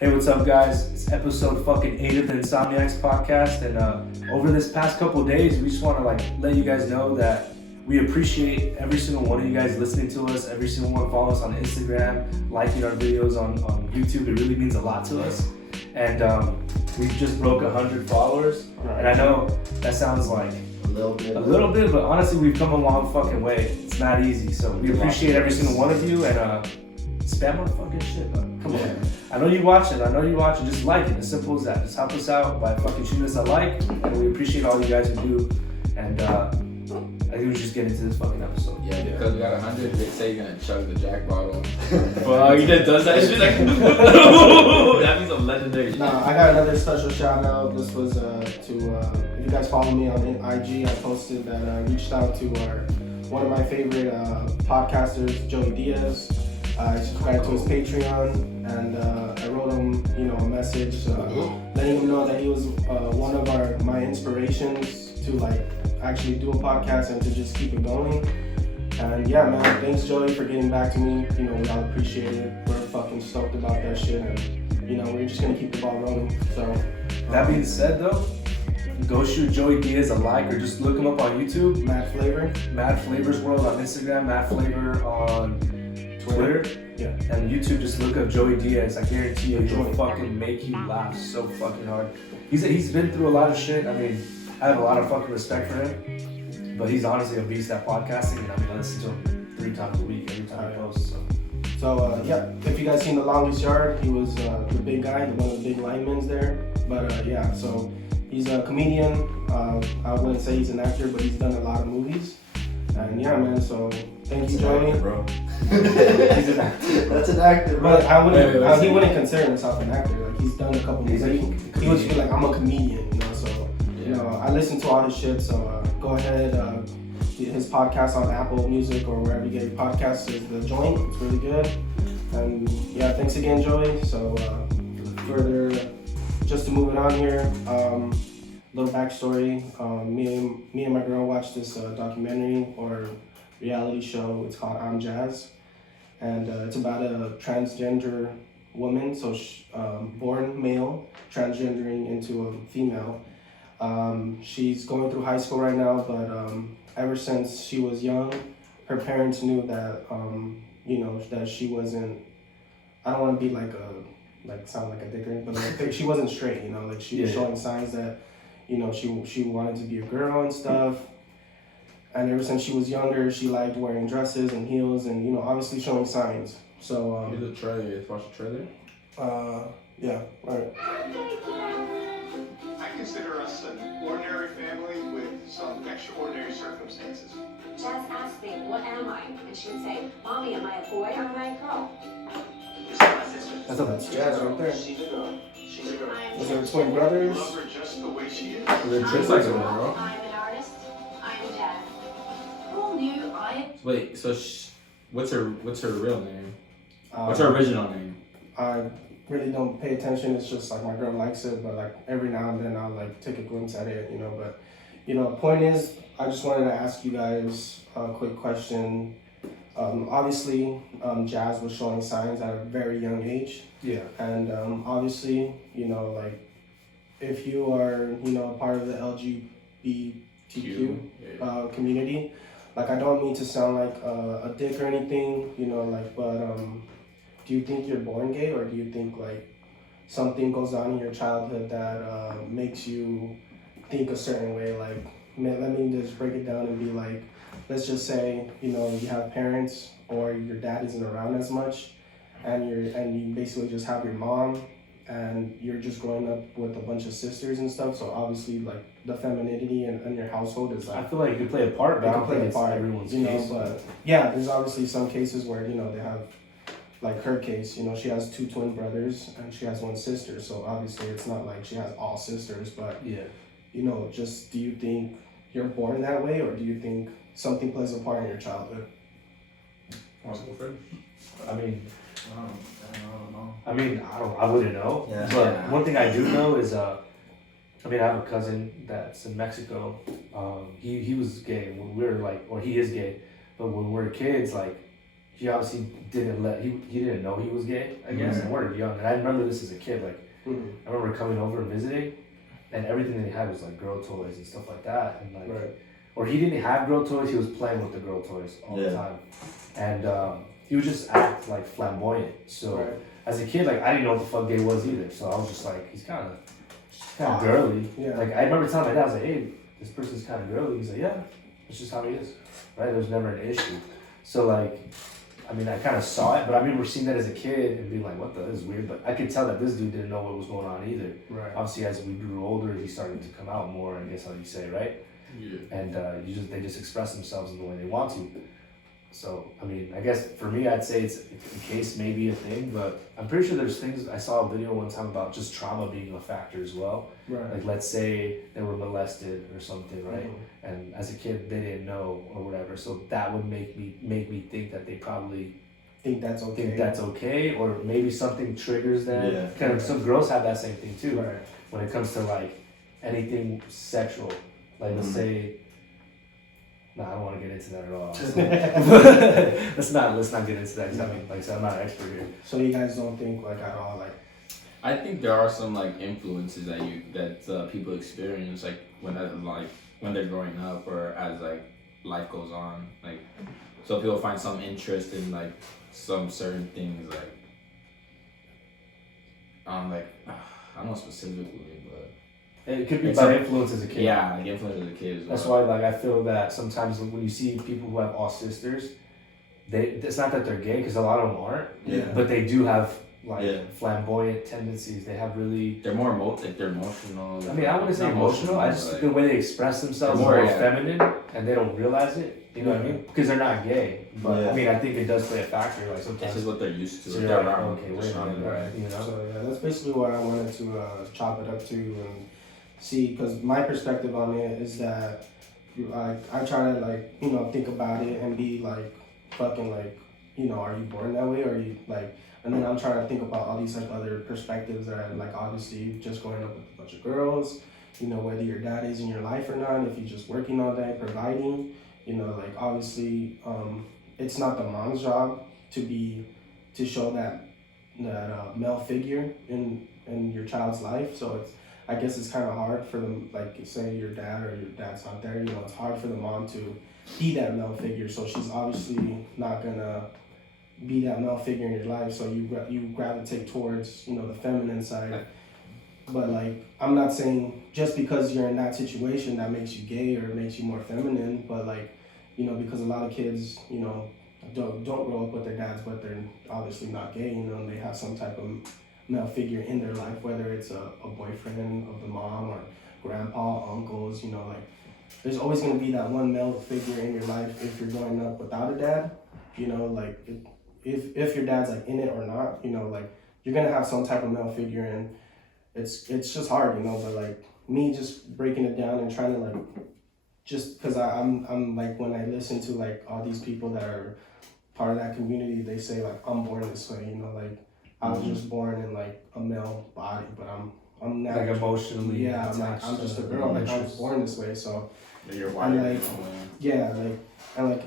Hey, what's up, guys? It's episode fucking 8 of the Insomniacs Podcast, and over this past couple days, we just want to let you guys know that we appreciate every single one of you guys listening to us. Every single one follow us on Instagram, liking our videos on YouTube. It really means a lot to us. And we just broke 100 followers, and I know that sounds like a little bit, but honestly, we've come a long fucking way. It's not easy, so we appreciate every single one of you, and spam our fucking shit, come on. I know you watch it, just like it, as simple as that. Just help us out by fucking shooting us a like, and we appreciate all you guys who do, and I think we should just get into this fucking episode. Yeah, because we got 100, they say you're gonna chug the Jack bottle. Fuck, he just does that shit like, that means I'm legendary. Nah, I got another special shout out. This was if you guys follow me on IG, I posted that I reached out to one of my favorite podcasters, Joey Diaz. I subscribed to his Patreon, and I wrote him, a message letting him know that he was one of my inspirations to actually do a podcast and to just keep it going. And yeah, man, thanks Joey for getting back to me. We all appreciate it. We're fucking stoked about that shit, and we're just gonna keep the ball rolling. So that being said, though, go shoot Joey Diaz a like, or just look him up on YouTube. Mad Flavor, Mad Flavors World on Instagram, Mad Flavor on Twitter. Yeah. And YouTube, just look up Joey Diaz. I guarantee you, he'll fucking make you laugh so fucking hard. He's been through a lot of shit. I mean, I have a lot of fucking respect for him. But he's honestly a beast at podcasting, and I listen to him 3 times a week, every time I post. So yeah, if you guys seen The Longest Yard, he was the big guy, one of the big linemen there. But yeah, so he's a comedian. I wouldn't say he's an actor, but he's done a lot of movies. And yeah, man, so thank you, Joey. Bro. he's an actor. That's an actor, but he wouldn't consider himself an actor. Like, he's done a couple movies. He would feel like, I'm a comedian, so I listen to all his shit. So go ahead, his podcast on Apple Music or wherever you get your podcasts is The Joint. It's really good. And yeah, thanks again, Joey. So further, just to move it on here, little backstory. Me and my girl watched this documentary or reality show. It's called I'm Jazz, and it's about a transgender woman, so born male, transgendering into a female. She's going through high school right now, but ever since she was young, her parents knew that that she wasn't. I don't want to be sound like a dick or anything, but she wasn't straight. She was showing signs that she wanted to be a girl and stuff. And ever since she was younger, she liked wearing dresses and heels and, obviously showing signs. So, here's the trailer. Let's watch the trailer. Yeah, alright. I consider us an ordinary family with some extraordinary circumstances. Jazz asked me, what am I? And she would say, Mommy, am I a boy or am I a girl? That's Jazz right there. She's a girl. She's a girl. Was there twin brothers? Love her just the way she is. They're just like a girl. I'm an artist. I'm Jazz. Who knew I... Wait, so what's her real name? What's her original name? I really don't pay attention. It's just my girl likes it, but every now and then I'll take a glimpse at it, But point is, I just wanted to ask you guys a quick question. Obviously, Jazz was showing signs at a very young age. Yeah. And obviously, if you are, part of the LGBTQ community, I don't mean to sound like a dick or anything, but do you think you're born gay, or do you think something goes on in your childhood that makes you think a certain way? Let me just break it down and be let's just say, you have parents or your dad isn't around as much, and you basically just have your mom, and you're just growing up with a bunch of sisters and stuff. So obviously, the femininity in your household is I feel like it could play a part, but I don't think it's everyone's case. But yeah, there's obviously some cases where they have, her case. She has 2 twin brothers and she has 1 sister. So obviously, it's not like she has all sisters. But yeah, just do you think you're born that way, or do you think something plays a part in your childhood? Want to go first? I mean, I don't know. I wouldn't know. Yeah. But one thing I do know is, I have a cousin that's in Mexico. He was gay when we were or he is gay, but when we were kids, he obviously he didn't know he was gay, I guess, and we're young. And I remember this as a kid, like, I remember coming over and visiting, and everything that he had was like girl toys and stuff like that, and like, or he didn't have girl toys, he was playing with the girl toys all the time, and he would just act like flamboyant. So as a kid, like, I didn't know what the fuck gay was either, so I was just like, he's kind of girly. Like, I remember telling my dad, I was like, hey, this person's kind of girly. He's like, yeah, that's just how he is, right? There's never an issue. So like, I mean, I kind of saw it, but I remember seeing that as a kid and being like, what the, this is weird. But I could tell that this dude didn't know what was going on either. Right. Obviously, as we grew older, he started to come out more, I guess how you say, right? Yeah. And they just express themselves in the way they want to. So, I mean, I guess for me, I'd say it's in case maybe a thing, but I'm pretty sure there's things, I saw a video one time about just trauma being a factor as well. Right. Like, let's say they were molested or something, right? Mm-hmm. And as a kid, they didn't know or whatever. So that would make me think that they probably think that's okay, or maybe something triggers them. Yeah. Kind of, some girls have that same thing too. Right. When it comes to like anything sexual, like let's say, no, I don't want to get into that at all. let's not get into that because I mean, like I said, I'm not an expert here. So you guys don't think like at all like? I think there are some like influences that people experience like when they're growing up or as like life goes on. Like, so people find some interest in like some certain things like I don't know specifically, but. It could be by influence as a kid. Yeah, like influence as a kid as well. That's why, like, I feel that sometimes when you see people who have all sisters, it's not that they're gay, because a lot of them aren't, but they do have, like, flamboyant tendencies. They have really... They're more they're emotional. I mean, I wouldn't say emotional. I just, the way they express themselves is more feminine, and they don't realize it. You know what I mean? Because they're not gay. But, I mean, I think it does play a factor. Like, sometimes... This is what they're used to. So you're like, okay, wait a minute, right? You know? So, that's basically what I wanted to chop it up to, and see, because my perspective on it is that I try to like, you know, think about it and be like fucking like, you know, are you born that way, or are you like, and then I'm trying to think about all these like other perspectives that are like obviously just growing up with a bunch of girls, you know, whether your dad is in your life or not, if you're just working all day providing, you know, like obviously it's not the mom's job to show that male figure in your child's life. So I guess it's kind of hard for them, like say your dad or your dad's not there, you know, it's hard for the mom to be that male figure. So she's obviously not gonna be that male figure in your life. So you gravitate towards, you know, the feminine side. But like, I'm not saying just because you're in that situation that makes you gay or makes you more feminine, but like, you know, because a lot of kids, you know, don't grow up with their dads, but they're obviously not gay, you know, and they have some type of male figure in their life, whether it's a boyfriend of the mom or grandpa, uncles, you know, like there's always going to be that one male figure in your life if you're growing up without a dad, you know, like if your dad's like in it or not, you know, like you're going to have some type of male figure, and it's just hard, you know. But like me just breaking it down and trying to like, just because I'm like, when I listen to like all these people that are part of that community, they say like, I'm born this way, you know, like I was just born in like a male body, but I'm not like emotionally. Yeah, I'm just a girl. Like I was born this way, so. You're wired. Like, yeah, like, and like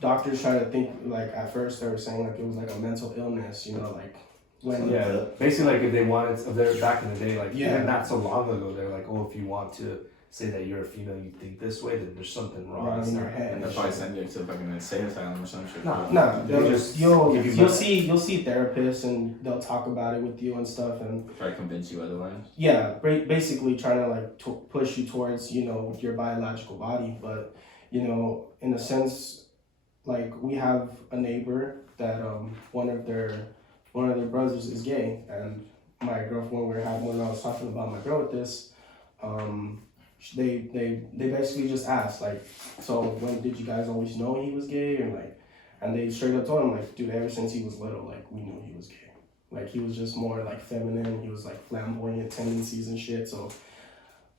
doctors try to think like at first they were saying like it was like a mental illness, you know, like when. Yeah, basically like if they wanted, if they're back in the day, like not so long ago, they're like, oh, if you want to say that you're a female, you think this way, then there's something wrong in your head. And they'll probably send you to fucking insane asylum or some shit. No, you'll see therapists and they'll talk about it with you and stuff, and try to convince you otherwise. Yeah, basically trying to like push you towards, you know, your biological body. But you know, in a sense, like we have a neighbor that one of their brothers is gay, and my girlfriend, when I was talking about my girl with this, they basically just asked like, so when did you guys always know he was gay? And like, and they straight up told him like, dude, ever since he was little, like we knew he was gay. Like he was just more like feminine, he was like flamboyant tendencies and shit. So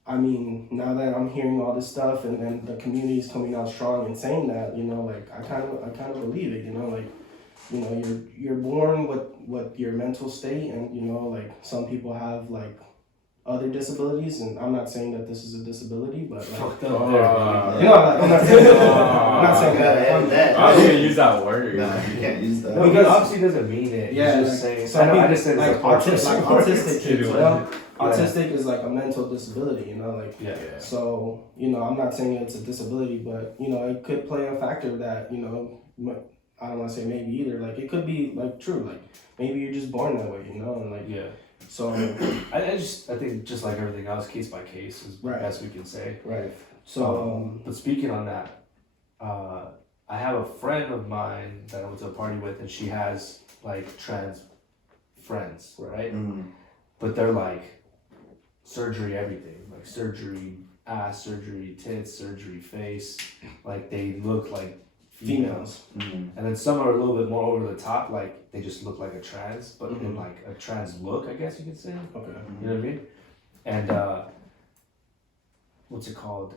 I mean, now that I'm hearing all this stuff and then the community is coming out strong and saying that, you know, like I kind of believe it, you know, like, you know, you're born with your mental state, and you know, like some people have like other disabilities, and I'm not saying that this is a disability, but like, Fucked up I'm not saying that. I was gonna use that word. Nah, you can't use that. No, he obviously doesn't mean it. Yeah, He's just like, saying. some I people, just said like, it's like autistic kids, you know? Yeah. Autistic is like a mental disability, you know, like, Yeah. so, you know, I'm not saying it's a disability, but, you know, it could play a factor that, you know, I don't want to say maybe either, like, it could be, like, true, like, maybe you're just born that way, you know, and, like, Yeah. so, I think just like everything else, case by case is the Right. best we can say. right, so, But speaking on that, I have a friend of mine that I went to a party with, and she has like trans friends, right? Mm-hmm. But they're like surgery everything, like surgery ass, surgery tits, surgery face, like they look like females. Mm-hmm. And then some are a little bit more over the top, like they just look like a trans, but in Mhm. like a trans look, I guess you could say. okay, You know what I mean? And what's it called?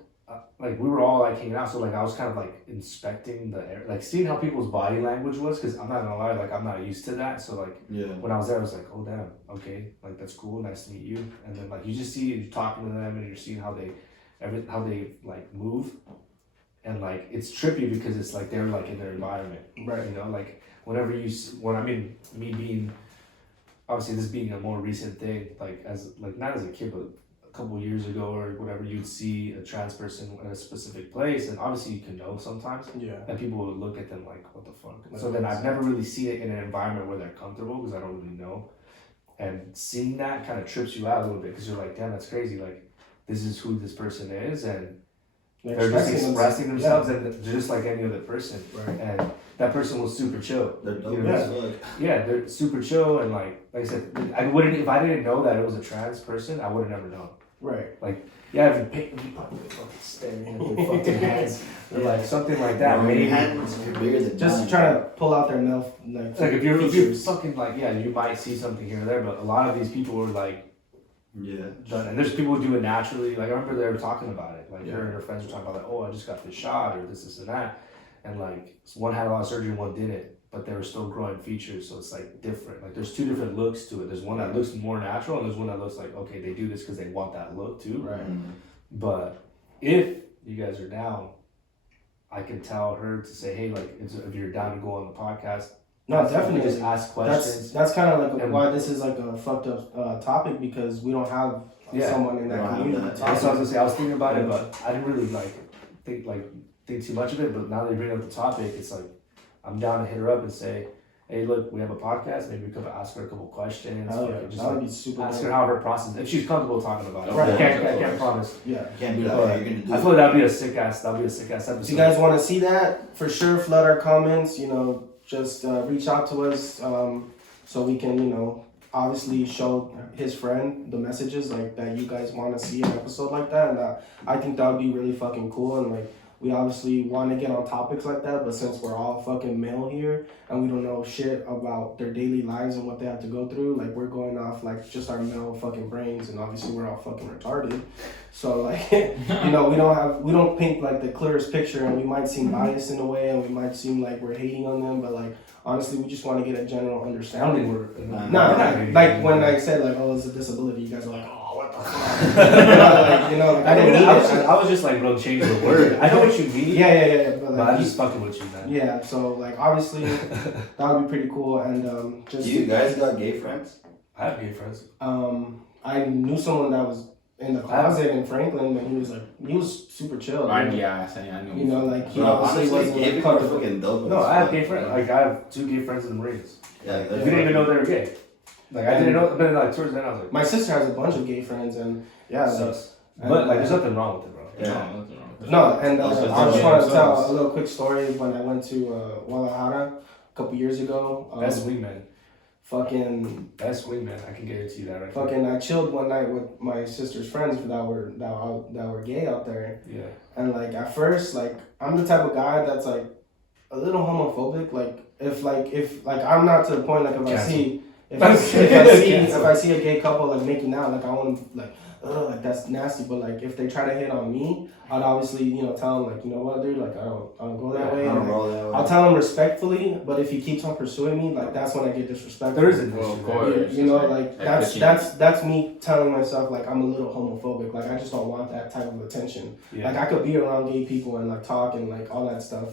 Like we were all like hanging out, so like I was kind of like inspecting the air, like seeing how people's body language was, because I'm not gonna lie, like I'm not used to that. So like Yeah. when I was there, I was like, oh damn, okay, like that's cool, nice to meet you. And then like you just see you're talking to them and you're seeing how they like move, and like it's trippy because it's like they're like in their environment, right, you know, like whenever you me being obviously this being a more recent thing, like as like not as a kid but a couple years ago or whatever, you'd see a trans person in a specific place, and obviously you can know sometimes, yeah, and people would look at them like, what the fuck? Like, So then I've never really seen it in an environment where they're comfortable because I don't really know, and seeing that kind of trips you out a little bit because you're like, damn, that's crazy, like this is who this person is, and they're just expressing themselves, and they're just like any other person, right, and that person was super chill. They're dope You know, as fuck. Yeah, they're super chill, and like I said, I wouldn't, if I didn't know that it was a trans person, I would have never known. right, Yeah, if you probably fucking staring at their fucking hands, or like something like that, Your maybe. hands are bigger than just mine. trying to pull out their mouth, like, Like if you're features. fucking like, yeah, you might see something here or there, but a lot of these people were like Yeah. done, and there's people who do it naturally. Like I remember they were talking about it, like Yeah. her and her friends were talking about like, oh, I just got this shot or this and that, and like one had a lot of surgery, one didn't, but they were still growing features, so it's like different. Like there's two different looks to it. There's one that looks more natural, and there's one that looks like, okay, they do this because they want that look too. Right. Mm-hmm. But if you guys are down, I can tell her to say, hey, like if you're down to go on the podcast, No, definitely. just ask questions. That's kind of like And- why this is like a fucked up topic, because we don't have Yeah. someone in We that don't have community. that. to That's talk what I was gonna say. I was thinking about it, Yeah. but I didn't really think too much of it. But now they bring up the topic, it's like I'm down to hit her up and say, hey, look, we have a podcast. Maybe we could ask her a couple questions. Hell yeah, fucking just that would like, be super ask dope. her how her process, if she's comfortable talking about it. Right. I can't Of course. promise. Yeah. You can't do that. But You're gonna do I feel like that'd be a sick ass episode. If you guys want to see that, for sure, flood our comments. You know, just reach out to us so we can, you know, obviously show his friend the messages like that you guys want to see an episode like that, and I think that would be really fucking cool. And like, we obviously want to get on topics like that, but since we're all fucking male here and we don't know shit about their daily lives and what they have to go through, like we're going off like just our male fucking brains, and obviously we're all fucking retarded. So like, you know, we don't paint like the clearest picture, and we might seem biased in a way, and we might seem like we're hating on them, but like honestly, we just want to get a general I don't understanding. think we're Nah, like when I said like, oh, it's a disability, you guys are like, oh, what the fuck? you know, like, I didn't mean it. I was just like, bro, change the word. I know what you mean. Yeah. But, But like, I'm just fucking with you, man. yeah, so like obviously that would be pretty cool, and just You guys got gay friends? I have gay friends. I knew someone that was in the closet in Franklin, and he was super chill. I Like, knew. you know, like he Bro, obviously honestly, wasn't gay like, people are comfortable. fucking dope. No, as I have fuck, gay friends. bro. Like I have 2 gay friends in the Marines. Yeah, We didn't even know they were gay. Like I didn't know, but like towards the end I was like, My sister has a bunch of gay friends, and yeah, like, sus. But like, there's nothing wrong with it, bro. Yeah. No, nothing wrong with no, and Also, I just they're want to gay tell themselves. a little quick story. When I went to Guadalajara a couple years ago, Best wingman. fucking Best wingman. I can guarantee that right fucking, I chilled one night with my sister's friends that were gay out there. Yeah. And like at first, like I'm the type of guy that's like a little homophobic. Like if I'm not to the point like if I Cancel. see Cancel. if I see a gay couple like making out, like I want to like like that's nasty. But like if they try to hit on me, I'd obviously, you know, tell them like, you know what, dude, like I don't go that way. I don't Like, roll that way. I'll tell him respectfully, but if he keeps on pursuing me, like that's when I get disrespectful. There is an Well, issue. of course. You know, like Like, that's me telling myself like I'm a little homophobic. Like I just don't want that type of attention. Yeah. Like I could be around gay people and like talk and like all that stuff.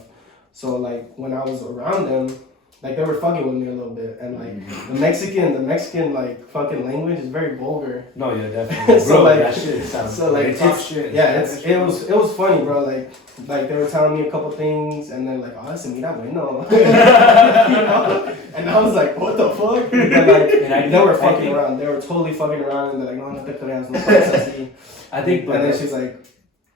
So like when I was around them, like they were fucking with me a little bit, and like the Mexican like fucking language is very vulgar. No, yeah, definitely. So, Bro, like- that shit sounds. So like they talk it's, shit. yeah, it was funny, bro. Like they were telling me a couple things, and then like, oh, se mira bueno, you know? And I was like, what the fuck? But like And they were I fucking think- around. They were totally fucking around, and they're like, no te creas, no puedes así. I think, but And then she's like,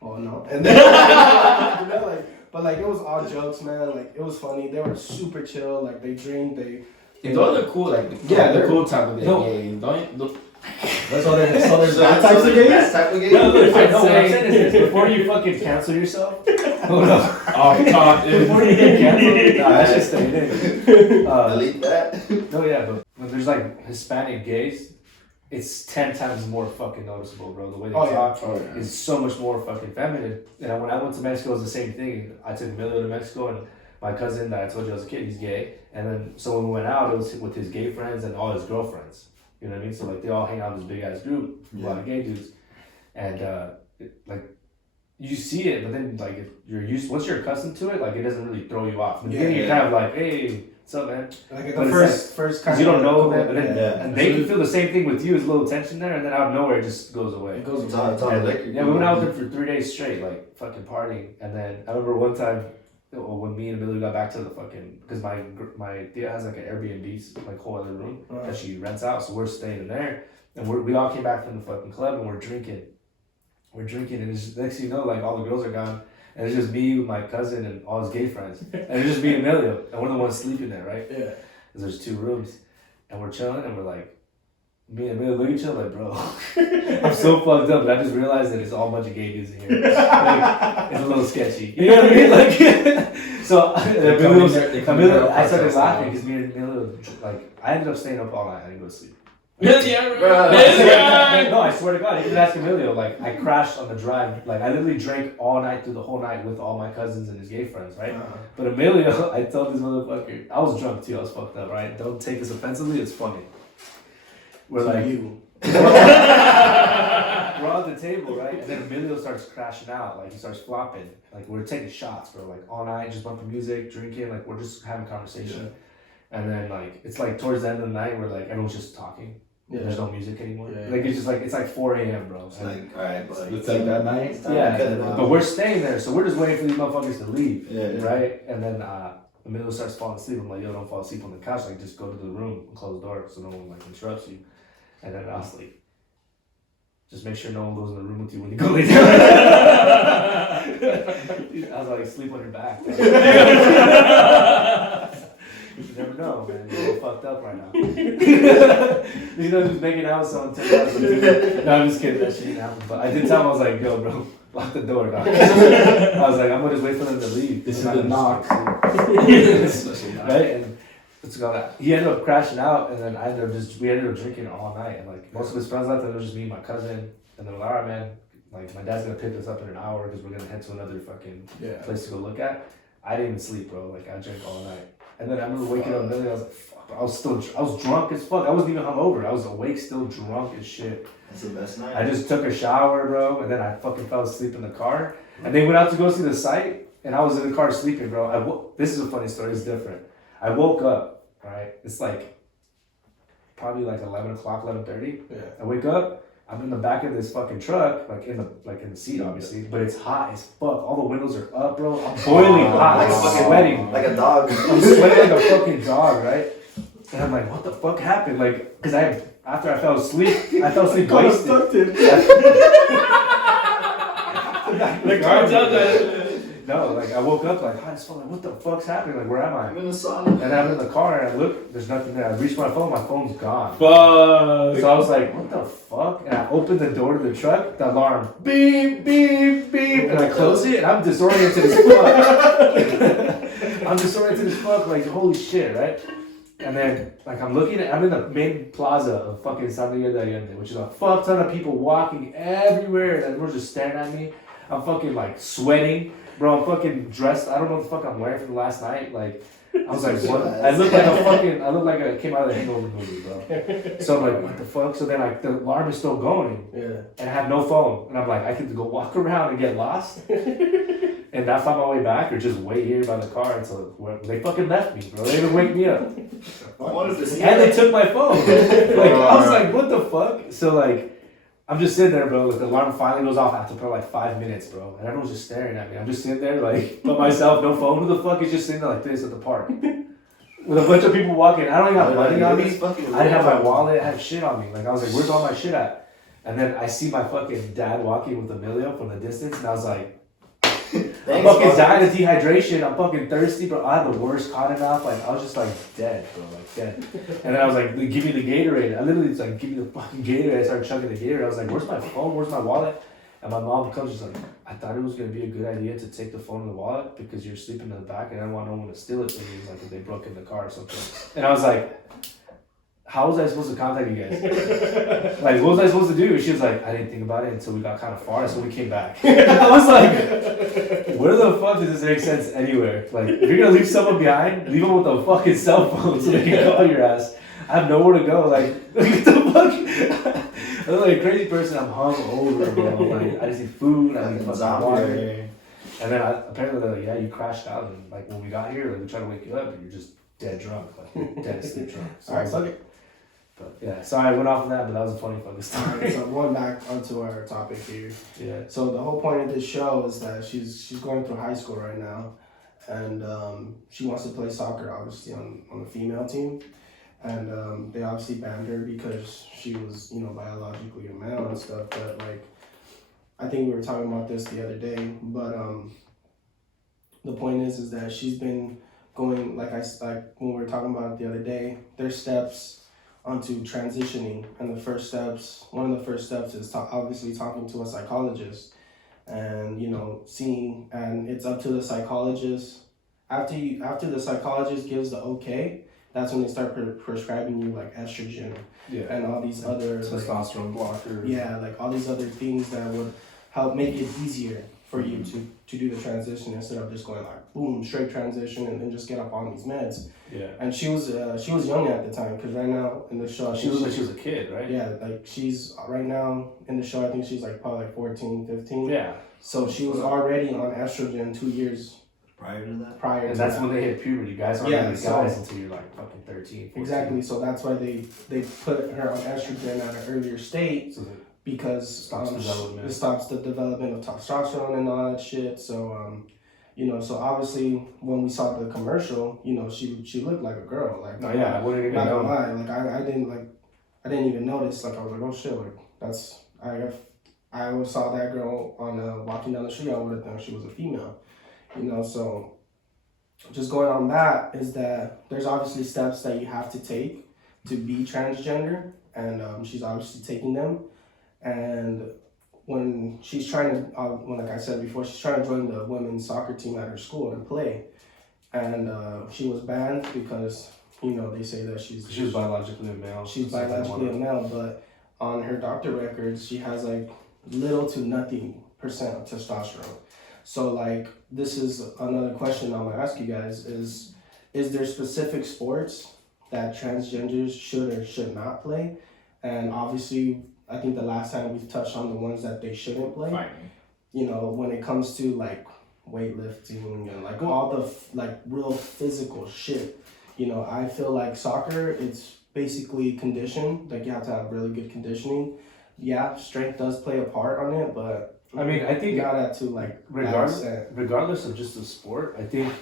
oh no. And then, you know, like, but like it was all jokes, man. Like it was funny. They were super chill. Like they drink. Those are the cool, like Yeah, the they're- cool type of No. gays. Don't So there's that So types of there's gays. that type of gay? no, look, I know what I'm I'd saying is this, before you fucking cancel yourself, hold up. talk. Before you get canceled, nah, that shit stayed in. Delete that. No, yeah, but when there's like Hispanic gays, it's 10 times more fucking noticeable, bro. The way they Oh, yeah. talk is so much more fucking feminine. And when I went to Mexico, it was the same thing. I took Emilio to Mexico, and my cousin that I told you as a kid, he's gay. And then so when we went out, it was with his gay friends and all his girlfriends. You know what I mean? So like they all hang out in this big ass group, a lot of gay dudes, and like you see it, but then like if you're used, once you're accustomed to it, like it doesn't really throw you off. In the beginning, you're kind of like, hey, what's up, man? Like at But the it's first Because kind you of don't know cool, them, and, then, Yeah. and they can feel the same thing with you. There's a little tension there, and then out of nowhere, it just goes away. It goes It's on the And, liquor. yeah, we went out there for 3 days straight, like fucking partying. And then I remember one time when me and Amelia got back to the fucking, because my tia has like an Airbnb, like whole other room that she rents out, so we're staying in there. And we all came back from the fucking club and we're drinking. And it's just, next thing you know, like all the girls are gone. And it's just me with my cousin and all his gay friends. And it's just me and Emilio. And we're the ones sleeping there, right? Yeah. Because there's 2 rooms. And we're chilling and we're like, me and Emilio look at each other like, bro, I'm so fucked up. But I just realized that it's all a bunch of gay dudes in here. Like, it's a little sketchy. You know what I mean? Like, so Emilio, I started laughing because me and Emilio, like, I ended up staying up all night. I didn't go to sleep. No, I swear to God, you can ask Emilio. Like, I crashed on the drive. Like, I literally drank all night through the whole night with all my cousins and his gay friends, right? But Emilio, I told this motherfucker, I was drunk too. I was fucked up, right? Don't take this offensively. It's funny. We're like, we're on the table, right? And then Emilio starts crashing out. Like, he starts flopping. Like, we're taking shots, bro. Like, all night, just bumping music, drinking. Like, we're just having conversation. And then, like, it's like towards the end of the night, where like everyone's just talking. Yeah. There's no music anymore. Yeah. Like it's like 4 a.m., bro. It's like, alright, but It's like that night. Yeah, but we're staying there, so we're just waiting for these motherfuckers to leave, Yeah. right? And then Emilio starts falling asleep. I'm like, yo, don't fall asleep on the couch. Like, just go to the room and close the door so no one like interrupts you. And then I was like, just make sure no one goes in the room with you when you go lay down. I was like, sleep on your back. You never know, man. You're all fucked up right now. You know, just making out with someone 10 hours a day. No, I'm just kidding. That shit didn't happen. But I did tell him, I was like, yo, bro, lock the door, dog. I was like, I'm going to just wait for them to leave. This is I'm the not knock. right? And it's gonna, he ended up crashing out, and then we ended up drinking all night. And like, most of his friends left, and it was just me and my cousin. And they're like, all right, man, like, my dad's going to pick us up in an hour because we're going to head to another fucking place to go look at. I didn't even sleep, bro. Like, I drank all night. And then I remember waking up and I was like, fuck, bro. I was drunk as fuck. I wasn't even hungover. I was awake, still drunk as shit. That's the best night. I just took a shower, bro, and then I fucking fell asleep in the car. And they went out to go see the site, and I was in the car sleeping, bro. This is a funny story. It's different. I woke up, right? It's like probably like 11 o'clock, 11:30. Yeah. I wake up. I'm in the back of this fucking truck, like in the seat, obviously, but it's hot as fuck. All the windows are up, bro. I'm boiling hot, like sweating. Like a dog. I'm sweating like a fucking dog, right? And I'm like, what the fuck happened? Like, cause after I fell asleep wasted. The car does that. No, like I woke up like hot as fuck. Like, what the fuck's happening? Like, where am I? I'm in the sauna. And I'm in the car and I look, there's nothing there. I reached my phone's gone. Fuck. So I was like, what the fuck? And I opened the door to the truck, the alarm, beep, beep, beep. And I close it and I'm disoriented as fuck. I'm disoriented as fuck, like, holy shit, right? And then, like, I'm in the main plaza of fucking San Miguel de Allende, which is a fuck ton of people walking everywhere, and everyone's just staring at me. I'm fucking, like, sweating. Bro, I'm fucking dressed. I don't know what the fuck I'm wearing from last night. Like, I was like, what? I look like I came out of the Hangover movie, bro. So I'm like, what the fuck? So then, like, the alarm is still going. Yeah. And I have no phone. And I'm like, I could go walk around and get lost. And not find my way back or just wait here by the car until they fucking left me, bro. They didn't wake me up. What is this? And they took my phone. Like, I was like, what the fuck? So, like, I'm just sitting there, bro. Like, the alarm finally goes off after probably like 5 minutes, bro. And everyone's just staring at me. I'm just sitting there, like, by myself, no phone. Who the fuck is just sitting there like this at the park? With a bunch of people walking. I don't even have money on me. I didn't have my wallet. I had shit on me. Like, I was like, where's all my shit at? And then I see my fucking dad walking with Emilio from the distance, and I was like, I'm fucking dying of dehydration. I'm fucking thirsty, bro. I had the worst cotton off. Like, I was just like dead, bro. Like, dead. And then I was like, give me the Gatorade. I literally was like, give me the fucking Gatorade. I started chugging the Gatorade. I was like, where's my phone? Where's my wallet? And my mom comes, she's like, I thought it was going to be a good idea to take the phone and the wallet because you're sleeping in the back and I don't want no one to steal it from you, like if they broke in the car or something. And I was like, how was I supposed to contact you guys? Like, what was I supposed to do? She was like, I didn't think about it until we got kind of far, so we came back. I was like, where the fuck does this make sense anywhere? Like, if you're going to leave someone behind, leave them with a fucking cell phone so they can call your ass. I have nowhere to go. Like, what the fuck? I'm like a crazy person. I'm hungover, bro. Like, I just need food. I need fucking water. And then apparently they're like, yeah, you crashed out. And like when we got here, like we tried to wake you up, and you're just dead drunk, like dead sleep drunk. So All right, fuck it. But yeah, sorry I went off of that, but that was a funny fucking story. Alright, so going back onto our topic here. Yeah. So the whole point of this show is that she's going through high school right now, and she wants to play soccer, obviously on the female team, and they obviously banned her because she was, you know, biologically a male and stuff. But like, I think we were talking about this the other day. But the point is that she's been going, like when we were talking about it the other day. There's steps onto transitioning, and one of the first steps is obviously talking to a psychologist, and you know, seeing, and it's up to the psychologist. After the psychologist gives the okay, that's when they start prescribing you like estrogen, and all these other testosterone blockers. Yeah, like all these other things that would help make it easier for you to do the transition instead of just going like boom, straight transition and then just get up on these meds. Yeah. And she was young at the time, because right now in the show She was a kid, right? yeah, like she's right now in the show, I think she's like probably like 14, 15. Yeah. So she was already on estrogen 2 years prior to that. And that's when they hit puberty. Guys aren't really guys until you're like fucking 13, 14. Exactly. So that's why they put her on estrogen at an earlier state, because it stops the development of testosterone and all that shit. So you know, so obviously when we saw the commercial, you know, she looked like a girl. Like, oh yeah, I wouldn't even know. Like I didn't even notice. Like I was like, oh shit, like that's I always saw that girl on walking down the street. I would have thought she was a female. You know, so just going on that is that there's obviously steps that you have to take to be transgender, and she's obviously taking them. And when she's trying to, like I said before, she's trying to join the women's soccer team at her school and play, and she was banned because, you know, they say that she was biologically a male. She's biologically a male, but on her doctor records, she has like little to nothing % of testosterone. So like, this is another question I'm gonna ask you guys: is there specific sports that transgenders should or should not play? And obviously, I think the last time we touched on the ones that they shouldn't play. Fighting. You know, when it comes to like weightlifting and like all the like real physical shit. You know, I feel like soccer, it's basically condition. Like you have to have really good conditioning. Yeah, strength does play a part on it, but I mean, I think not at to like regardless of just the sport, I think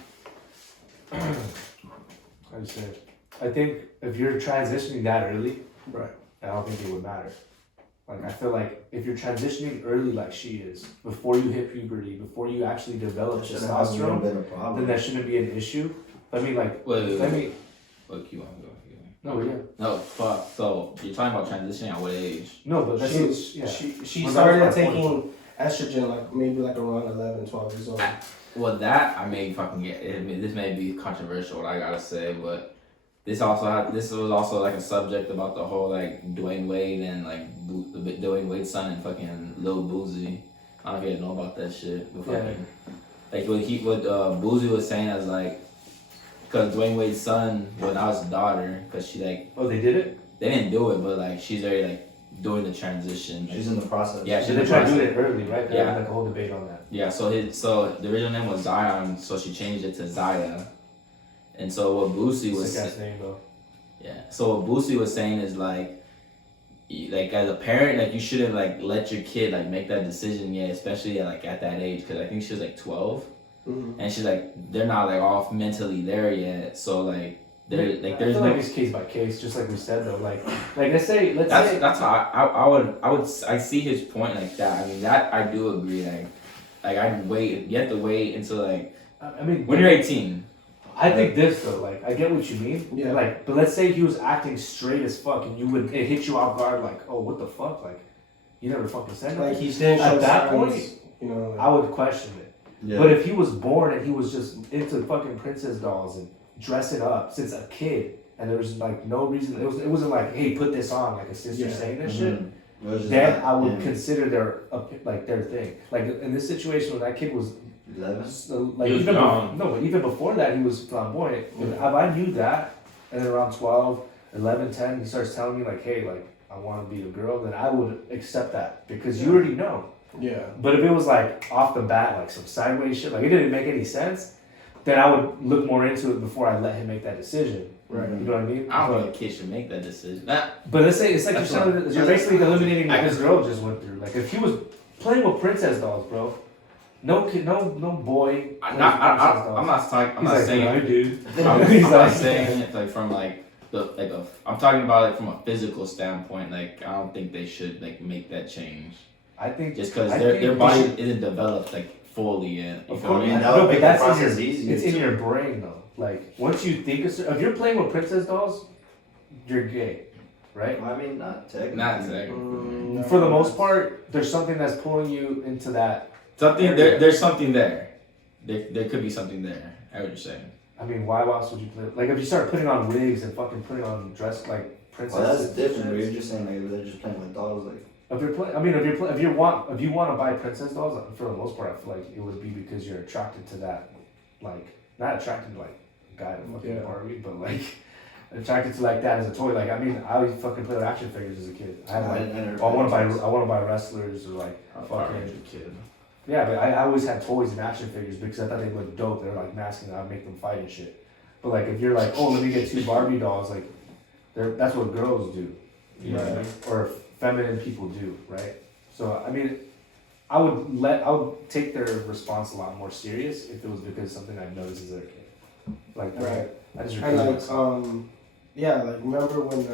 how do you say it? I think if you're transitioning that early, right, I don't think it would matter. Like, I feel like if you're transitioning early like she is, before you hit puberty, before you actually develop testosterone, then that shouldn't be an issue. I mean, like, Wait, you Look, you want to go? No, yeah. No, fuck. So you're talking about transitioning at what age? No, but that's she started taking estrogen like maybe like around 11, 12 years old. Well, that I may fucking get. I mean, this may be controversial, what I gotta say, but this was also like a subject about the whole like Dwayne Wade and like Dwayne Wade's son and fucking Lil Boozy. I don't know if you guys know about that shit. But fucking, like what Boozy was saying is like, because Dwayne Wade's son went out his daughter, because she like. Oh, they did it? They didn't do it, but like she's already like doing the transition. She's in the process. Yeah, So they tried to do it early, right? They had like a whole debate on that. Yeah, so the original name was Zion, so she changed it to Zaya. And so what Boosie was Sick ass name though. Yeah. So what Boosie was saying is like as a parent, like you shouldn't like let your kid like make that decision yet, especially like at that age, because I think she was like 12, and she's like they're not like all mentally there yet. So like they're like there's like it's case by case, just like we said though. Like let's say that's how I see his point like that. I mean that I do agree. Like I'd wait. You have to wait until like I mean when you're 18. I think this though, like I get what you mean. Yeah. Like, but let's say he was acting straight as fuck, and it hit you off guard, like, oh, what the fuck, like, you never fucking said that. Like he's didn't show At that signs, point, you know. Like, I would question it. Yeah. But if he was born and he was just into fucking princess dolls and dressing up since a kid, and there was like no reason, it wasn't like, hey, put this on, like a sister saying this shit. Then I would consider their thing. Like in this situation when that kid was 11. like He was young. even before that he was flamboyant. If I knew that, and then around 12, 11, 10, he starts telling me like, hey, like I want to be a girl, then I would accept that because you already know. Yeah. But if it was like off the bat, like some sideways shit, like it didn't make any sense, then I would look more into it before I let him make that decision. Right. You know what I mean? I don't think a kid should make that decision. But let's say it's like you're basically eliminating what this girl just went through. Like if he was playing with princess dolls, bro. No kid, no boy. I'm not saying. I do. I'm not saying it like from like I'm talking about it from a physical standpoint. Like I don't think they should like make that change. I think just because their body isn't developed like fully yet. You of feel course, me? that would make the that's process easier. It's in your brain though. Like once you think if you're playing with princess dolls, you're gay, right? I mean, not technically. Not exactly. For the most part, there's something that's pulling you into that. Something there's something there. There could be something there. I what you're saying. I mean, why else would you play? Like if you start putting on wigs and fucking putting on dress like princesses. Well, that's different. But you're just saying like they're just playing with dolls, like. If you want to buy princess dolls, for the most part, I feel like it would be because you're attracted to that, like not attracted to like a guy in fucking Barbie, but like attracted to like that as a toy. Like I mean, I would fucking play with action figures as a kid. I want to buy wrestlers or like fucking kid. Yeah, but I always had toys and action figures because I thought they looked dope. They were like masking, I'd make them fight and shit. But like if you're like, oh, let me get 2 Barbie dolls, like that's what girls do, you know what I mean? Or feminine people do, right? So I mean, I would take their response a lot more serious if it was because something I've noticed as a kid. Like I just and like like remember when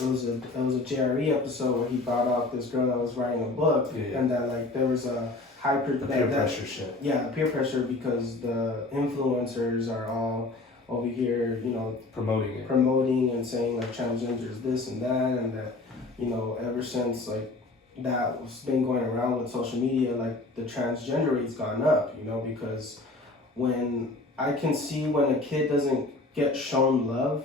it was a JRE episode where he brought out this girl that was writing a book and that like there was a peer pressure shit. Yeah, peer pressure because the influencers are all over here, you know, promoting and saying like transgender is this and that, and that, you know, ever since like that was been going around with social media, like the transgender rate's gone up, you know, because when I can see when a kid doesn't get shown love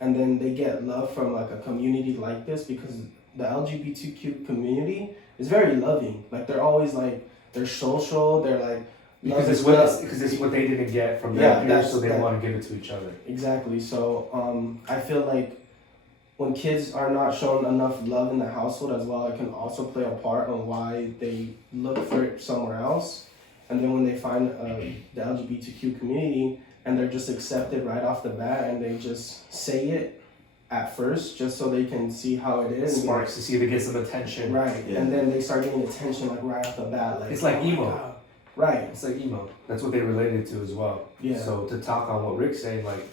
and then they get love from like a community like this, because the LGBTQ community is very loving. Like they're always like, they're social, they're like, because it's what they didn't get from their peers, so they want to give it to each other. Exactly. So I feel like when kids are not shown enough love in the household as well, it can also play a part on why they look for it somewhere else. And then when they find the LGBTQ community and they're just accepted right off the bat and they just say it at first just so they can see how it is. Sparks to see if it gets some attention. Right. Yeah. And then they start getting attention like right off the bat. Like, it's like emo. Right. It's like emo. That's what they related to as well. Yeah. So to talk on what Rick's saying, like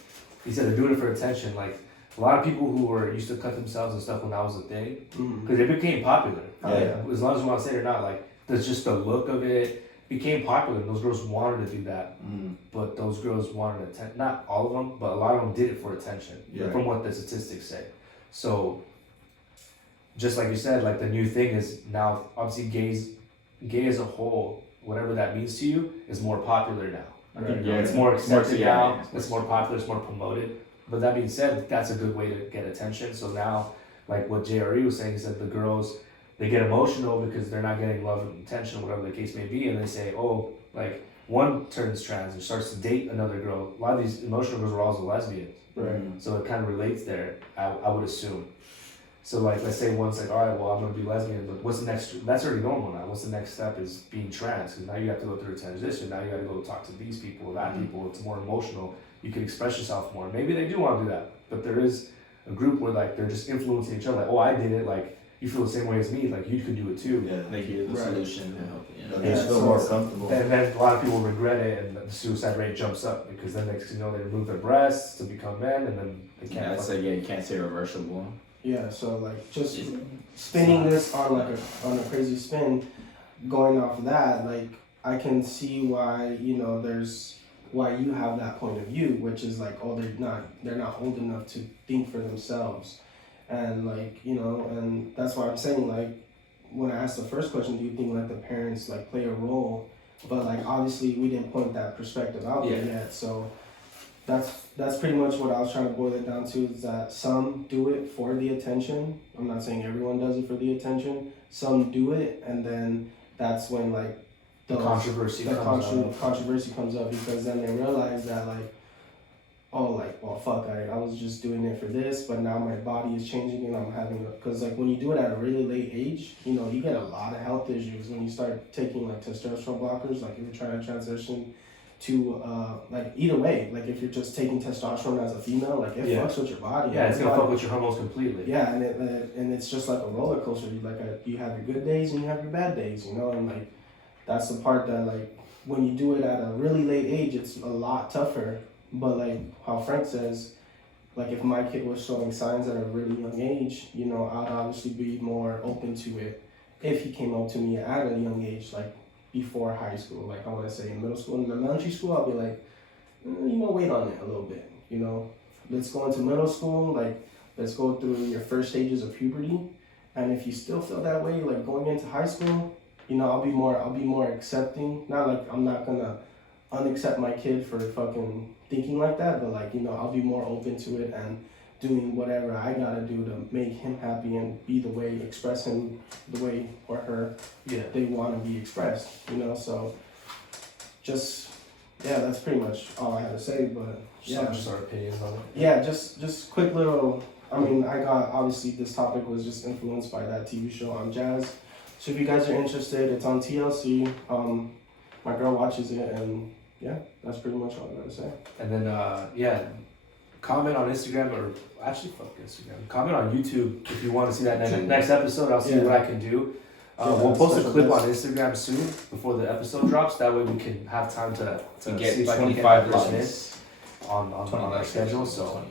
he said they're doing it for attention. Like a lot of people who were used to cut themselves and stuff when that was a thing, because it became popular. As long as you want to say it or not, like that's just the look of it. Became popular. Those girls wanted to do that, but those girls wanted attention. Not all of them, but a lot of them did it for attention. Yeah. From what the statistics say. So, just like you said, like the new thing is now obviously gay as a whole, whatever that means to you, is more popular now. Right. It's more accepted now. It's more popular. It's more promoted. But that being said, that's a good way to get attention. So now, like what JRE was saying, is that the girls, they get emotional because they're not getting love and attention, whatever the case may be, and they say, oh, like one turns trans and starts to date another girl. A lot of these emotional girls are also lesbians, Right. so it kind of relates there. I would assume. So like, let's say one's like, all right, well, I'm gonna be lesbian, but what's the next? That's already normal now. What's the next step is being trans, because now you have to go through a transition. Now you got to go talk to these people, that people. It's more emotional. You can express yourself more. Maybe they do want to do that, but there is a group where like they're just influencing each other. Like, oh, I did it. Like you feel the same way as me. Like you could do it too. Yeah. Like you're the Right. solution to help. You know? They just feel more comfortable. And then a lot of people regret it, and the suicide rate jumps up because then next thing you know they remove their breasts to become men, and then they Yeah, can't. it's like you can't say reversible. Yeah, so like just spinning this on like a crazy spin, going off of that, like I can see why, you know, why you have that point of view, which is like, oh, they're not old enough to think for themselves. And like, you know, and that's why I'm saying, like, when I asked the first question, do you think like the parents like play a role? But like obviously we didn't point that perspective out there yet, so that's pretty much what I was trying to boil it down to, is that some do it for the attention. I'm not saying everyone does it for the attention. Some do it, and then that's when like The controversy comes up, because then they realize that like, oh, like, well, fuck, I was just doing it for this, but now my body is changing and I'm having because like when you do it at a really late age, you know, you get a lot of health issues when you start taking like testosterone blockers. Like if you're trying to transition to like either way, like if you're just taking testosterone as a female, like it fucks with your body. Yeah, it's gonna fuck with your hormones completely. Yeah, and it's just like a roller coaster. You have your good days and you have your bad days, you know, and like that's the part that like when you do it at a really late age, it's a lot tougher. But like how Frank says, like if my kid was showing signs at a really young age, you know, I'd obviously be more open to it if he came up to me at a young age, like before high school. Like I want to say in middle school, in elementary school, I'll be like, you know, wait on it a little bit, you know, let's go into middle school, like let's go through your first stages of puberty, and if you still feel that way, like going into high school, you know, I'll be more accepting. Not like I'm not gonna unaccept my kid for fucking thinking like that, but like, you know, I'll be more open to it and doing whatever I gotta do to make him happy and be the way, express him the way or her they want to be expressed, you know. So just that's pretty much all I had to say. But Just our opinions on it. yeah, just quick little. I mean, I got obviously this topic was just influenced by that TV show on Jazz. So if you guys are interested, it's on TLC. My girl watches it, and that's pretty much all I gotta say. And then comment on Instagram, or actually fuck Instagram. Comment on YouTube if you want to see that next episode. I'll see what I can do. We'll post a clip on Instagram soon before the episode drops. That way we can have time to get see if I can get 25 that person in likes on our schedule. So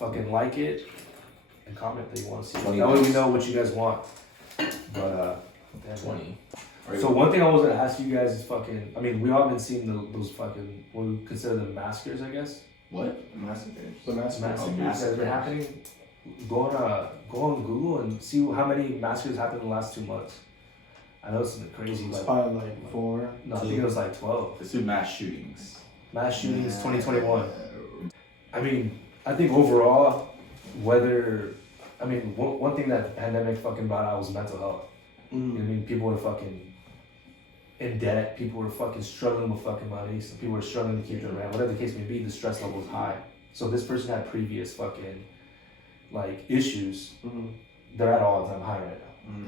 fucking like it and comment that you want to see. 20 That way we likes. know what you guys want. But 20. So one thing I was gonna ask you guys is fucking. I mean, we all been seeing those fucking what we consider them massacres, I guess. What? Massacres. The massacre. Massacres that have been happening. Go on Google and see how many massacres happened in the last 2 months. I know it's something crazy. It's Like probably like 4. no, I think it was like 12. Let's do mass shootings. Mass shootings 2021. I mean, I think overall, one thing that the pandemic fucking brought out was mental health. You know what I mean? People were fucking in debt. People were fucking struggling with fucking money. Some people were struggling to keep their rent. Whatever the case may be, the stress level was high. So this person had previous fucking like issues. They're at all time high right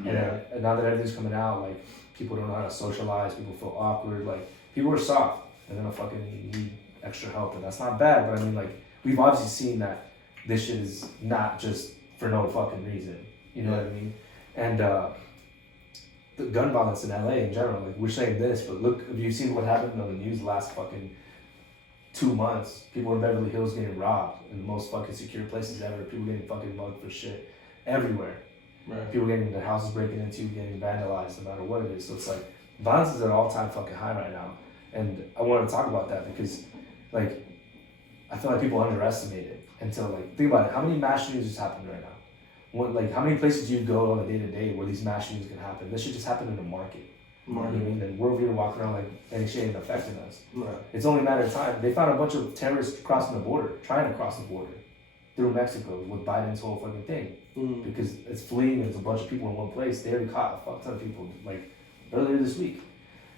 now. And now that everything's coming out, like people don't know how to socialize. People feel awkward. Like people are soft. They're gonna fucking need extra help, and that's not bad. But I mean, like we've obviously seen that this shit is not just for no fucking reason. You know what I mean? And the gun violence in LA in general, like we're saying this, but look, have you seen what happened on the news the last fucking 2 months? People in Beverly Hills getting robbed in the most fucking secure places ever. People getting fucking mugged for shit everywhere. Right. People getting their houses breaking into, getting vandalized, no matter what it is. So it's like violence is at an all-time fucking high right now. And I wanted to talk about that because, like, I feel like people underestimate it until, like, think about it. How many mass shootings just happened right now? How many places do you go on a day-to-day where these mass shootings can happen? This should just happen in the market. You know what I mean? And we're over here walking around like any shit ain't affecting us. Right. It's only a matter of time. They found a bunch of terrorists crossing the border, trying to cross the border. through Mexico with Biden's whole fucking thing. Mm. Because it's fleeing and it's a bunch of people in one place. They already caught a fuck ton of people like earlier this week,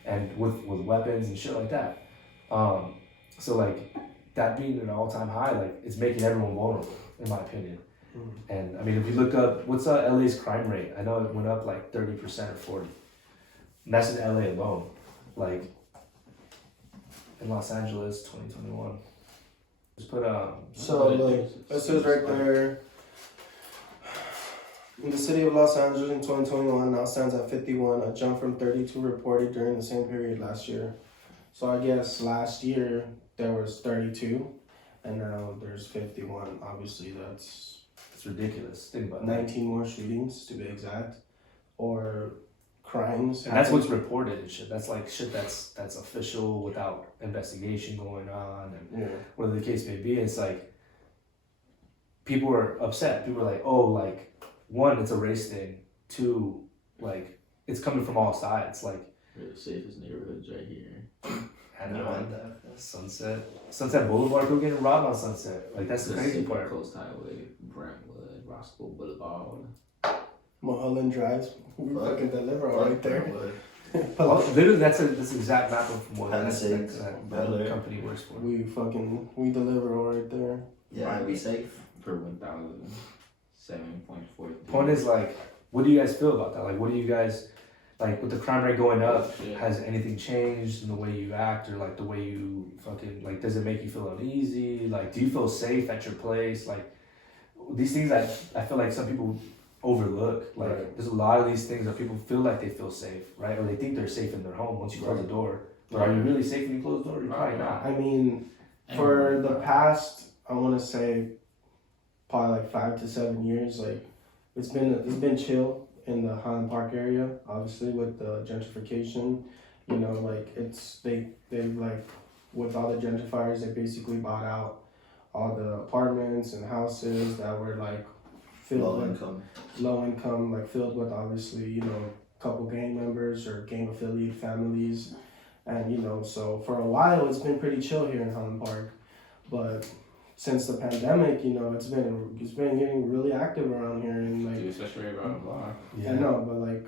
and with weapons and shit like that. So like that being at an all-time high, like it's making everyone vulnerable, in my opinion. And I mean, if you look up what's LA's crime rate, I know it went up like 30% or 40%. And that's in LA alone. Like in Los Angeles, 2021. Just put So like it says right there. In the city of Los Angeles in 2021 now stands at 51, a jump from 32 reported during the same period last year. So I guess last year there was 32, and now there's 51. Obviously, that's it's ridiculous. Think about that. 19 more shootings to be exact, or crimes. And that's what's reported and shit. That's like shit that's official without investigation going on and whatever the case may be. It's like people are upset. People are like, oh, like one, it's a race thing. Two, like it's coming from all sides. Like We're the safest neighborhoods right here. I know Sunset Boulevard, go getting robbed on Sunset. Like that's the crazy part. Coast Highway, Brentwood, Roscoe Boulevard. Mulholland Drive. We fucking deliver right there. Oh, literally, that's an exact map of what Palisades, that Bel Air. company works for. We deliver right there. Yeah, be safe. Per 1,000, 7.4. Point is like, what do you guys feel about that? Like, what do you guys like with the crime rate going up? Shit. Has anything changed in the way you act or like the way you fucking like? Does it make you feel uneasy? Like, do you feel safe at your place? Like, these things I feel like some people overlook. Like, Right. there's a lot of these things that people feel like they feel safe, right? Or they think they're safe in their home once you close the door. But are you really safe when you close the door? You're probably not. I mean, for the past, I want to say, probably like 5 to 7 years, like it's been chill in the Highland Park area. Obviously, with the gentrification, you know, like they like with all the gentrifiers, they basically bought out all the apartments and houses that were like filled with low income, like filled with obviously, you know, a couple gang members or gang affiliated families. And, you know, so for a while, it's been pretty chill here in Highland Park. But since the pandemic, you know, it's been getting really active around here. And, like, especially around the block. I know, but, like,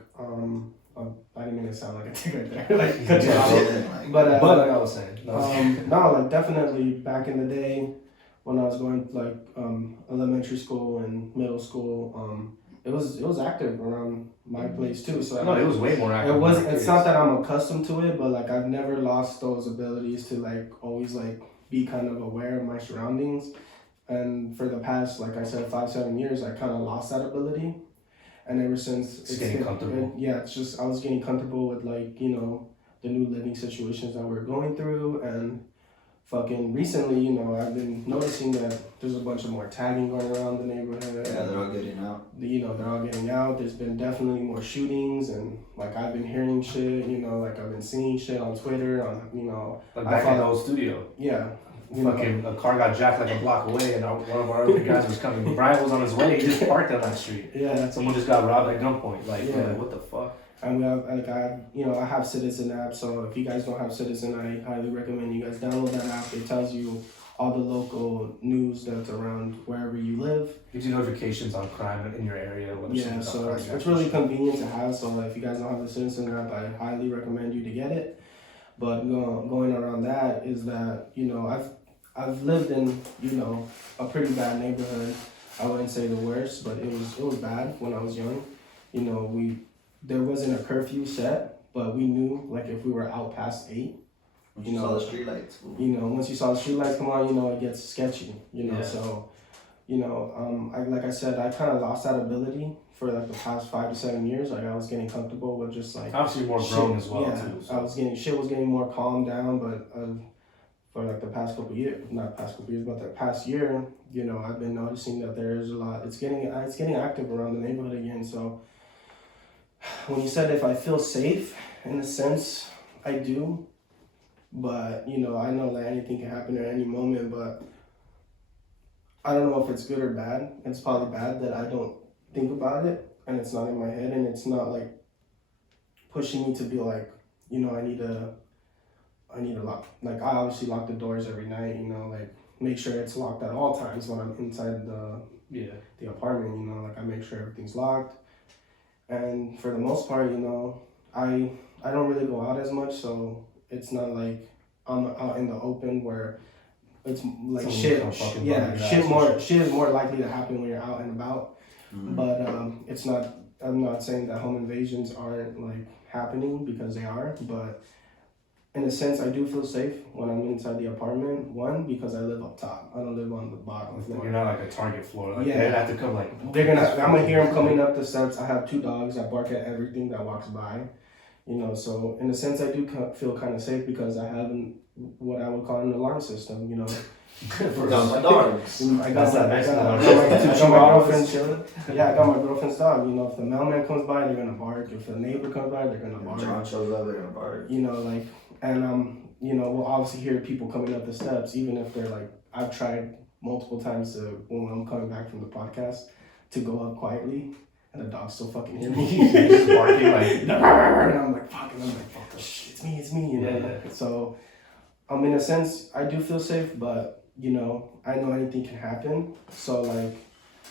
I didn't mean to sound like a tick right there. Like, cut you off. But like I was saying. no, like, definitely back in the day when I was going, like, elementary school and middle school, it was active around my place too. So No, it was way more active. It's not that I'm accustomed to it, but like I've never lost those abilities to like always like be kind of aware of my surroundings. And for the past, like I said, 5-7 years, I kind of lost that ability. And ever since it's getting comfortable. It's just I was getting comfortable with like, you know, the new living situations that we're going through. And fucking recently, you know, I've been noticing that there's a bunch of more tagging going around the neighborhood. Yeah, they're all getting out. You know, they're all getting out. There's been definitely more shootings, and like I've been hearing shit. You know, like I've been seeing shit on Twitter. On like back in the old studio. Yeah. Fucking a car got jacked like a block away, and one of our other guys was coming. Brian was on his way. He just parked on that street. Yeah. Someone just got robbed at gunpoint. Like, yeah. What the fuck? And we have I have Citizen app. So if you guys don't have Citizen, I highly recommend you guys download that app. It tells you all the local news that's around wherever you live. Gives you notifications on crime in your area. Yeah, so it's really convenient to have. So if you guys don't have the Citizen app, I highly recommend you to get it. But going around that is that, you know, I've lived in, you know, a pretty bad neighborhood. I wouldn't say the worst, but it was bad when I was young. You know, there wasn't a curfew set, but we knew like if we were out past 8. Once you saw the street lights. You know, once you saw the street lights come on, you know, it gets sketchy, you know, Yeah. so, you know, like I said, I kind of lost that ability for like the past 5 to 7 years. Like I was getting comfortable with just like. Obviously more grown as well yeah, too. So. Shit was getting more calmed down, but for like the past couple years, not past couple years, but the past year, you know, I've been noticing that there's a lot, it's getting active around the neighborhood again. So when you said if I feel safe, in a sense, I do. But, you know, I know that anything can happen at any moment, but I don't know if it's good or bad. It's probably bad that I don't think about it and it's not in my head and it's not like pushing me to be like, you know, I need to lock, like I obviously lock the doors every night, you know, like make sure it's locked at all times when I'm inside the apartment. You know, like I make sure everything's locked. And for the most part, you know, I don't really go out as much, so it's not like I'm out in the open where it's like shit is more likely to happen when you're out and about. But it's not. I'm not saying that home invasions aren't like happening, because they are, but in a sense, I do feel safe when I'm inside the apartment. One, because I live up top. I don't live on the bottom floor. You're not like a target floor. Like, they have to come like. I'm gonna hear them coming up the steps. I have 2 dogs that bark at everything that walks by. You know, so in a sense, I do feel kind of safe because I have what I would call an alarm system. You know. For my dogs. I got my girlfriend's. Yeah, I got my girlfriend's dog. You know, if the mailman comes by, they're gonna bark. If the neighbor comes by, they're gonna bark. If John shows up, they're gonna bark. You know, like, and you know, we'll obviously hear people coming up the steps, even if they're like, I've tried multiple times when I'm coming back from the podcast to go up quietly, and the dogs still fucking hear me. Just barking like, and I'm like, fuck, it's me, you know. Yeah. So, in a sense, I do feel safe, but you know, I know anything can happen. So like,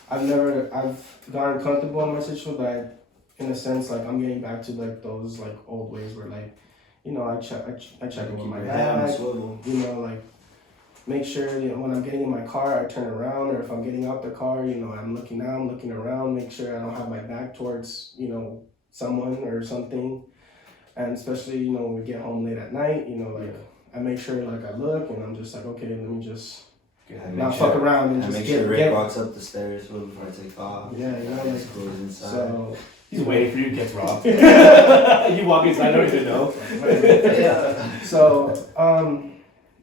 I've gotten comfortable in my situation, but in a sense, like I'm getting back to like those like old ways where like, you know, I check in with my bag, you know, like make sure, you know, when I'm getting in my car, I turn around, or if I'm getting out the car, you know, I'm looking around, make sure I don't have my back towards, you know, someone or something. And especially, you know, when we get home late at night, you know, like I make sure like I look and I'm just like, okay, let me just not fuck around and just make sure Rick walks up the stairs before I take off. Yeah, you know, like, goes inside. So he's waiting for you to get robbed. You walk inside, don't even know. Yeah. So,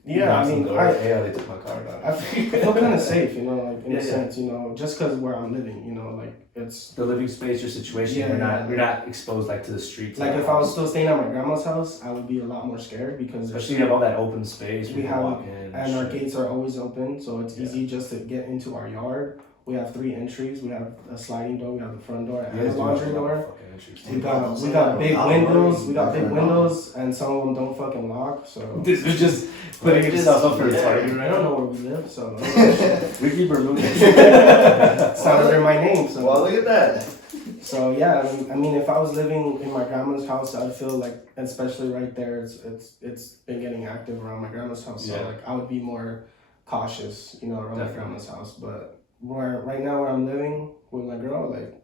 yeah, I mean, they took my car down. I feel kind of safe, you know, like in a sense, you know, just because where I'm living, you know, like it's the living space, your situation. You're not exposed like to the streets. Like if I was still staying at my grandma's house, I would be a lot more scared because especially you have all that open space. We have, and our gates are always open, so it's easy just to get into our yard. We have 3 entries. We have a sliding door. We have the front door and a laundry door. We got big windows. We got big windows, and some of them don't fucking lock. So this is just putting yourself up for a target. I don't know where we live, so Ricky Bermudez. It's not under my name. So well, look at that. So yeah, I mean, if I was living in my grandma's house, I'd feel like, especially right there, it's been getting active around my grandma's house. So like, I would be more cautious, you know, around my grandma's house. But right now where I'm living with my girl, like,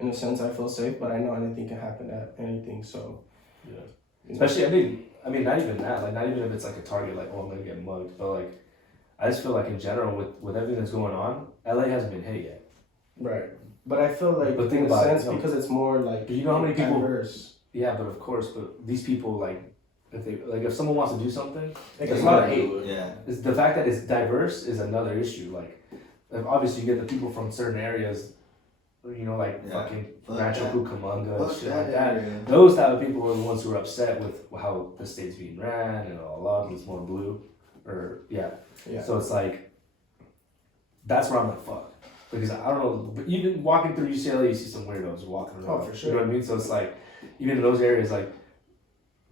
in a sense, I feel safe, but I know anything can happen at anything. So yeah, especially I mean, not even that. Like, not even if it's like a target, like, oh, I'm gonna get mugged. But like, I just feel like in general with everything that's going on, LA hasn't been hit yet. Right. But I feel like, but think in a about sense, it, because it's more like, you know how many people. Diverse. Yeah, but of course, but these people like, if someone wants to do something, there's a lot of hate. Yeah. It's the fact that it's diverse is another issue. Like obviously you get the people from certain areas, you know, like fucking Rancho Cucamonga, shit like that. Yeah. Those type of people are the ones who are upset with how the state's being ran and all of it's more blue, or yeah. So it's like, that's where I'm like, fuck. Because I don't know, but even walking through UCLA, you see some weirdos walking around. Oh, for sure. You know what I mean? So it's like, even in those areas, like,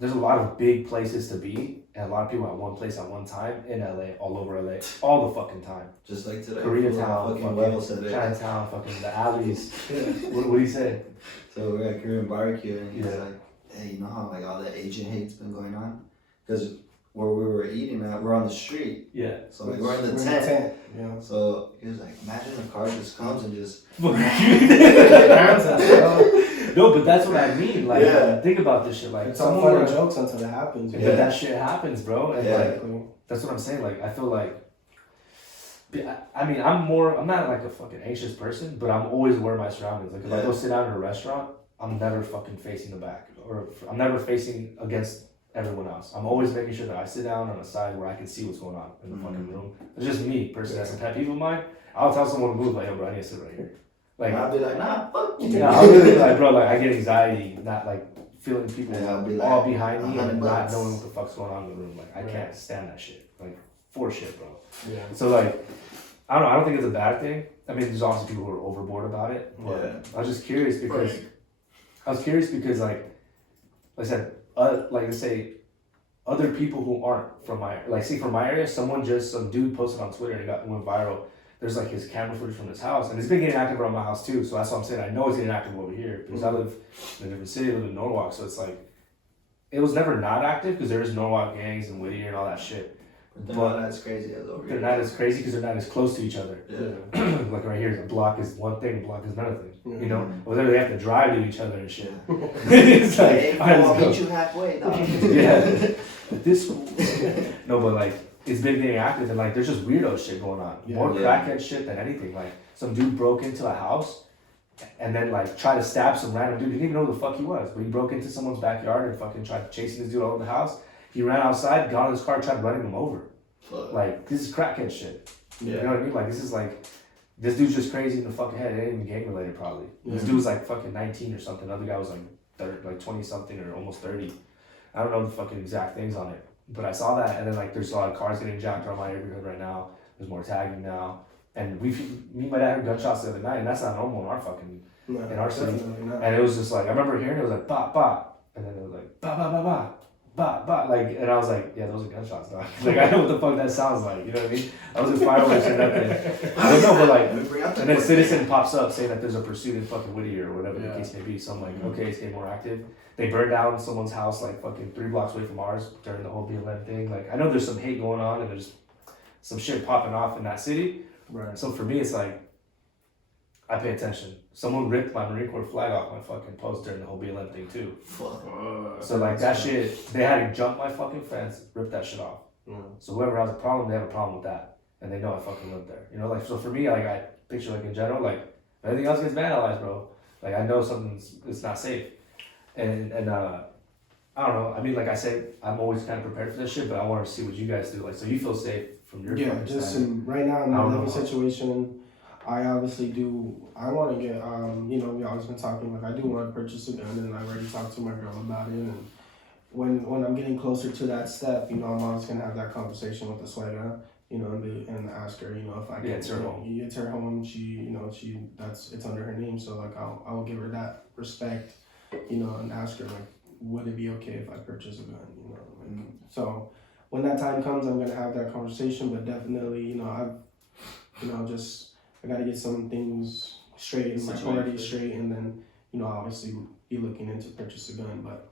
there's a lot of big places to be, and a lot of people at one place at one time in LA, all over LA, all the fucking time. Just like today. Koreatown, fucking Chinatown, fucking the alleys. What do you say? So we're at Korean barbecue, and he's like, hey, you know how like all that Asian hate's been going on? Because where we were eating at, we're on the street. Yeah. So like, we're in the tent. Yeah. So he was like, imagine a car just comes and just. No, but that's what I mean. Like, think about this shit. Like, it's all fun and jokes until it happens. But that shit happens, bro. And like, that's what I'm saying. Like, I feel like, I mean, I'm not like a fucking anxious person, but I'm always aware of my surroundings. Like, if I go sit down in a restaurant, I'm never fucking facing the back, or I'm never facing against everyone else. I'm always making sure that I sit down on a side where I can see what's going on in the fucking room. It's just me, personally. That's a pet peeve of mine. I'll tell someone to move, like, yo, bro, I need to sit right here. Like, I'll be like, nah, fuck you. Yeah, I'll really be like, bro, like, I get anxiety, not like feeling people all behind me and not knowing what the fuck's going on in the room. Like, I can't stand that shit. Like, for shit, bro. Yeah. So, like, I don't know. I don't think it's a bad thing. I mean, there's obviously people who are overboard about it. But I was just curious because, like I said, like, let's say, other people who aren't from my, like, see, from my area, some dude posted on Twitter and it went viral. There's like his camera footage from his house, and it's been getting active around my house too. So that's what I'm saying. I know it's getting active over here because I live in a different city, I live in Norwalk. So it's like, it was never not active because there's Norwalk gangs and Whittier and all that shit. They're not as crazy as over here. They're not as crazy because they're not as close to each other. Yeah. Like right here, the block is one thing, the block is another thing. Yeah. You know, over there they have to drive to each other and shit. It's like, Hey, I'll let's go. meet you halfway, dog. Yeah. At this school. No, but like, it's been getting active and like, there's just weirdo shit going on. Yeah. More Yeah. crackhead shit than anything. Like, some dude broke into a house and then like tried to stab some random dude. He didn't even know who the fuck he was, but he broke into someone's backyard and fucking tried chasing this dude all over the house. He ran outside, got in his car, tried running him over. Fuck. Like, this is crackhead shit. You Yeah. know what I mean? Like, this is like, this dude's just crazy in the fucking head. It ain't even gang related, probably. This Yeah. dude was like fucking 19 or something. The other guy was like 30, like 20 something or almost 30. I don't know the fucking exact things on it, but I saw that. And then like, there's a lot of cars getting jacked around my neighborhood right now. There's more tagging now. And me and my dad heard gunshots the other night, and that's not normal in our fucking, No, in our city. definitely not. and it was just like, I remember hearing it was like, ba, ba. And then it was like, ba, ba, ba, ba. Ba, ba, like, and I was like, yeah, those are gunshots, dog. Like, I know what the fuck that sounds like, you know what I mean? I was in fireworks and nothing. I don't know, but like, and then Citizen pops up saying that there's a pursuit in fucking Whittier or whatever the case may be. So I'm like, okay, it's getting more active. They burned down someone's house like fucking 3 blocks away from ours during the whole BLM thing. Like, I know there's some hate going on and there's some shit popping off in that city. Right. So for me, it's like, I pay attention. Someone ripped my Marine Corps flag off my fucking post during the whole BLM thing too. Fuck. So like that shit, they had to jump my fucking fence, rip that shit off. So whoever has a problem, they have a problem with that, and they know I fucking live there. You know, like, so for me, like, I picture like in general, like, if anything else gets vandalized, bro, like, I know something's, it's not safe, and I don't know. I mean, like I said, I'm always kind of prepared for this shit, but I want to see what you guys do. Like, so you feel safe from your Yeah, fucking just standpoint. right now in I my don't living know. situation, I obviously do. I want to get. You know, we always been talking. Like, I do want to purchase a gun, and I already talked to my girl about it. And when I'm getting closer to that step, you know, I'm always gonna have that conversation with the suegra, you know, and ask her, you know, if I can. Yeah, it's her home. It's her home. It's under her name. So like, I'll give her that respect, you know, and ask her like, would it be okay if I purchase a gun, you know? Like, so when that time comes, I'm gonna have that conversation. But definitely, you know, I gotta get some things straight and my priorities straight, and then, you know, obviously be looking into purchase a gun. But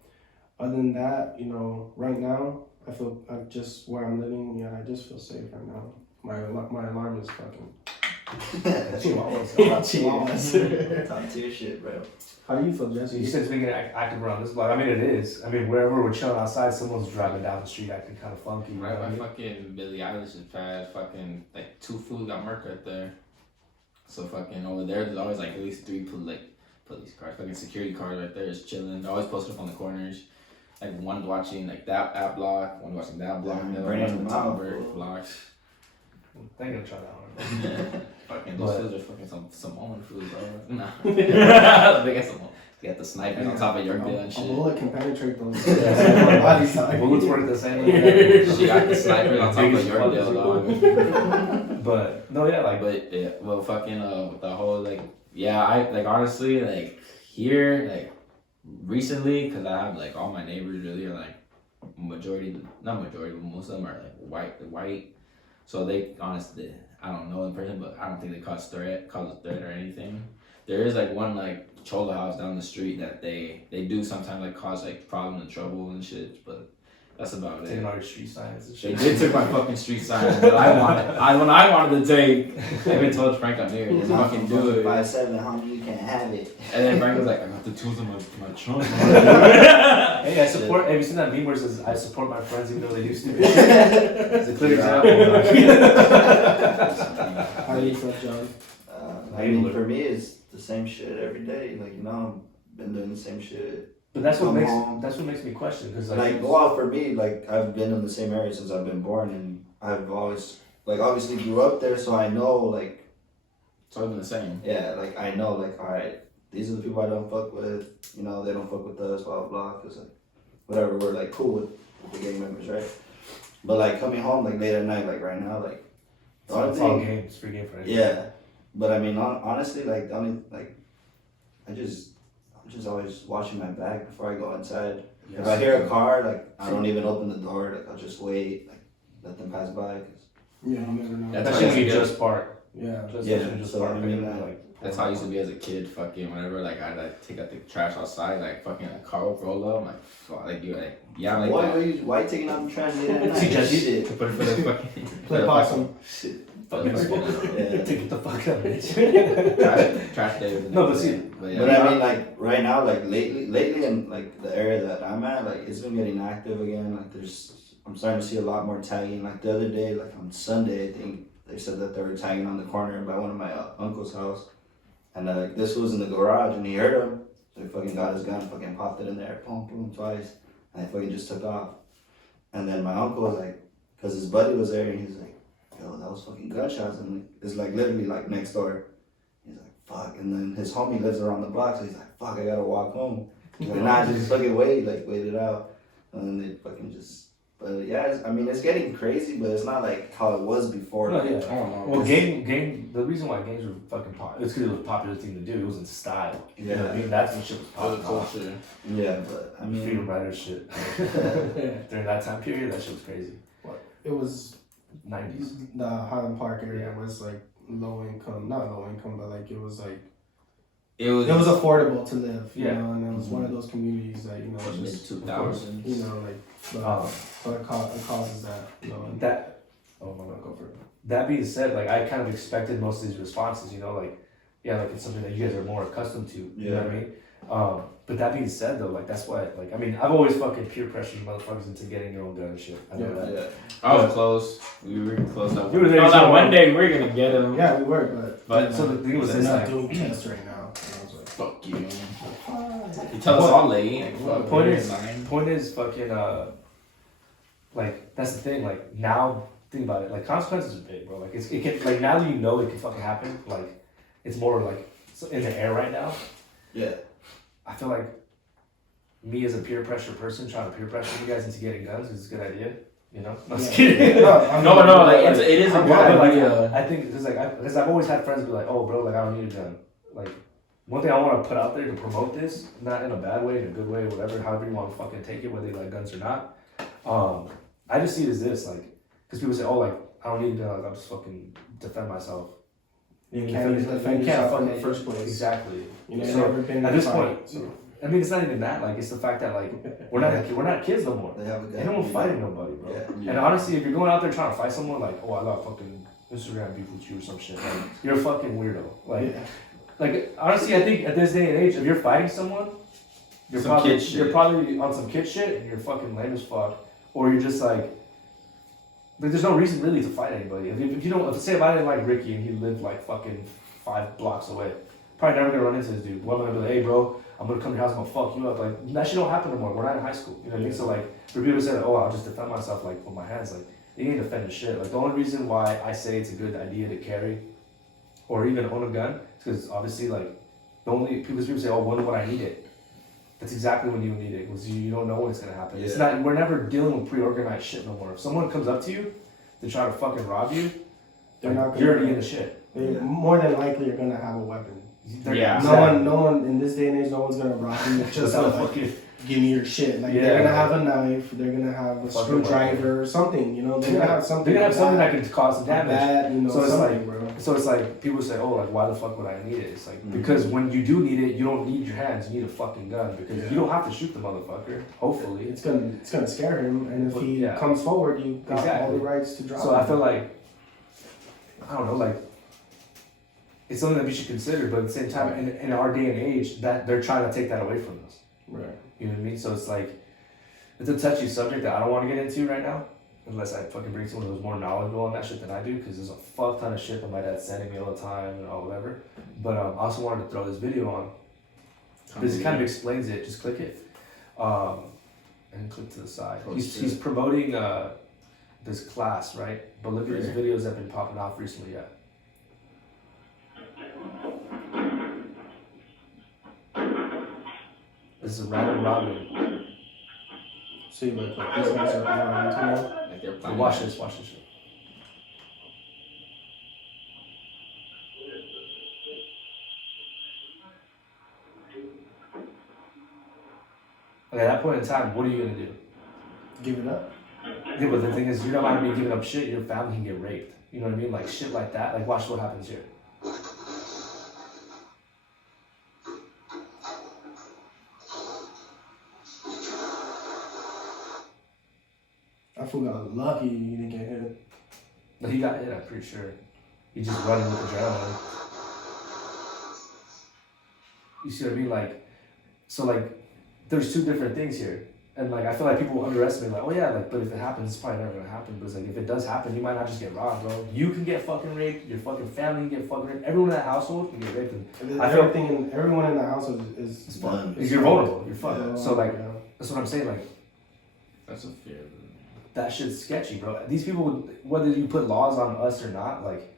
other than that, you know, right now I just where I'm living, yeah, I just feel safe right now. My alarm is fucking chihuahuas. Top tier shit, bro. How do you feel, Jesse? You said it's making it active around this block. I mean, it is. I mean, wherever we're chilling outside, someone's driving down the street acting kind of funky. You know Right what I by mean? fucking Billie Eilish's past, fucking like 2 fools got murked right there. So fucking over there, there's always like at least 3 police cars, fucking security cars right there, just chilling. They're always posted up on the corners. Like one's watching like that block, one watching that block, Yeah, the other bringing watching the them top out. blocks. They're gonna try that one. Fucking But- those fools are fucking some Samoan fools, bro. Nah. They got some. They got the snipers on top of your bill and A shit. bullet can penetrate those. Yeah, body side. Bullets work the same way. She got the snipers on top of Biggest your fuck bill, is dog. But no, yeah, like, But yeah, well, fucking with the whole like, yeah, I like honestly like here like recently, cause I have like all my neighbors really are like not majority, but most of them are like white. So they honestly, I don't know in person, but I don't think they cause a threat or anything. There is like one like Chola house down the street that they do sometimes like cause like problems and trouble and shit, but that's about it. taking all your street signs and They shit. did take my fucking street sign that I wanted to take. I even told Frank I'm here, just fucking do it. 5'7", homie, you can't have it. And then Frank was like, I got the tools in my trunk. Hey, I support. Have you seen that meme where it says, "I support my friends even though they do stupid shit"? It's a clear example. How do you feel, John? I mean, for me, it's the same shit every day. Like, you know, I've been doing the same shit. But that's what Come makes on. me question, because Like, well, for me, like, I've been in the same area since I've been born, and I've always, like, obviously grew up there, so I know, like, It's all been the same. yeah, like, I know, like, alright, these are the people I don't fuck with, you know, they don't fuck with us, blah, blah, blah, because, like, whatever, we're, like, cool with the gang members, right? But, like, coming home, like, late at night, like, right now, like, the only it's all thing, game. It's free game for anything. yeah, but, I mean, honestly, like, the only, like, I'm just always watching my back before I go inside. Yes. If I hear a car, like I don't even open the door. Like I'll just wait, like let them pass by. 'Cause Yeah, you never know. That's Especially how when you you just park. Yeah. Just so, park. I mean, That's how I used to be as a kid. Fucking whenever like I'd like take out the trash outside, like fucking a car would roll up. I'm like, fuck, like you like yeah, I'm like why you taking out the trash late at night? See, just shit. to put it for the fucking Play possum. Fucking Yeah. to get the fuck up, bitch. trash day. Was the No, next but see- day. yeah. But I mean, like right now, like lately in like the area that I'm at, like it's been getting active again. Like I'm starting to see a lot more tagging. Like the other day, like on Sunday, I think they said that they were tagging on the corner by one of my uncle's house, and this was in the garage, and he heard him, so he fucking got his gun, fucking popped it in there, boom, boom, twice, and they fucking just took off. And then my uncle was like, cause his buddy was there, and he's like, yo, that was fucking gunshots, and it's like literally like next door. He's like, fuck, and then his homie lives around the block, so he's like, fuck, I gotta walk home. He's like, nah, just fucking wait it out. And then they fucking just, but yeah, I mean, it's getting crazy, but it's not like how it was before. No, Like, yeah. I don't know. Well, the reason why games were fucking popular, it's because it was a popular thing to do. It was in style. You know what I mean? That's when shit was For the popular. culture. yeah, but I mean, Freedom Rider shit. During that time period, that shit was crazy. It was 90s. the Highland Park area was like low income, not low income, but like it was affordable to live, you Yeah. know, and it was one of those communities that, you know, Mid just, 2000s. you know, like, but it causes that, you know. and- That, oh my god, go for it. That being said, like I kind of expected most of these responses, you know, like, yeah, like it's something that you guys are more accustomed to, you know what I mean? But that being said though, like that's why, like, I mean, I've always fucking peer pressured motherfuckers into getting your own gun and shit. I know that. yeah. I was close. We were close. That You were there, that so- one day we were gonna get him. Yeah, we were, but But So the thing was, they're it's not like, doing tests right now. And I was like, fuck you. You tell us all late. Like, the fuck, point we're is, nine. point is fucking, like, that's the thing, like, now, think about it, like, consequences are big, bro, like, it can, like, now that you know it can fucking happen, like, it's more, like, in the air right now. Yeah. I feel like me as a peer pressure person trying to peer pressure you guys into getting guns is a good idea, you know? No, I'm just kidding. No, like it is a good But, like, idea. I think, because I've always had friends be like, oh, bro, like, I don't need a gun, like, one thing I want to put out there to promote this, not in a bad way, in a good way, whatever, however you want to fucking take it, whether you like guns or not. I just see it as this, like, because people say, oh, like, I don't need a gun, like, I'll just fucking defend myself. you can't defend yourself in the first place. Exactly. You know, So, never been in at a this fight, point, so. I mean, it's not even that, like, it's the fact that, like, we're not kids no more. They have a gun. Ain't no one fighting nobody, bro. Yeah. And honestly, if you're going out there trying to fight someone, like, oh, I got fucking Instagram beef with you or some shit, like, you're a fucking weirdo. Like, Yeah. like, honestly, I think at this day and age, if you're fighting someone, you're Some probably kid shit. you're probably on some kid shit and you're fucking lame as fuck, or you're just like there's no reason really to fight anybody. If you don't, say if I didn't like Ricky and he lived like fucking 5 blocks away, probably never gonna run into this dude. Well, I'm gonna be like, hey bro, I'm gonna come to your house, I'm gonna fuck you up. Like that shit don't happen anymore. We're not in high school, you know what I mean? So like for people to say, oh, I'll just defend myself like with my hands, like you ain't defending shit. Like the only reason why I say it's a good idea to carry or even own a gun is because obviously like the only people say, oh, when would I need it? That's exactly when you need it, because you don't know when it's gonna happen. It's not. We're never dealing with pre-organized shit no more. If someone comes up to you to try to fucking rob you, They're not gonna- you're already in the shit. They more than likely are gonna have a weapon. Yeah. No one in this day and age, no one's gonna rob you just Without like, fucking. give me your shit. Like Yeah. they're gonna have a knife, they're gonna have a Fucking screwdriver or something. You know, they're gonna have something. They're gonna have something like that can cause some damage. That, you know, So it's something, like- bro. So it's like people say, oh, like why the fuck would I need it? It's like because when you do need it, you don't need your hands. You need a fucking gun because you don't have to shoot the motherfucker. Hopefully. It's gonna scare him, and if But, he yeah. comes forward, you got all Exactly. the rights to drop So him. I feel like I don't know, like it's something that we should consider, but at the same time, in our day and age, that they're trying to take that away from us. Right. You know what I mean? So it's like it's a touchy subject that I don't want to get into right now, unless I fucking bring someone who's more knowledgeable on that shit than I do, because there's a fuck ton of shit that my dad's sending me all the time and all whatever. But I also wanted to throw this video on because it kind of explains it. Just click it, and click to the side. He's promoting this class, right? But look at his videos that have been popping off recently. Yeah. This is a random robin. See, like these guys are around to me. Like they're So planning. watch this shit. Like at that point in time, what are you gonna do? Give it up. Yeah, but the thing is, you're not gonna be giving up shit. Your family can get raped. You know what I mean? Like shit like that. Like watch what happens here. I forgot lucky you didn't get hit. No, he got hit. I'm pretty sure. He just running with adrenaline. You see what I mean? Like, so like, there's two different things here. And like, I feel like people underestimate, like, oh yeah, like, but if it happens, it's probably never gonna happen. But it's like, if it does happen, you might not just get robbed, bro. You can get fucking raped. Your fucking family can get fucking raped. Everyone in that household can get raped. And I feel everyone in the household is done. you're vulnerable. You're fucked. Yeah, So like, yeah. that's what I'm saying. Like, That's a fear. that shit's sketchy, bro. These people, whether you put laws on us or not, like,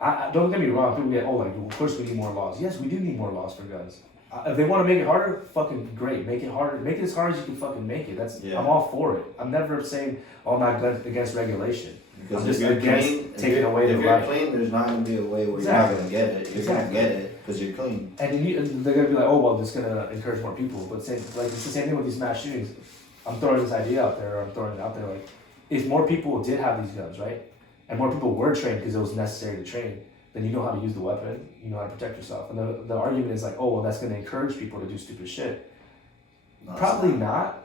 I don't get me wrong. People get, oh, like, well, of course we need more laws. Yes, we do need more laws for guns. If they want to make it harder, fucking great. Make it harder. Make it as hard as you can fucking make it. I'm all for it. I'm never saying, oh, I'm not against regulation. Because I'm if just you're against clean, taking away the if you're right. clean, there's not gonna be a way where Exactly. you're not gonna get it. You're Exactly. gonna get it because you're clean. And they're gonna be like, oh, well, it's gonna encourage more people. But same, like, it's the same thing with these mass shootings. I'm throwing this idea out there, or I'm throwing it out there, like, if more people did have these guns, right, and more people were trained because it was necessary to train, then you know how to use the weapon, you know how to protect yourself. And the argument is like, oh, well, that's gonna encourage people to do stupid shit. No, it's Probably not.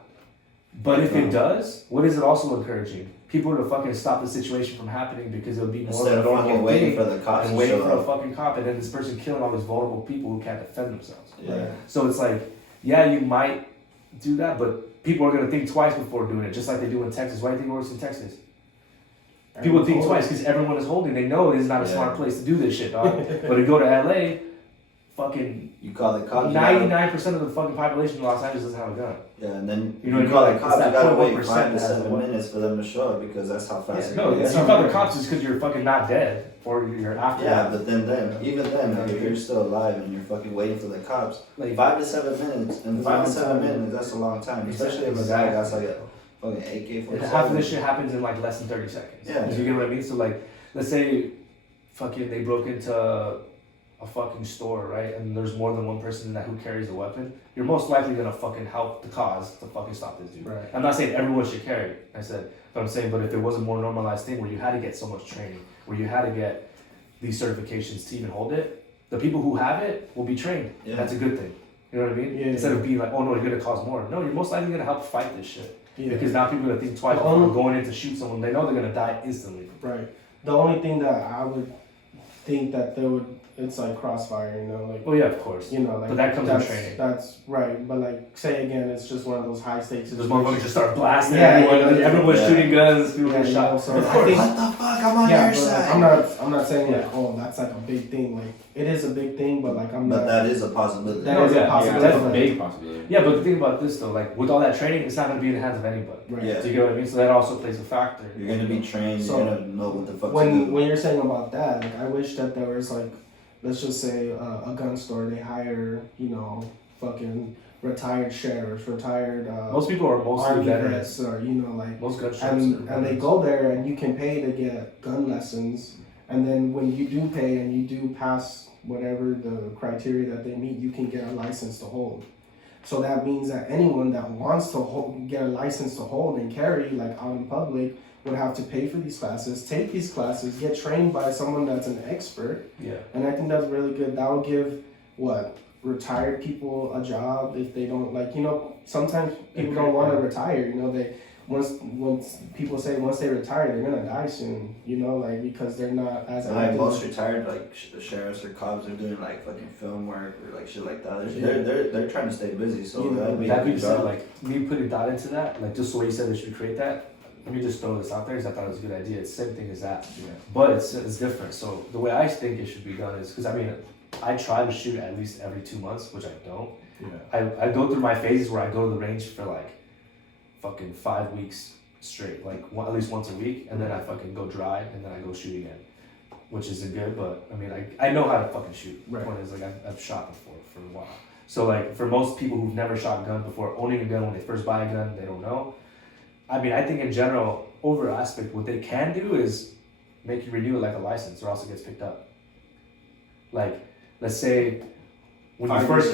But if it No. does, what is it also encouraging? People to fucking stop the situation from happening because it would be more Instead of of a fucking normal waiting thing for the cops and to waiting show for a up. fucking cop, and then this person killing all these vulnerable people who can't defend themselves. Yeah. So it's like, yeah, you might do that, but people are gonna think twice before doing it, just like they do in Texas. Why do you think it works in Texas? People think twice because everyone is holding. They know it's not a Yeah. smart place to do this shit, dog. But to go to LA, fucking You call the cops. you gotta- 99% of the fucking population in Los Angeles doesn't have a gun. Yeah, and then You know you what I call mean? the Like, cops. it's You that gotta wait 0.1% 5 to that has 7 one. minutes for them to show up because that's how fast. Yeah, it no, goes. if you call the cops, it's because you're fucking not dead or you're after. Yeah, them. but then, even then, like, if you're still alive and you're fucking waiting for the cops, Like, 5 to 7 minutes, and It's 5 a to long 7 time. minutes, that's a long time, especially if a guy got like a fucking AK-47. and half of this shit happens in like less than 30 seconds. Yeah. You get what I mean? So like, let's say, fucking, they broke into a fucking store, right? And there's more than one person in that who carries a weapon. You're most likely gonna fucking help the cause to fucking stop this dude. Right. I'm not saying everyone should carry. I said, but I'm saying, but if it was a more normalized thing where you had to get so much training, where you had to get these certifications to even hold it, the people who have it will be trained. Yeah. That's a good thing. You know what I mean? Yeah, Instead yeah. of being like, oh no, you're gonna cause more. No, you're most likely gonna help fight this shit. Yeah. Because now people are gonna think twice The before only- going in to shoot someone. They know they're gonna die instantly. Right. The only thing that I would think that there would, it's like crossfire, you know, like, Oh yeah, of course. you know, like. But that comes with that's, training. That's right, but like, say again, it's just one of those high stakes Those motherfuckers just start blasting Yeah, everyone. yeah, Everyone's yeah. shooting guns. People Yeah, get you shot. know, so Of I course. think- What the fuck? I'm on Yeah, your but like, side. I'm not saying like, Yeah. oh, that's like a big thing. Like, it is a big thing, but like, I'm But not. that is a possibility. That No, is yeah, a yeah, possibility. That's a definitely. big possibility. Yeah, but the thing about this though, like with all that training, it's not gonna be in the hands of anybody. Right. Yeah. Do you get what I mean? So that also plays a factor. You're gonna be trained. So, you're gonna know what the fuck to When do. when you're saying about that, like, I wish that there was like, let's just say a gun store. They hire, you know, fucking retired sheriffs, retired Most people are mostly army veterans. vets, or you know, like. Most gun shops And are they veterans. go there and you can pay to get gun lessons, and then when you do pay and you do pass whatever the criteria that they meet, you can get a license to hold. So that means that anyone that wants to get a license to hold and carry, like out in public, would have to pay for these classes, take these classes, get trained by someone that's an expert, Yeah. and I think that's really good. That will give retired people a job if they don't, like, you know, sometimes people don't want to retire, you know, they once people say once they retire they're gonna die soon, you know, like, because they're not as And, like active. most retired like sheriffs or cops are doing like fucking film work or like shit like that. They're trying to stay busy, so You know, that'd be That a being good said, job. like me putting thought into that, like just the way you said they should create that. Let me just throw this out there because I thought it was a good idea. It's the same thing as that, but it's different. So the way I think it should be done is because I mean, I try to shoot at least every 2 months, which I don't. Yeah. I go through my phases where I go to the range for like fucking 5 weeks straight, like at least once a week, and then I fucking go dry, and then I go shoot again, which isn't good, but I mean, I know how to fucking shoot. Right. The point is, like, I've shot before for a while. So like for most people who've never shot a gun before, owning a gun when they first buy a gun, they don't know. I mean, I think in general, over aspect, what they can do is make you renew it like a license, or else it gets picked up. Like, let's say When you first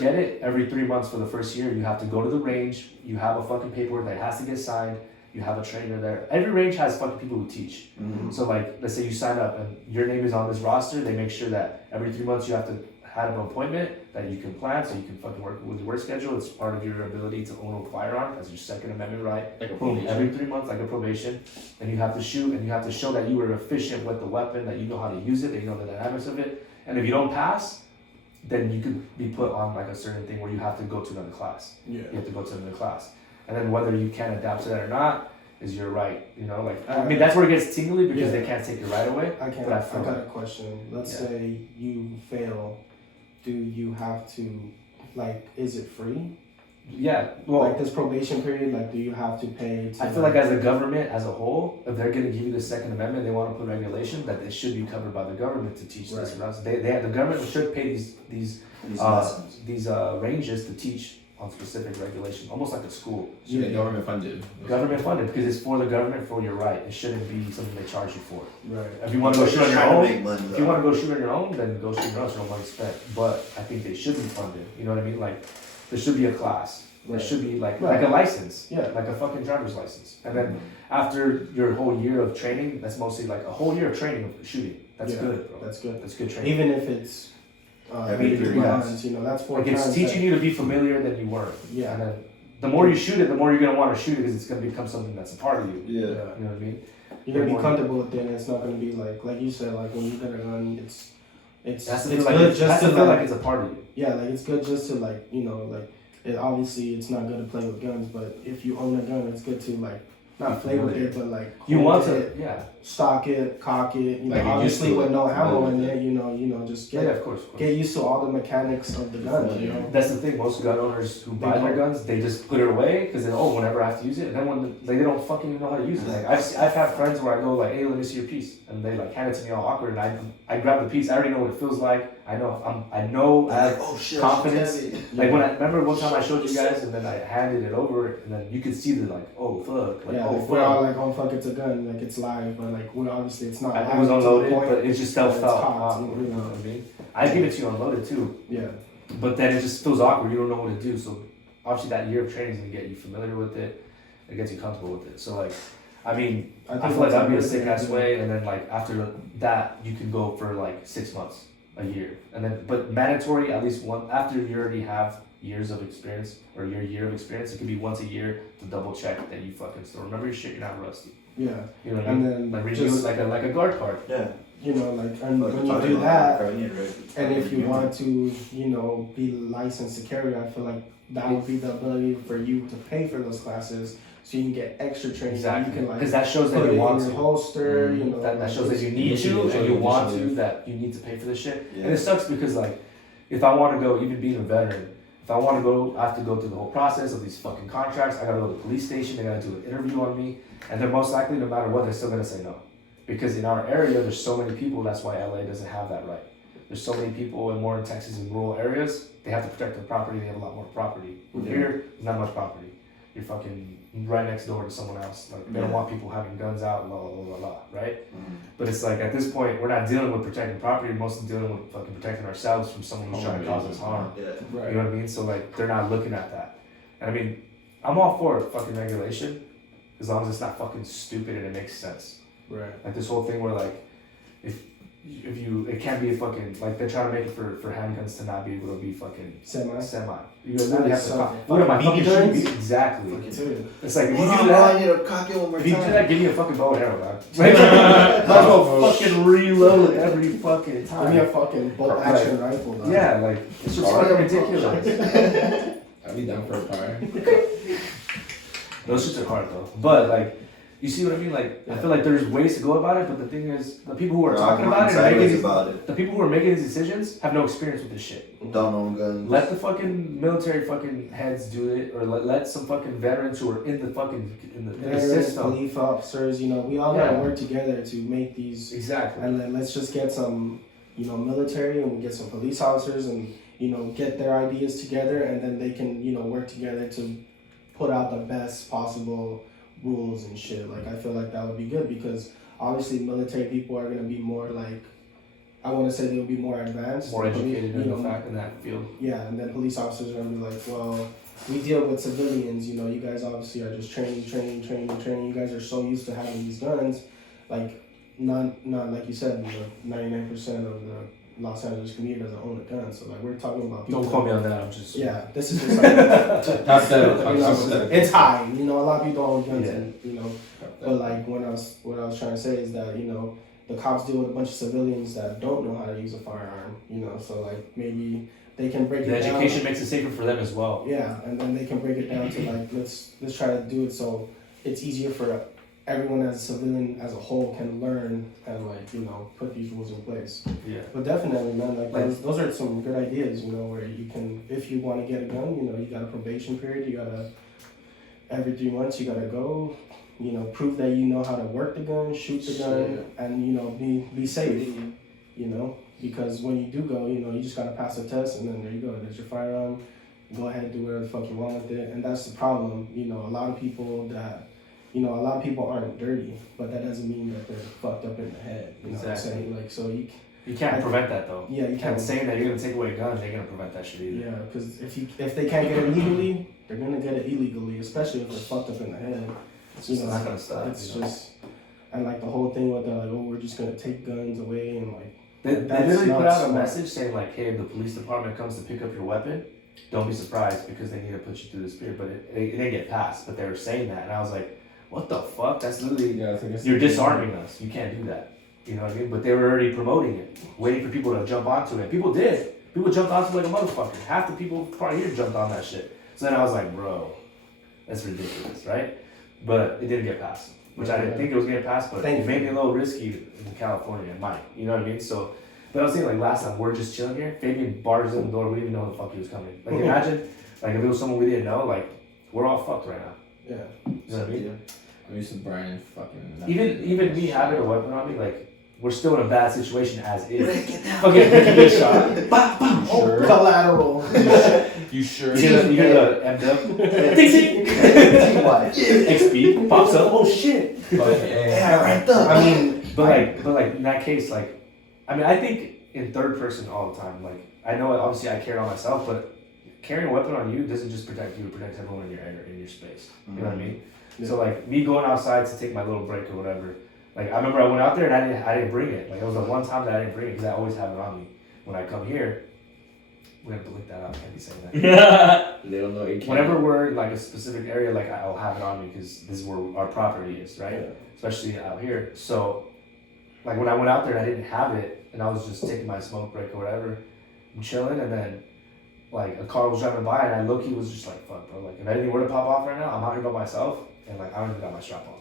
get it, every 3 months for the first year, you have to go to the range. You have a fucking paperwork that has to get signed. You have a trainer there. Every range has fucking people who teach. Mm-hmm. So like, let's say you sign up and your name is on this roster. They make sure that every 3 months you have to have an appointment that you can plan, so you can fucking work with your work schedule. It's part of your ability to own a firearm. That's your Second Amendment right. Like a Boom. probation. Every 3 months, like a probation. Then you have to shoot, and you have to show that you were efficient with the weapon, that you know how to use it, that you know the dynamics of it. And if you don't pass, then you could be put on like a certain thing where you have to go to another class. Yeah. You have to go to another class. And then whether you can adapt to that or not is your right. You know, like, I mean, that's where it gets tingly because they can't take your right away. I got a question. Let's say you fail. Do you have to, like, is it free? Yeah, well, like this probation period, like, do you have to pay? I feel like as a government as a whole, if they're going to give you the Second Amendment, they want to put regulation that they should be covered by the government to teach this. The government should pay these ranges to teach on specific regulation, almost like a school. Yeah, government funded. Government funded because it's for the government, for your right. It shouldn't be something they charge you for. Right. If you want to go shoot on your own, if you want to go shoot on your own, then go shoot on your own. No money spent. But I think they should be funded. You know what I mean? Like there should be a class. There should be like a license. Yeah. Like a fucking driver's license. And then after your whole year of training, that's mostly like a whole year of training of shooting. That's good, bro. That's good. That's good training. Even if it's every 3 months, you know, that's 4 like times. it's teaching you to be familiar than you weren't. Yeah. And then the more you shoot it, the more you're gonna want to shoot it because it's gonna become something that's a part of you. Yeah. You know what I mean? You're gonna be comfortable with it, and it's not gonna be like you said, like when you get a gun, it's That's it's like good just to feel like it's a part of you. Yeah, like it's good just to like, you know, like it obviously it's not good to play with guns, but if you own a gun, it's good to like not play with it, but like You want it, to, stock it, cock it, you know, Like obviously with no ammo in it, you know, just yeah, of course. get used to all the mechanics of the gun, you know. That's the thing. Most gun owners who buy their guns, they just put it away because whenever I have to use it, and then when they don't fucking know how to use it. Like I've had friends where I go like, hey, let me see your piece, and they like hand it to me all awkward, and I grab the piece. I already know what it feels like. I know I have oh shit, confidence. Like when I remember one time I showed you guys, and then I handed it over, and then you could see the like, oh fuck, like if we're all like, oh fuck, it's a gun, like it's live, but like we're obviously it's not. It was unloaded, but it just felt. You know what I mean? I give it to you unloaded too. Yeah. But then it just feels awkward. You don't know what to do. So obviously that year of training is gonna get you familiar with it. It gets you comfortable with it. So like, I mean, I feel like that'd be a sick ass way. And then like after that, you can go for like 6 months, a year, and then but mandatory at least one after you already have years of experience or your year of experience. It could be once a year to double check that you fucking still remember your shit. You're not rusty. Yeah. You know what I mean? And then like renew it like a guard card. Yeah. You know, like, and when you do that, and if you want to, you know, be licensed to carry, I feel like that would be the ability for you to pay for those classes, so you can get extra training. Exactly. You can like because that shows that put you it want in to. your holster. You know, that shows that you need to and you want to. That you need to pay for this shit. Yeah. And it sucks because like, if I want to go, even being a veteran, if I want to go, I have to go through the whole process of these fucking contracts. I gotta go to the police station. They gotta do an interview on me, and they're most likely, no matter what, they're still gonna say no. Because in our area, there's so many people, that's why LA doesn't have that right. There's so many people, and more in Texas in rural areas, they have to protect their property, they have a lot more property. Here, there's not much property. You're fucking right next door to someone else. Like, they don't want people having guns out, right? But it's like, at this point, we're not dealing with protecting property, we're mostly dealing with fucking protecting ourselves from someone who's trying to cause us harm. Yeah. Right. You know what I mean? So like, they're not looking at that. And I mean, I'm all for fucking regulation, as long as it's not fucking stupid and it makes sense. Right. Like this whole thing where like, if you, it can't be a fucking, like they're trying to make it for handguns to not be able to be fucking Semi. You really have to What am I, fucking BB shoot? guns? Exactly. Dude. It's like, if you Hold do on, that, I need to cock it one more if you do time. that, give me a fucking bow and arrow, man. Might as well fucking reload every fucking Give me time. a fucking bolt action rifle. Dog. Yeah, like, it's just fucking ridiculous. I'd be down for a fire. Those shits are hard though. But like, you see what I mean? Like, I feel like there's ways to go about it, but the thing is, the people who are talking about it, and making these, the people who are making these decisions have no experience with this shit. Don't own guns. Let the fucking military fucking heads do it, or let some fucking veterans who are in the fucking in the system. Police officers, you know, we all gotta work together to make these. Exactly. And then let's just get some, you know, military, and we get some police officers, and you know, get their ideas together, and then they can, you know, work together to put out the best possible rules and shit. Like, I feel like that would be good, because obviously military people are gonna be more like I want to say they'll be more advanced. More educated you know, in the fact in that field. Yeah, and then police officers are gonna be like, well, we deal with civilians. You know, you guys obviously are just training. You guys are so used to having these guns, like not like you said, 99% of the Los Angeles community doesn't own a gun. So like we're talking about people. Don't quote me on that. I'm just. Yeah, this is just like it's high. You know, a lot of people don't own guns, and you know, but like what I was trying to say is that the cops deal with a bunch of civilians that don't know how to use a firearm. You know, so like maybe they can break it down. The education makes it safer for them as well. Yeah, and then they can break it down to like let's try to do it so it's easier for everyone as a civilian as a whole can learn and put these rules in place. Yeah. But definitely, man, those are some good ideas. Where you can, if you want to get a gun, you got a probation period. You gotta every 3 months you gotta go. Prove that you know how to work the gun, shoot the gun, and be safe. Because when you do go, you just gotta pass the test, and then there you go. There's your firearm. Go ahead and do whatever the fuck you want with it, and that's the problem. A lot of people aren't dirty, but that doesn't mean that they're fucked up in the head. You know what I'm saying? Like, so you can't prevent that though. Yeah, you can't. Saying that you're gonna take away guns, they're gonna prevent that shit either. Yeah, because if they can't get it legally, they're gonna get it illegally, especially if they're fucked up in the head. It's just not gonna stop. It's just, and the whole thing with we're just gonna take guns away and They literally put out a message saying hey, if the police department comes to pick up your weapon, don't be surprised because they need to put you through this period. But it didn't get passed. But they were saying that, and I was like, what the fuck? That's literally you're disarming us. You can't do that. You know what I mean? But they were already promoting it, waiting for people to jump onto it. People did. People jumped onto it like a motherfucker. Half the people probably here jumped on that shit. So then I was like, bro, that's ridiculous, right? But it didn't get passed, which I didn't think it was gonna pass. But it made me a little risky in California. It might, you know what I mean? So, but I was thinking last time we're just chilling here. Fabian bars in the door. We didn't even know the fuck he was coming. Imagine if it was someone we didn't know. We're all fucked right now. Yeah. You know what I mean? Yeah. I'm used to Brian fucking. Even me having a weapon on me, we're still in a bad situation as is. Okay, get shot. Bah, bah. Sure. Collateral. You sure? You get the MW. Ding ding. XP pops up. Oh shit. I mean, but in that case, I think in third person all the time. I know obviously I carry it on myself, but carrying a weapon on you doesn't just protect you; it protects everyone in your space. You know what I mean? Yeah. So me going outside to take my little break or whatever. I remember I went out there and I didn't bring it. It was the one time that I didn't bring it because I always have it on me. When I come here, we have to look that out. I can't be saying that. They don't know. Whenever we're in a specific area, I'll have it on me because this is where our property is, right? Yeah. Especially out here. So, when I went out there and I didn't have it, and I was just taking my smoke break or whatever, I'm chilling, and then a car was driving by, and I low-key was just fuck, bro. If anything were to pop off right now, I'm out here by myself, and I don't even got my strap on.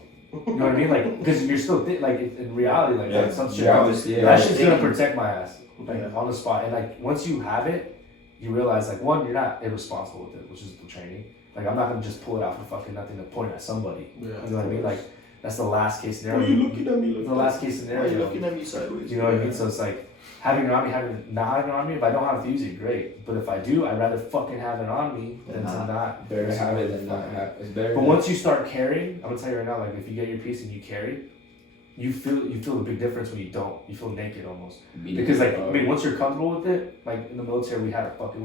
You know what I mean? Because you're still in reality, some shit. That shit's gonna protect my ass, on the spot. And once you have it, you realize one, you're not irresponsible with it, which is the training. I'm not gonna just pull it out for fucking nothing to point at somebody. Yeah, you know what I mean? That's the last case scenario. Why are you looking at me? The last case scenario. Why are you looking at me sideways? You know what I mean? So it's having it on me, not having it on me. If I don't have to use it, great. But if I do, I'd rather fucking have it on me than to not. Better to have it than not have it. It's better. But once you start carrying, I'm gonna tell you right now, if you get your piece and you carry, you feel the big difference when you don't. You feel naked almost. Because once you're comfortable with it, in the military we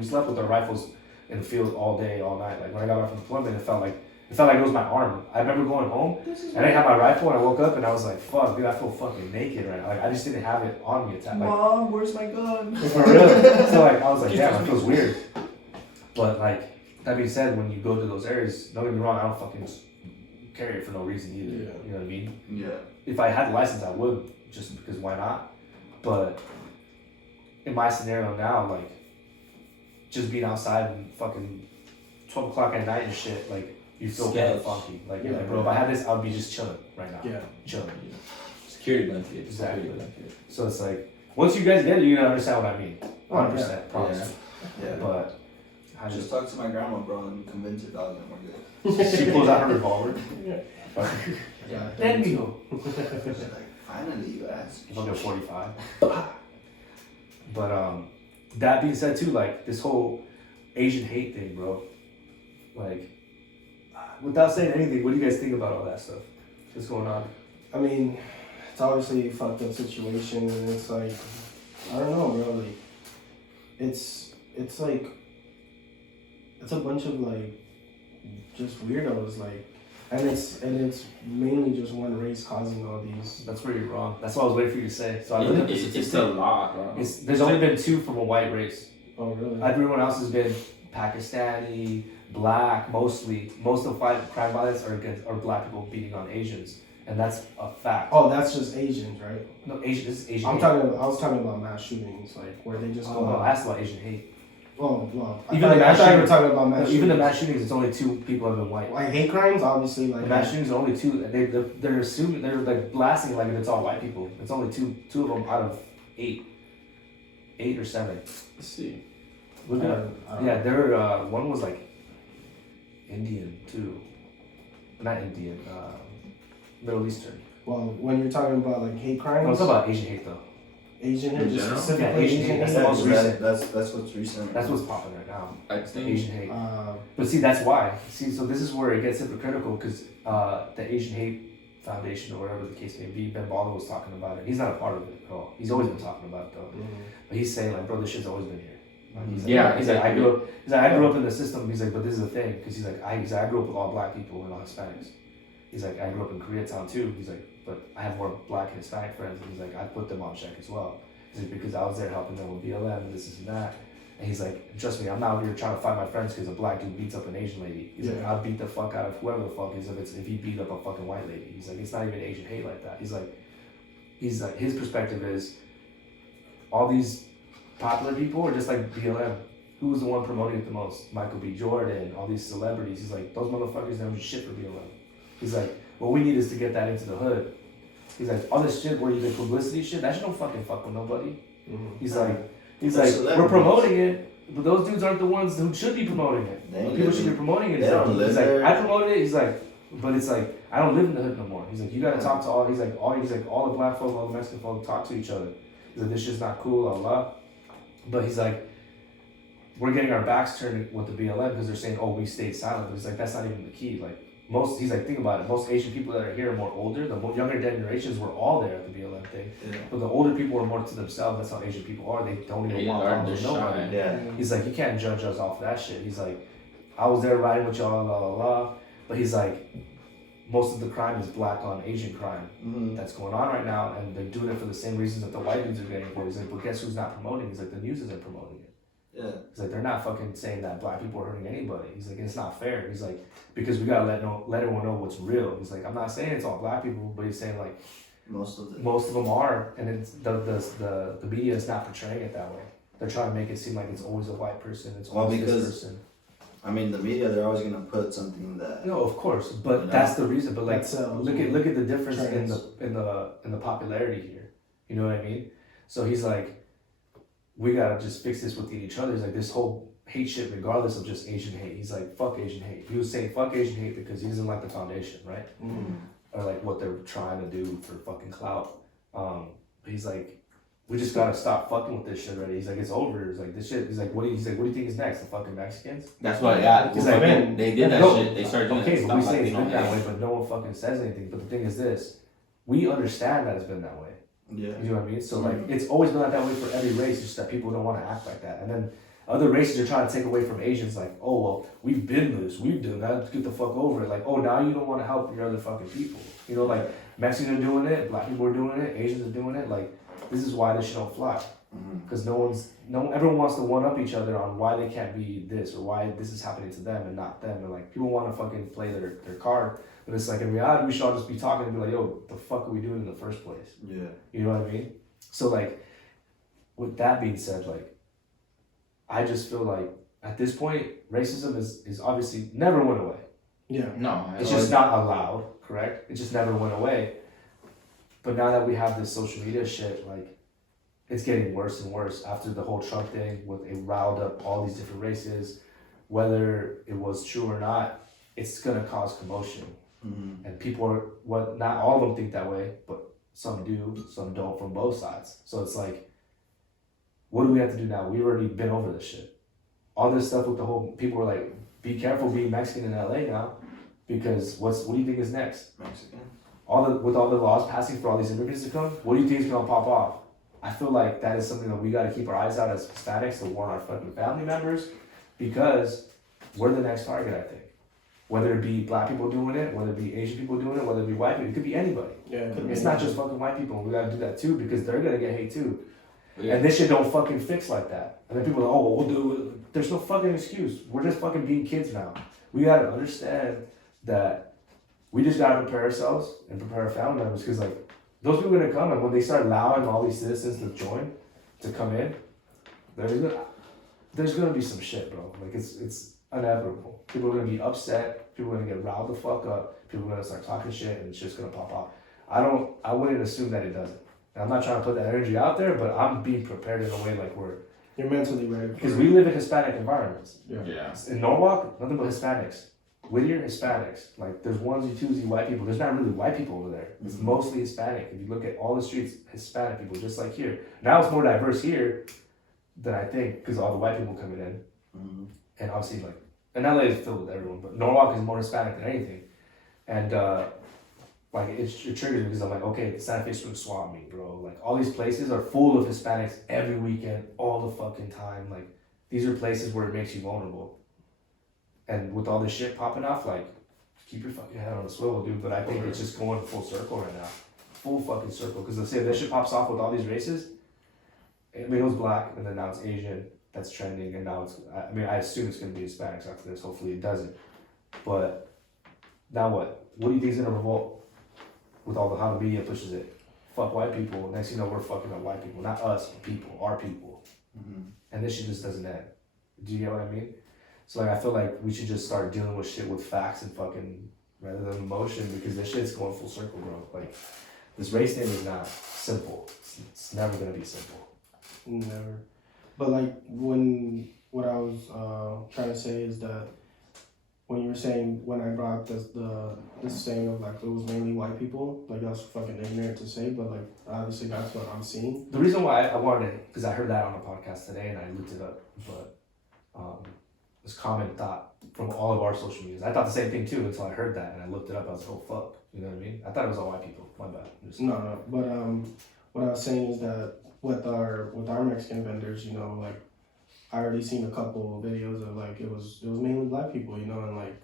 slept with our rifles in the field all day, all night. When I got back from deployment, it felt like it was my arm. I remember going home and I didn't have my rifle and I woke up and I was like, fuck, dude, I feel fucking naked right now. I just didn't have it on me. Mom, where's my gun? For real. So I was like, damn, it feels weird. But that being said, when you go to those areas, don't get me wrong, I don't fucking carry it for no reason either. Yeah. You know what I mean? Yeah. If I had the license, I would, just because why not? But in my scenario now, just being outside and fucking 12 o'clock at night and shit, you feel kind of funky. Bro, if I had this, I would be just chilling right now. Yeah. Chilling. Security blanket. Exactly. So it's once you guys get it, you're gonna understand what I mean. 100%. Promise. Yeah. But I just talk to my grandma, bro, and convince her dog that we're good. She pulls out her revolver. Yeah. Then we go. Finally, you asked. I'll go 45. But that being said too, this whole Asian hate thing, bro. Without saying anything, what do you guys think about all that stuff that's going on? I mean, it's obviously a fucked up situation, and it's I don't know, bro. Like, it's like it's a bunch of like just weirdos, like, and it's mainly just one race causing all these. That's where you're wrong. That's what I was waiting for you to say. So I looked at the It's statistic. a lot, bro. There's only been 2 from a white race. Oh really? Everyone else has been Pakistani, black, mostly. Most of crime violence are black people beating on Asians, and that's a fact. Oh, that's just Asians, right? No, Asian. This is Asian. I hate. was talking about mass shootings, like where they just go. Oh, no, I asked about Asian hate. Oh, well, I Even thought the mass you were shootings- talking about mass No, shootings. even the mass shootings, it's only 2 people have been white. Like hate crimes, obviously, like The mass shootings are only 2. They're assuming they're like blasting like it's all white people. It's only two of them out of 8 or 7. Let's see. Look at it. Yeah, they're one was like Indian too, not Indian, Middle Eastern. Well, when you're talking about like hate crimes, No, I'm talking about Asian hate though. Asian In hate, just general? specifically Yeah, Asian Asian hate, that's hate. the most recent. That's what's recent. That's what's popping right now. I The think Asian hate. Uh, But see, that's why. See, so this is where it gets hypocritical because the Asian Hate Foundation or whatever the case may be, Ben Baldwin was talking about it. He's not a part of it at all. He's always been talking about it though. But he's saying like, bro, this shit's always been here. Like, he's like, Yeah, he's like, I exactly. grew up in the system. He's like, but this is the thing because he's like, I grew up with all black people and all Hispanics. He's like, I grew up in Koreatown too. He's like, but I have more black and Hispanic friends. And he's like, I put them on check as well. He's like, because I was there helping them with BLM and this and that. And he's like, trust me, I'm not here trying to fight my friends because a black dude beats up an Asian lady. He's like, I'll beat the fuck out of whoever the fuck is if he beat up a fucking white lady. He's like, it's not even Asian hate like that. He's like, his perspective is all these popular people are just like BLM. Who was the one promoting it the most? Michael B. Jordan, all these celebrities. He's like, those motherfuckers never do shit for BLM. He's like, what we need is to get that into the hood. He's like, all this shit where you get publicity shit, that shit don't fucking fuck with nobody. He's like, we're promoting it, but those dudes aren't the ones who should be promoting it. They ain't People should be living- promoting it. they don't live He's like, there. I promoted it. He's like, but it's like, I don't live in the hood no more. He's like, you gotta talk to all. He's like, all the black folk, all the Mexican folk talk to each other. He's like, this shit's not cool, blah blah. But he's like, we're getting our backs turned with the BLM because they're saying, oh, we stayed silent. But he's like, that's not even the key. Like he's like, think about it. Most Asian people that are here are more older. The younger generations were all there at the BLM thing. Yeah. But the older people are more to themselves. That's how Asian people are. They don't even want problems with nobody. Yeah. He's like, you can't judge us off of that shit. He's like, I was there riding with y'all, blah, blah, blah. But he's like, most of the crime is black on Asian crime that's going on right now. And they're doing it for the same reasons that the white dudes are getting for. He's like, but guess who's not promoting? He's like, the news isn't promoting it. Yeah. He's like, they're not fucking saying that black people are hurting anybody. He's like, it's not fair. He's like, because we gotta let everyone know what's real. He's like, I'm not saying it's all black people, but he's saying like Most of them are, and it's the media is not portraying it that way. They're trying to make it seem like it's always a white person. It's always this person. I mean, the media, they're always gonna put something that. No, of course, but You know? that's the reason. But like, That sells. look at the difference Trends. in the popularity here. You know what I mean? So he's like, we gotta just fix this within each other. He's like, this whole hate shit, regardless of just Asian hate. He's like, fuck Asian hate. He was saying fuck Asian hate because he doesn't like the foundation, right? Or like what they're trying to do for fucking clout. But he's like, we just gotta stop fucking with this shit already. He's like, it's over. He's like, this shit. He's like, what do you think is next? The fucking Mexicans? That's why, yeah. He's Well, like, fucking- they did that No, shit. They started doing okay, that but we stuff say like it's been that way, but no one fucking says anything. But the thing is this, we understand that it's been that way. Yeah. You know what I mean? So like, it's always been that way for every race, just that people don't want to act like that. And then other races are trying to take away from Asians, like, oh well, we've been this, we've done that, let's get the fuck over it. Like, oh, now you don't want to help your other fucking people. You know, like Mexicans are doing it, black people are doing it, Asians are doing it. Like, this is why this shit don't fly. Because everyone wants to one up each other on why they can't be this or why this is happening to them and not them. And like, people want to fucking play their card. But it's like, in reality, we should all just be talking and be like, yo, the fuck are we doing in the first place? Yeah. You know what I mean? So like, with that being said, like, I just feel like at this point, racism is obviously never went away. Yeah. No, It's just not allowed, correct? It just never went away. But now that we have this social media shit, like, it's getting worse and worse after the whole Trump thing with it riled up all these different races. Whether it was true or not, it's gonna cause commotion. And people are, not all of them think that way, but some do, some don't from both sides. So it's like, what do we have to do now? We've already been over this shit. All this stuff with the whole, people were like, be careful being Mexican in LA now, because what do you think is next? Mexican. With all the laws passing for all these immigrants to come, what do you think is gonna pop off? I feel like that is something that we gotta keep our eyes out as Hispanics to warn our fucking family members, because we're the next target, I think. Whether it be black people doing it, whether it be Asian people doing it, whether it be white people, it could be anybody. Yeah, it could be. It's not just fucking white people. We gotta do that too, because they're gonna get hate too. Yeah. And this shit don't fucking fix like that. And then people are like, oh, we'll do it. There's no fucking excuse. We're just fucking being kids now. We gotta understand that we just gotta prepare ourselves and prepare our family members, because like those people are gonna come, and when they start allowing all these citizens to join, to come in, there's gonna be some shit, bro. Like it's inevitable. People are gonna be upset. People are gonna get riled the fuck up. People are gonna start talking shit, and it's just gonna pop off. I wouldn't assume that it doesn't. And I'm not trying to put that energy out there, but I'm being prepared in a way like You're mentally ready. because we live in Hispanic environments. Yeah. In Norwalk, nothing but Hispanics. Whittier, Hispanics. Like there's onesie, twosie white people. There's not really white people over there. It's mostly Hispanic. If you look at all the streets, Hispanic people, just like here. Now it's more diverse here than I think, because all the white people coming in. And obviously like, and LA is filled with everyone, but Norwalk is more Hispanic than anything. And like it triggers me, because I'm like, okay, Santa Fe's gonna swap me, bro. Like all these places are full of Hispanics every weekend, all the fucking time. Like these are places where it makes you vulnerable. And with all this shit popping off, like keep your fucking head on the swivel, dude. But I think it's just going full circle right now, full fucking circle. Because let's say this shit pops off with all these races. I mean, it was black, and then now it's Asian. That's trending, and now it's. I mean, I assume it's gonna be Hispanics after this. Hopefully, it doesn't. But now what? What do you think is gonna revolt with all the how the media pushes it? Fuck white people. Next thing you know, we're fucking up white people, not us, but people, our people. And this shit just doesn't end. Do you get what I mean? So like, I feel like we should just start dealing with shit with facts and fucking rather than emotion, because this shit's going full circle, bro. Like this race thing is not simple. It's never gonna be simple. Never. But like what I was trying to say is that when you were saying, when I brought up this saying of like it was mainly white people, like that's fucking ignorant to say, but like obviously that's what I'm seeing. The reason why I wanted it, because I heard that on a podcast today and I looked it up, but this common thought from all of our social medias. I thought the same thing too until I heard that and I looked it up. I was like, oh fuck, you know what I mean? I thought it was all white people. My bad. No, but what I was saying is that with our Mexican vendors, you know, like I already seen a couple of videos of like it was mainly black people, you know, and like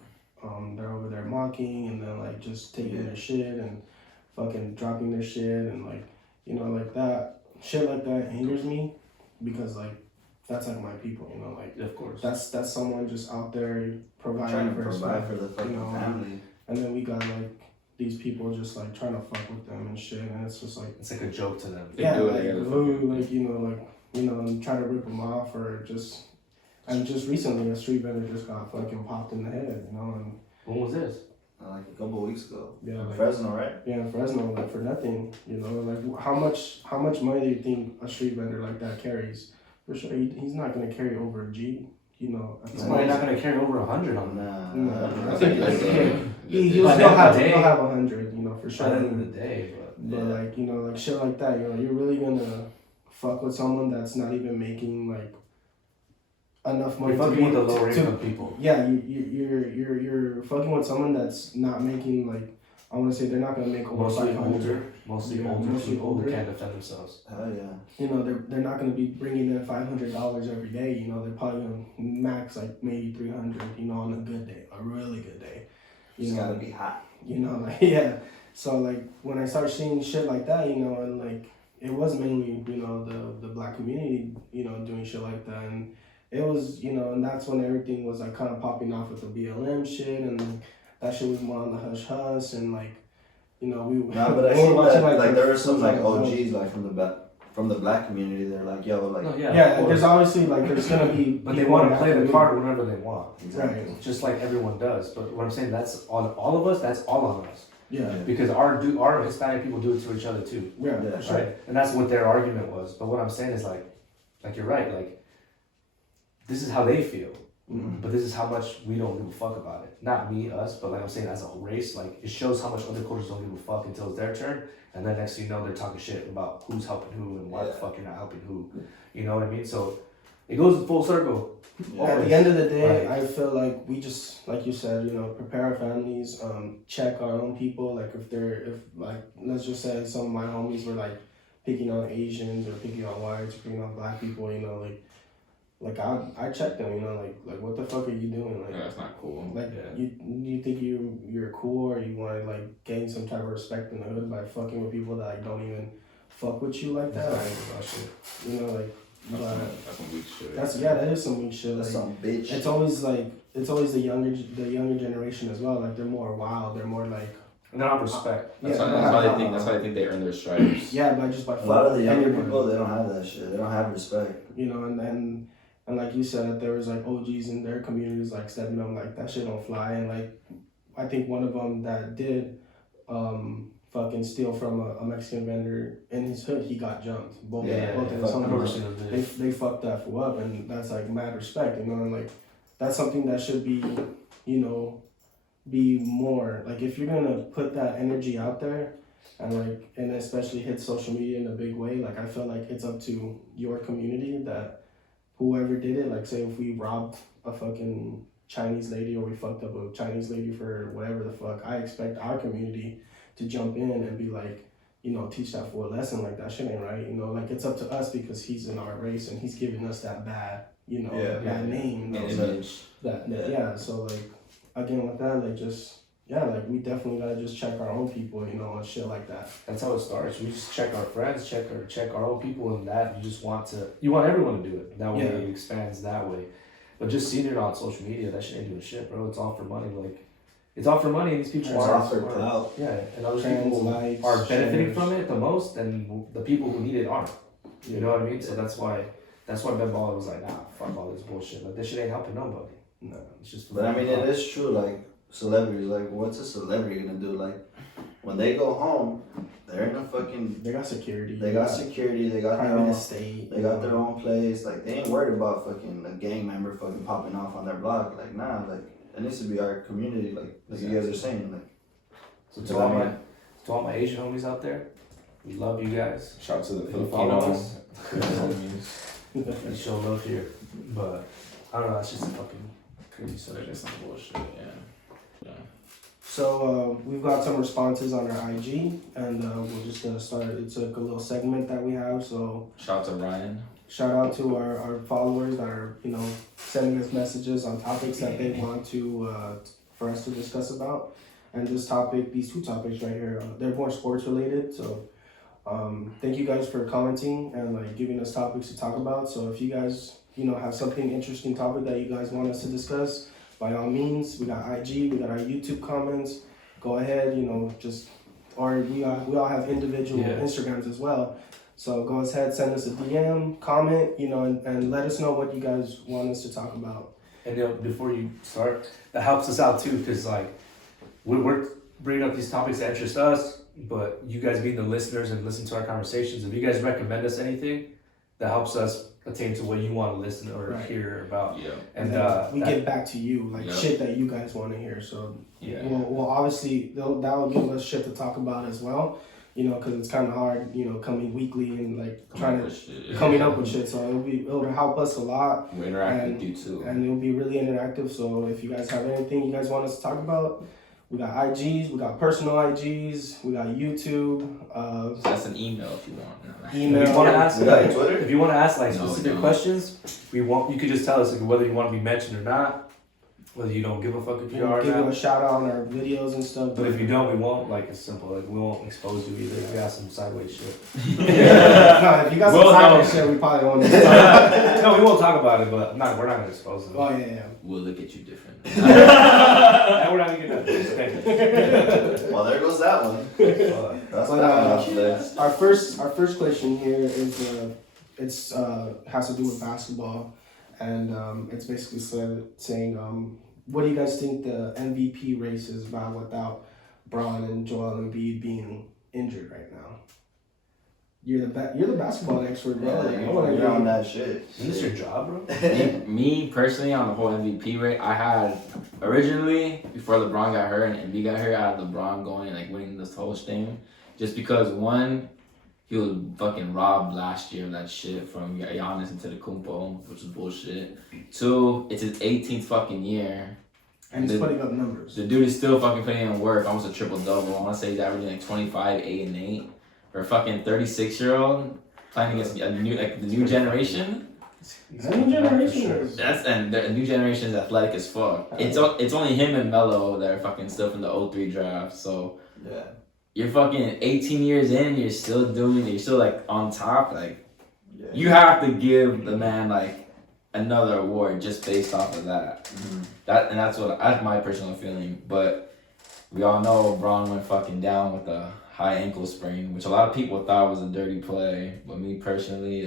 they're over there mocking and then like just taking their shit and fucking dropping their shit and like, you know, like that shit like that angers me, because like that's like my people, you know, like of course that's someone just out there providing Trying to for provide for the fucking you know, family. and then we got like these people just like trying to fuck with them and shit, and it's just like it's like a joke to them. They yeah, do it, like, they gotta like you know, and try to rip them off or just. And just recently, a street vendor just got fucking popped in the head, you know, and When was this? Like a couple of weeks ago. yeah, like, Fresno, right? yeah, in Fresno, like for nothing, you know, like how much money do you think a street vendor like that carries? For sure, he's not gonna carry over a G, you know. At He's the probably most. not gonna carry over 100 on that. Nah. No, I I think think he'll By still the have day- he'll have 100, you know, for sure. At the end of the day, But Yeah. like, you know, like shit like that, you know, you're really gonna fuck with someone that's not even making like enough money you're to fucking be with the lower to- income people. Yeah, you're fucking with someone that's not making like, I want to say they're not gonna make over Mostly 500. older, mostly Yeah, older mostly people who older. can't defend themselves. Hell yeah. You know, they're not gonna be bringing in $500 every day. You know, they're probably gonna max like maybe 300. You know, on a good day, a really good day. You It's know, gotta be hot. you know, like yeah. So like when I start seeing shit like that, you know, and like it was mainly, you know, the black community, you know, doing shit like that, and it was, you know, and that's when everything was like kind of popping off with the BLM shit, and that shit was more on the hush hush, and like, you know, we Nah, but I we were see watching, that like the- there were some like the- OGs like from the black community. They're like, yo, like No, Yeah, of course. there's obviously like there's gonna be, But they people want in to that play the community. card whenever they want, exactly. just like everyone does. But what I'm saying, that's on all of us. That's all on us, Yeah, because our Hispanic people do it to each other too, yeah, Yeah. for sure. right? And that's what their argument was. But what I'm saying is like you're right. Like this is how they feel, Mhm. but this is how much we don't give a fuck about it. Not me, us, but like I'm saying, as a whole race, like it shows how much other cultures don't give a fuck until it's their turn, and then next thing you know, they're talking shit about who's helping who and why the Yeah. fuck you're not helping who. You know what I mean? So it goes full circle. At the end of the day, Right. I feel like we just, like you said, you know, prepare our families, check our own people. Like if like, let's just say some of my homies were like picking on Asians or picking on whites or picking on black people, you know, like I check them, you know, like what the fuck are you doing? Like, Yeah, that's not cool. like Yeah. you think you're cool, or you want to like gain some type of respect in the hood by fucking with people that like don't even fuck with you like that? Like, you know, like That's some weak shit. that is some weak shit. That's Like, some bitch. it's always the younger generation as well. Like they're more wild. They're more like And they don't have respect. That's yeah, why they think. That's why they think they earn their stripes. yeah, by A lot of the younger everybody. people, they don't have that shit. They don't have respect. You know, and like you said, that there was like OGs in their communities like stepping up, like that shit don't fly. And like I think one of them that did fucking steal from a Mexican vendor in his hood, he got jumped. Both of his homies, they fucked that fool up, and that's like mad respect, you know. And like that's something that should be, you know, be more like, if you're gonna put that energy out there and especially hit social media in a big way, like I feel like it's up to your community, that whoever did it, like say if we robbed a fucking Chinese lady or we fucked up a Chinese lady for whatever the fuck, I expect our community to jump in and be like, you know, teach that fool a lesson. Like that shit ain't right, you know. Like it's up to us because he's in our race and he's giving us that bad, you know, bad name, you know. So like again with that, like just like we definitely gotta just check our own people, you know, and shit like that. That's how it starts. We just check our friends, check our own people, and that you want everyone to do it. That way it expands that way. But just seeing it on social media, that shit ain't doing shit, bro. It's all for money. Like it's all for money, and these people It's all for clout. and other people are benefiting from it the most, and the people who need it aren't. You know what I mean? So that's why Ben Baller was like, nah, fuck all this bullshit. Like this shit ain't helping nobody. No, it's just. But I mean, it is true. Like celebrities, like what's a celebrity gonna do? Like when they go home, they're in a fucking. They got security. They got security. They got their private own estate. They got their own place. Like they ain't worried about fucking a gang member fucking popping off on their block. Like nah, like it needs to be our community. Like you guys are saying. Like So to all my Asian homies out there, we love you guys. Shout out to the If you follow Filipinos. us, we show love here. But I don't know. It's just a fucking crazy So subject. there's some bullshit. Yeah. So we've got some responses on our IG, and we're just gonna start. It's like a little segment that we have. So Shout out to Ryan. shout out to our followers that are, you know, sending us messages on topics that they want to for us to discuss about. And these two topics right here, they're more sports related. So thank you guys for commenting and like giving us topics to talk about. So if you guys, you know, have something interesting topic that you guys want us to discuss, by all means, we got IG, we got our YouTube comments. Go ahead, you know, or we all have individual Instagrams as well. So go ahead, send us a DM, comment, you know, and let us know what you guys want us to talk about. And before you start, that helps us out too, because like we're bringing up these topics that interest us, but you guys being the listeners and listen to our conversations, if you guys recommend us anything, that helps us attain to what you want to listen or hear about. Yeah. And we get back to you, like shit that you guys want to hear. So we'll obviously, that will give us shit to talk about as well, you know, because it's kind of hard, you know, coming weekly and like coming up with shit. So it'll help us a lot. We'll interact with you too. And it'll be really interactive. So if you guys have anything you guys want us to talk about, we got IGs, we got personal IGs, we got YouTube. So that's an email if you want. Email. If you want to ask, Twitter? if you want to ask like specific questions, you could just tell us like, whether you want to be mentioned or not, whether you don't give a fuck if you are or give you a not. shout out on our videos and stuff. But if you don't, we won't. Like it's simple. Like we won't expose you either. If you got some sideways shit. No, if you got some sideways shit, we probably won't. No, we won't talk about it. But we're not gonna expose them. Oh yeah. We'll look at you different. And we're not gonna get that. Well, there goes that one. That's that one. Our first question here is has to do with basketball, and it's basically saying what do you guys think the MVP race is about without Bron and Joel Embiid being injured right now? You're the basketball expert, bro. You're on that shit. Is this your job, bro? Me personally, on the whole MVP rate, I had originally before LeBron got hurt and Embiid got hurt, I had LeBron going like winning this whole thing, just because one, he was fucking robbed last year of that shit from Giannis into the Kumpo, which is bullshit. Two, it's his 18th fucking year. And he's putting up numbers. The dude is still fucking putting in work, almost a triple double. I want to say he's averaging like 25, 8, and 8. for a fucking 36-year-old playing against the new generation. The new generation is. The new generation is athletic as fuck. It's only him and Melo that are fucking still from the 03 draft. So Yeah. you're fucking 18 years in, you're still like on top. Like Yeah. you have to give the man like another award just based off of that. Mm-hmm. That's my personal feeling. But we all know Braun went fucking down with a high ankle sprain, which a lot of people thought was a dirty play. But me personally,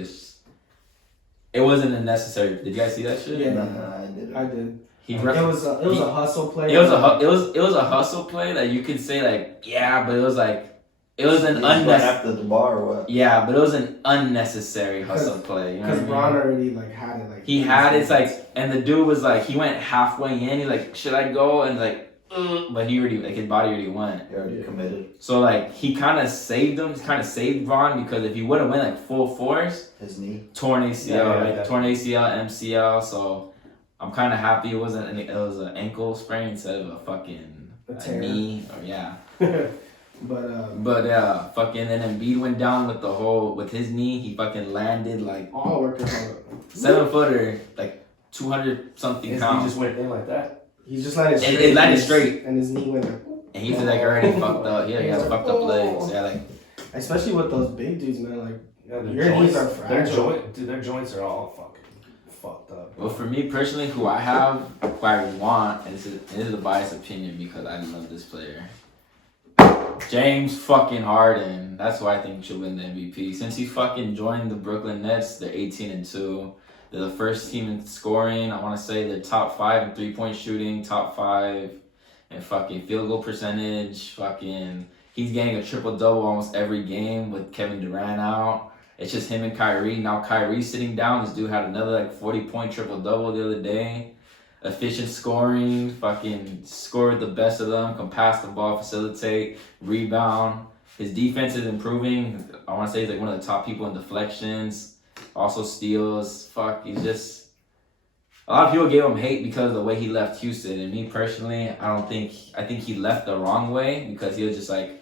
it wasn't a necessary. Did you guys see that shit? Yeah, Nah, I did. I did. It was a hustle play. It was a hustle play that you could say like, yeah, but it was an after the bar or what? Yeah, but it was an unnecessary hustle play. You know Because what I Braun mean? already like had it. Like He had it's like, and the dude was like, he went halfway in. He's like, should I go? And like, but he already his body already went. He already committed. So like he kind of saved him. He kind of saved Braun because if he would have went like full force, His knee. torn ACL, Yeah. torn ACL, MCL. So I'm kind of happy it was an ankle sprain instead of a fucking tear. knee. Or yeah. But yeah, fucking then Embiid went down with his knee. He fucking landed like all workers on it. 7-footer, like 200 something He pounds. just went in like that. He just landed straight. It landed straight. And his knee went like. And he's like already fucked up. Yeah, he has fucked up legs. Yeah, like Especially with those big dudes, man. Like Yeah, your knees are fragile. Their joints are all fucking fucked up. well, for me personally, who I want, and this is a biased opinion because I love this player. James fucking Harden. That's why I think he should win the MVP. Since he fucking joined the Brooklyn Nets, they're 18-2. They're the first team in scoring. I want to say they're top 5 in 3-point shooting, top 5 in fucking field goal percentage. Fucking, he's getting a triple-double almost every game with Kevin Durant out. It's just him and Kyrie. Now Kyrie's sitting down. This dude had another like 40-point triple-double the other day. Efficient scoring, fucking scored the best of them, can pass the ball, facilitate, rebound. His defense is improving. I want to say he's like one of the top people in deflections. Also steals. Fuck, he's just... A lot of people gave him hate because of the way he left Houston. And me personally, I think he left the wrong way because he was just like,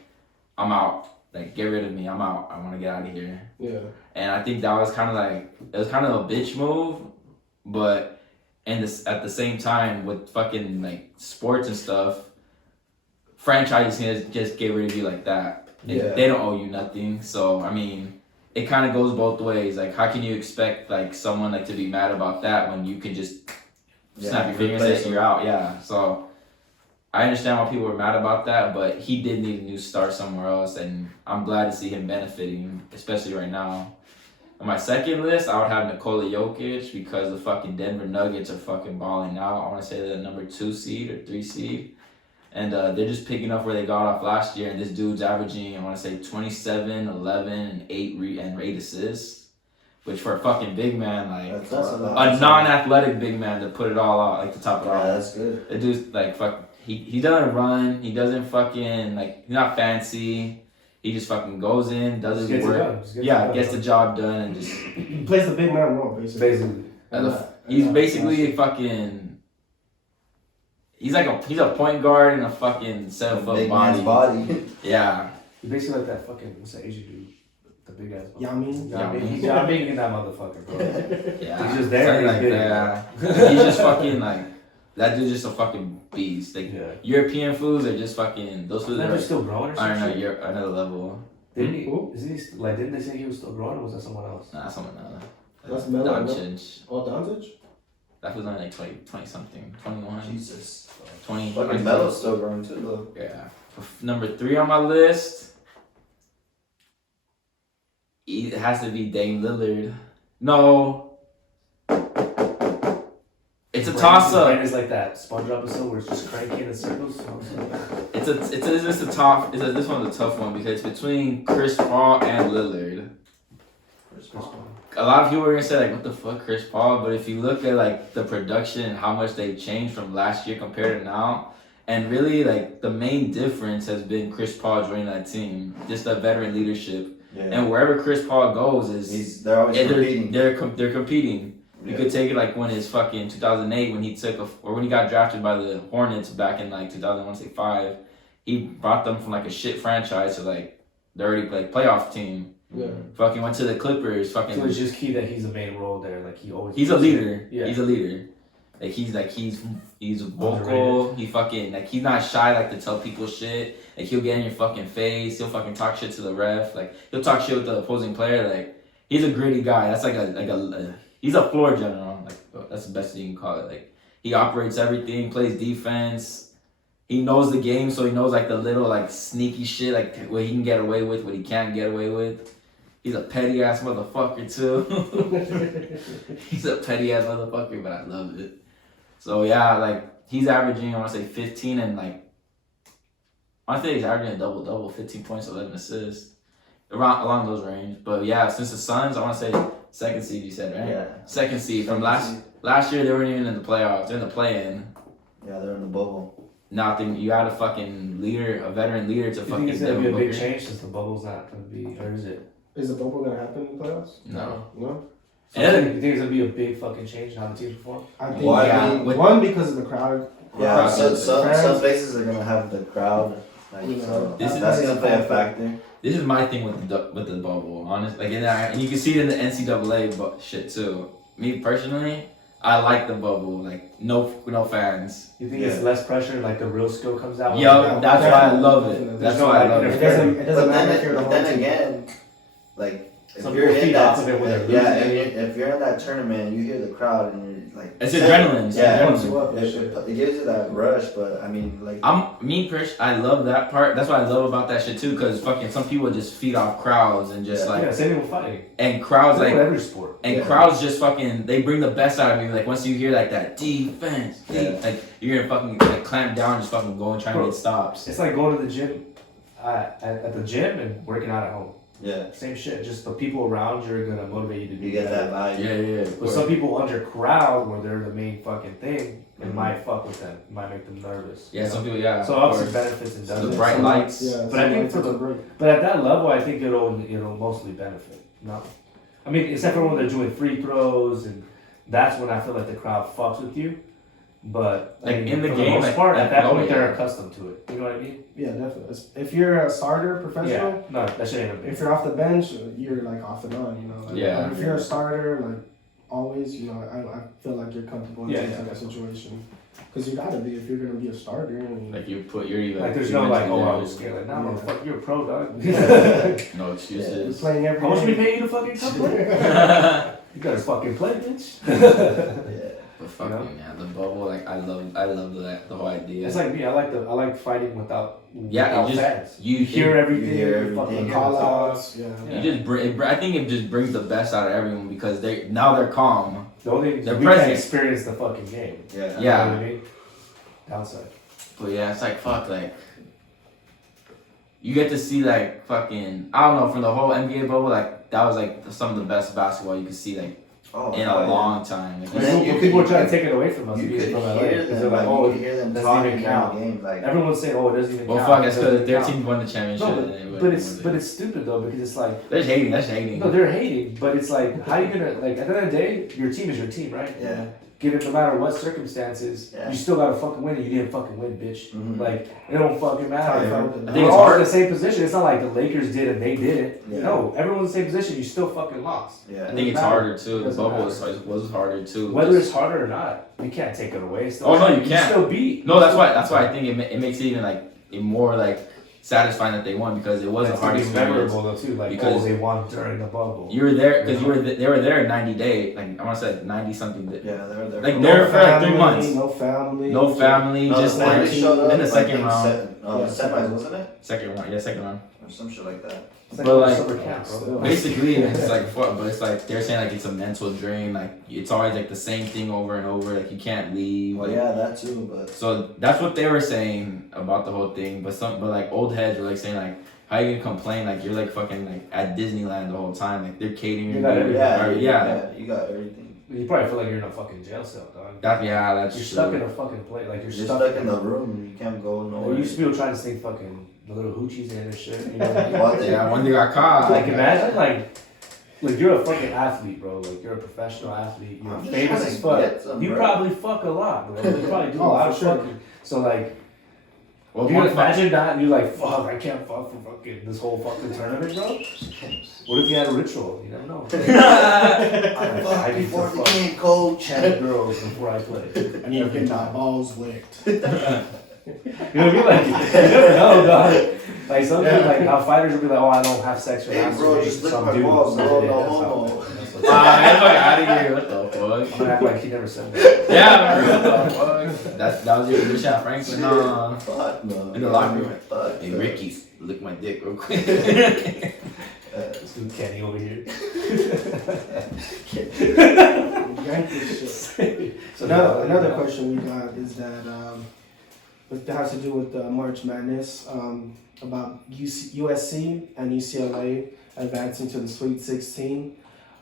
I'm out. Like, get rid of me. I'm out. I want to get out of here. Yeah. And I think that was kind of like... It was kind of a bitch move, but... And at the same time, with fucking like sports and stuff, franchises can just get rid of you like that. They don't owe you nothing. So I mean, it kind of goes both ways. Like, how can you expect like someone like to be mad about that when you can just snap your fingers and say you're out? Yeah. So I understand why people were mad about that, but he did need a new start somewhere else, and I'm glad to see him benefiting, especially right now. On my second list, I would have Nikola Jokic because the fucking Denver Nuggets are fucking balling out. I want to say they're the number 2 seed or 3 seed. And they're just picking up where they got off last year. And this dude's averaging, I want to say 27, 11, and 8 assists. Which for a fucking big man, like a non-athletic big man to put it all out, like to top it all. Yeah, that's good. The dude's like, fuck, he doesn't run. He doesn't fucking, like, he's not fancy. He just fucking goes in, does his work. Gets the job done, and just He plays the big man role, basically. He's basically a fucking. He's a point guard in a fucking 7-foot body. Yeah. He's basically like that fucking, what's that Asian dude? The big ass. Yamin. He's Yamin in that motherfucker, bro. Yeah. He's just there. Like big. that. He's just fucking like. That dude's just a fucking beast. Like European foods are just fucking those foods are still growing or something. I don't know, you're another level. Didn't they say he was still growing, or was that someone else? Nah, someone else. That's Melo. Doncic. Oh, Doncic? That was only like 20 something, 21. Jesus. 20. Fucking Melo's still growing too, though. Yeah. Number 3 on my list. It has to be Dame Lillard. No. It's a toss up. It's like that SpongeBob episode where it's just cranky in the circles. This one's a tough one because it's between Chris Paul and Lillard. A lot of people are gonna say like, what the fuck, Chris Paul? But if you look at like the production and how much they've changed from last year compared to now, and really like the main difference has been Chris Paul joining that team, just the veteran leadership. Yeah. And wherever Chris Paul goes they're always competing. They're competing. You could take it like when his fucking 2008 when he got drafted by the Hornets back in like 2005, he brought them from like a shit franchise to like they're already like playoff team. Yeah. Fucking went to the Clippers. Fucking. So it's just key that he's the main role there. Like He's a leader. Yeah. He's a leader. He's vocal. Underrated. He fucking he's not shy to tell people shit. He'll get in your fucking face. He'll fucking talk shit to the ref. He'll talk shit with the opposing player. He's a gritty guy. That's he's a floor general. That's the best thing you can call it. He operates everything, plays defense. He knows the game, so he knows the little sneaky shit, what he can get away with, what he can't get away with. He's a petty ass motherfucker too. He's a petty ass motherfucker, but I love it. So yeah, he's averaging, I want to say 15 and I think he's averaging a double, 15 points, 11 assists, along those range. But yeah, since the Suns, I want to say second seed. You said right? Yeah. Second seed from last year. They weren't even in the playoffs. They're in the play-in. Yeah, they're in the bubble. Now you got a fucking leader, a veteran leader to You fucking. think it's gonna be a Devin big Booker. change since the bubble's not gonna be, or is it? Is the bubble gonna happen in the playoffs? No. No. So you think it's gonna be a big fucking change in how the teams perform? I think Why? one because of the crowd. Yeah, Crowd, some places are gonna have the crowd. So This is- that's gonna play a factor. This is my thing with the bubble, honest. And you can see it in the NCAA shit too. Me personally, I like the bubble. No fans. You think it's less pressure, the real skill comes out? Yo, that's why I love it. That's why I love It it. doesn't But matter if you're the then whole team. again, if Some you're people in feed that, off of it when they're if you're in that tournament, you hear the crowd and you're It's adrenaline. It's Yeah, adrenaline. it gives you that rush. But I mean, I love that part. That's what I love about that shit too. Cause fucking some people just feed off crowds and just Yeah, same thing with fighting. and crowds Same with every sport. and crowds just fucking they bring the best out of you. Once you hear that defense, you're gonna fucking clamp down, and just fucking go and try and get stops. It's like going to the gym, at the gym and working out at home. yeah, Same shit. Just the people around you are gonna motivate you to do you get better. that vibe. Yeah. But some people under crowd where they're the main fucking thing, it might fuck with them. It might make them nervous. Yeah, you know? some people. Yeah. So of obviously course. benefits and The doesn't. bright lights. Yeah, But I think for the break. but at that level, I think it'll mostly benefit. No, I mean except for when they're doing free throws and that's when I feel like the crowd fucks with you. But I mean, in the for game, the most part, at that point yeah. they're accustomed to it. You know what I mean? Yeah, definitely. If you're a starter professional, Yeah. No, that shit ain't a big. if you're off the bench, you're off and on. Yeah. But if you're a starter, always, I feel like you're comfortable in Yeah, that situation. Because you gotta be if you're gonna be a starter. And You're even There's you're no mentally I there. was scared. Nah, motherfucker, you're a pro, dog. No you're excuses. playing every How much we day. pay you to fucking come play? You gotta fucking play, bitch. Yeah, But fucking yeah, the bubble. I love the whole idea. It's like me. I like fighting without fans. You Hear everything. you hear you fucking everything. Call outs. Yeah. You just I think it just brings the best out of everyone because they're calm. The only thing is They're we can't present. experience the fucking game. yeah, Yeah. You know what I mean? Downside. But yeah, it's fuck you get to see fucking I don't know from the whole NBA bubble that was some of the best basketball you could see in a long time. And then you People could- are trying to take it away from us. You being could from LA. hear 'Cause them. they're like, You oh, could hear them doesn't talking even during count. the game. Everyone's saying, oh, it doesn't even Well, count. fuck, it's because Doesn't their count. team won the championship. No, but it's stupid though because it's like That's hating. That's hating. no, they're hating, but it's like how you gonna at the end of the day, your team is your team, right? Yeah. Given no matter what circumstances, Yeah. you still gotta fucking win. And you didn't fucking win, bitch. Mhm. It don't fucking matter. I think We're it's all hard. in the same position. It's not like the Lakers did and they didn't. Yeah. No, everyone's in the same position. You still fucking lost. Yeah. I think it's harder too. The Doesn't bubble matter. was harder too. Whether it's harder or not, you can't take it away. It's still, Oh, no, you can't. still beat. No, that's why I think it makes it even it more satisfying that they won because it was a It's hard gonna be experience. memorable though too. Because they won during the bubble. You were there because they were there in 90 days. I want to say 90 something. Yeah, they're There for 3 months. No family. No family, No, just the family showed up in the second in round. semis, wasn't it? Second round, yeah, second round. Or some shit like that. It's but, summer camp, bro. Basically, it's fuck, but it's they're saying it's a mental drain. It's always the same thing over and over. You can't leave. Well, yeah, that too, but So that's what they were saying about the whole thing. But old heads were saying how you gonna complain you're fucking at Disneyland the whole time they're catering You got everything. yeah. you got everything. You probably feel like you're in a fucking jail cell, dog. That's You're true. stuck in a fucking place. You're You're stuck, stuck in the room. You can't go There nowhere. used to be people trying to sneak fucking the little hoochies in and shit. You know what I mean? What the- Yeah, one they got caught. Imagine you're a fucking athlete, bro. You're a professional athlete. You're I'm just famous trying as to fuck. get some, You bro. probably fuck a lot, bro. You probably do a Oh, lot for of sure. fucking. So Well, you can imagine that and you're like, fuck, I can't fuck for fucking this whole fucking tournament, bro. What if you had a ritual? You never know. Fuck before the game, coach. 10 girls before I play. I need to get my balls licked. You know what I mean? Like, you never know, dog. Like, some people, like, how fighters will be like, oh, I don't have sex with Hey, bro, just lick some my dude. balls, bro. Yeah, No that's how- homo. that's what- Wow, get the fuck out of here. What the fuck? I'm gonna act like he never said that. Yeah, what the fuck? That was your position at Franklin. Fuck no. In the locker room. Fuck. Hey, no. Ricky, lick my dick real quick. This dude Kenny over here. Yank this shit. So Another question we got is that it has to do with March Madness, about USC and UCLA advancing to the Sweet 16.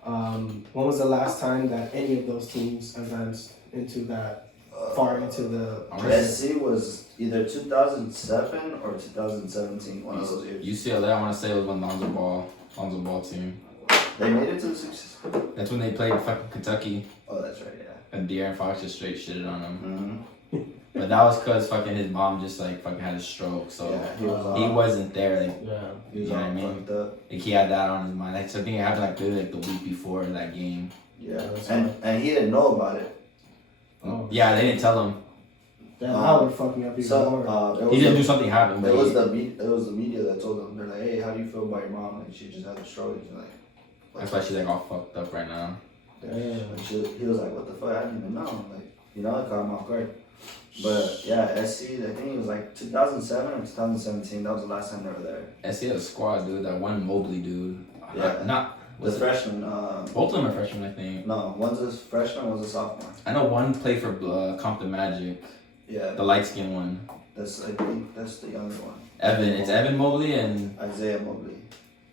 When was the last time that any of those teams advanced into that far into the? SC was either 2007 or 2017, one of those years. UCLA, I want to say it was when Lonzo Ball team. They made it to the 6. That's when they played fucking Kentucky, Oh, that's right, yeah. and De'Aaron Fox just straight shitted on them. Mm-hmm. But that was cause fucking his mom just like fucking had a stroke, so Yeah, he was he all, wasn't there. Like, Yeah. he was you know all what I mean? fucked up. like he had that on his mind. Like, so I think it happened like literally like the week before that game. Yeah, that's and he didn't know about it. Oh, Yeah, they didn't tell him. that would fuck me up even more. So He didn't do something happen, but It was he- the media that told them. They're like, hey, how do you feel about your mom? Like she just had a stroke. He's like, that's why she's like all fucked up right now. Damn. He was like, what the fuck? I didn't even know. Like, you know, it caught him off guard. But yeah, SC, I think it was like 2007 or 2017. That was the last time they were there. SC had a squad, dude. That one Mobley dude. Yeah. Not The was it, freshman, both of them are freshmen, I think. no, one's a freshman, one's a sophomore. I know one played for Compton Magic, Yeah, the light skinned one. I think that's the younger one. Evan, it's Evan Mobley and Isaiah Mobley,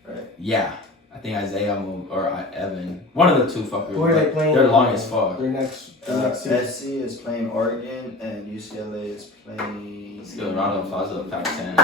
right? yeah, I think Isaiah or Evan. One of the two fuckers. Who are they playing? They're long as fuck. Their next season. SC is playing Oregon and UCLA is playing. Let's give a round of applause to the Pac-10.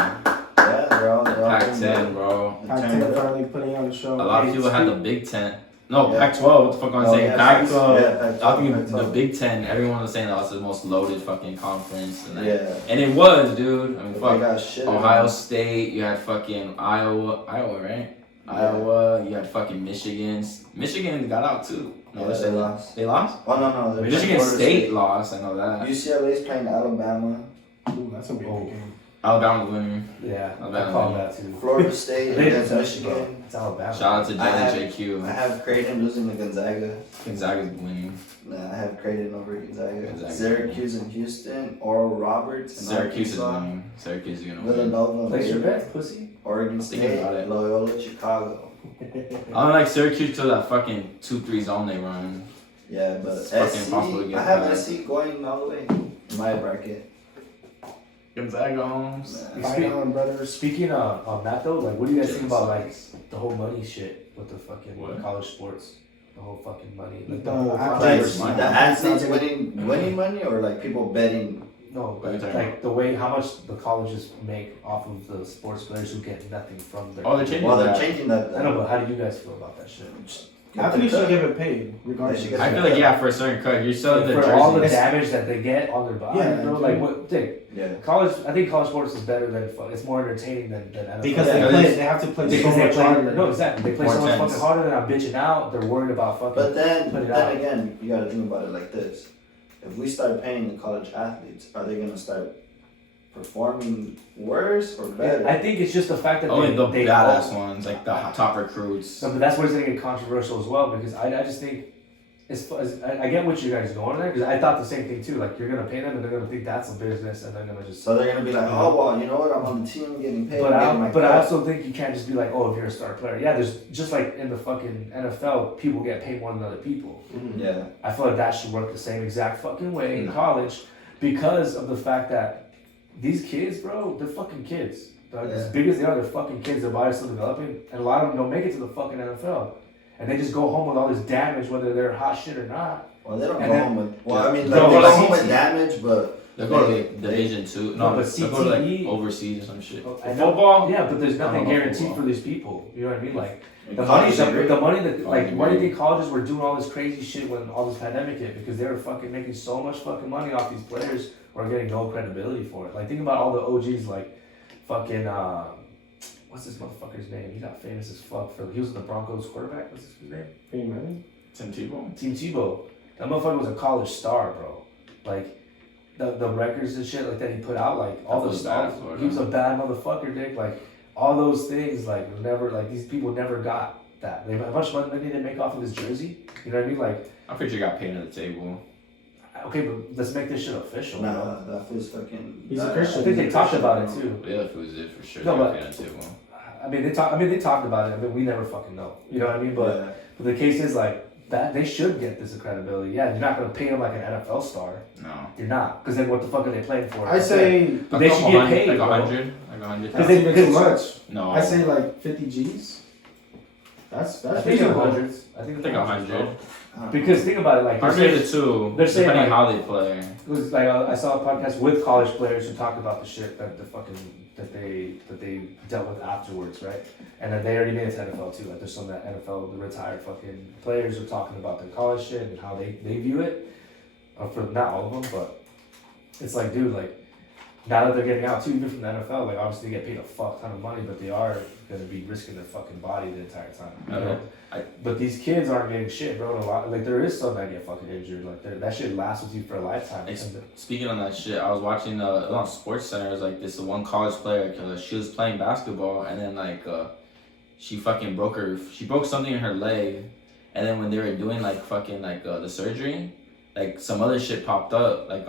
Yeah, they're all Pac-10, bro. Pac-10 finally putting on a show. A lot of people had the Big Ten. No, Yeah. Pac-12. What the fuck am I saying? yeah, Pac-12. yeah, Pac-12, I think Pac-12. the Big Ten. Everyone was saying that was the most loaded fucking conference. And, Yeah. and it was, dude. I mean, But fuck. they got shit. Ohio State. You had fucking Iowa, right? Yeah. Iowa. You had fucking Michigan. Michigan got out too. No, Yeah, they lost. They lost. Oh no, they're Michigan playing Florida State lost. I know that. UCLA's playing Alabama. Ooh, that's gonna be a good game. Alabama's winning. Yeah, I Alabama. call that too. Florida State They against deserve it, bro. Michigan. It's Alabama. Shout out to I have- Jalen JQ. I have Creighton losing to Gonzaga. Gonzaga's winning. Nah, I have Creighton over Gonzaga. Gonzaga. Syracuse and Houston. Oral Roberts and Syracuse is Arkansas. winning. Syracuse is gonna win. Villanova. Place your Baylor, bet, pussy. Oregon Think State. about it. Loyola Chicago. I don't like Syracuse to that fucking 2-3 zone they run. Yeah, but It's fucking SC, impossible to get I have past. SC going all the way in my bracket. Gonzaga homes. Nah. Fight on, brothers. Speaking on that though, like, what do you guys think about like the whole money shit with the fucking What? college sports? The whole fucking money, like the The whole athletes. Like money. the athletes winning money or like people betting. No, What are you talking like the way how much the colleges make off of the sports players who get nothing from their. Oh, they're changing Well, they're that. changing that. I know, but how do you guys feel about that shit? Athletes should get it paid, regardless. They should I feel like, yeah, for a certain cut, you're selling the For all the jerseys. damage that they get on their body, Yeah, bro. dude. Like what? Think Yeah. college. I think college sports is better than it's more entertaining than NFL. Because Yeah, they have to play so Because they much play, harder. no, exactly. They play More so much intense. fucking harder than I'm bitching out. They're worried about fucking. But then Put it out. again, you gotta think about it like this. If we start paying the college athletes, are they gonna start performing worse or better? I think it's just the fact that Only the they badass ones, like the top recruits. So, but that's where it's gonna get controversial as well because I just think I get what you guys are going there because I thought the same thing too. Like you're gonna pay them and they're gonna think that's a business and they're gonna just. So they're gonna be like, oh well, you know what? I'm on the team getting paid. But I'm getting my I cut." also think you can't just be like, oh, if you're a star player, yeah. There's just like in the fucking NFL, people get paid more than other people. Yeah. I feel like that should work the same exact fucking way in No. college because of the fact that these kids, bro, they're fucking kids. They're as Yeah. big as they are, they're fucking kids. Their body's still developing, and a lot of them don't make it to the fucking NFL, and they just go home with all this damage, whether they're hot shit or not. Well, they don't And go then- home with. Well, Yeah. I mean, No, like, they but go like home with CTE damage, but They'll go to They- like Division 2. No, No, but they'll go to like CTE overseas or some shit. I know- Football? Yeah, but there's I don't nothing know about guaranteed football. for these people. You know what I mean? Like the money, college the degree. money that like why do you degree. think colleges were doing all this crazy shit when all this pandemic hit? Because they were fucking making so much fucking money off these players we're getting no credibility for it. Like, think about all the OGs, like, fucking, what's this motherfucker's name? He got famous as fuck he was the Broncos quarterback. What's his name? Peyton Manning? Tim Tebow. Tim Tebow. That motherfucker was a college star, bro. Like, the records and shit like that he put out, like, all those stuff. He was a bad motherfucker, Dick. Like, all those things, like, never, like, these people never got that. They how much money did they make off of his jersey? You know what I mean? Like, I'm pretty sure he got paid at the table. okay, but let's make this shit official. Nah, that feels fucking. He's a Christian. I think they talked about it too. Yeah, if it was it for sure. No, they but- got paid at the table. I mean, they talked about it. I mean, we never fucking know. You know what I mean? But the case is like that. They should get this credibility. Yeah, you're not gonna pay them like an NFL star. No. You're not, because then what the fuck are they playing for? I say But they should get paid. Like bro. 100. Like 100. that's even too much. No. I say like 50 G's. That's I think it's reasonable. hundreds. I think it's like 100. 100. Because think about it, like I'd say the two. they're saying, depending like- how they play. it was like I saw a podcast with college players who talked about the shit that they dealt with afterwards, right? And then they already made it to NFL too. Like there's some that NFL, the retired fucking players are talking about their college shit and how they view it. For not all of them, but it's like, dude, like now that they're getting out too, even from the NFL, like obviously they get paid a fuck ton of money, but they are gonna be risking their fucking body the entire time. You know? But these kids aren't getting shit, bro. A lot, like there is some that get fucking injured. Like that shit lasts with you for a lifetime. Speaking on that shit, I was watching on Sports Center. It was like this one college player. She was playing basketball, and then like she fucking broke something in her leg, and then when they were doing like fucking like the surgery, like some other shit popped up like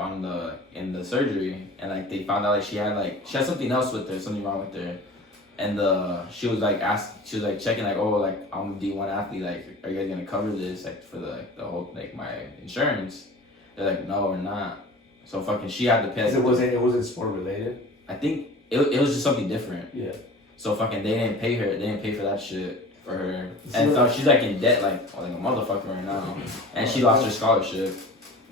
in the surgery, and like they found out like she had something else with her, something wrong with her. And she was like checking like, oh, like I'm a D1 athlete, like are you guys gonna cover this like for the whole like my insurance? They're like, no, we're not. So fucking she had to pay. It wasn't sport related. I think it was just something different. Yeah. So fucking they didn't pay her. They didn't pay for that shit for her. And so she's like in debt like a motherfucker right now. And she lost her scholarship.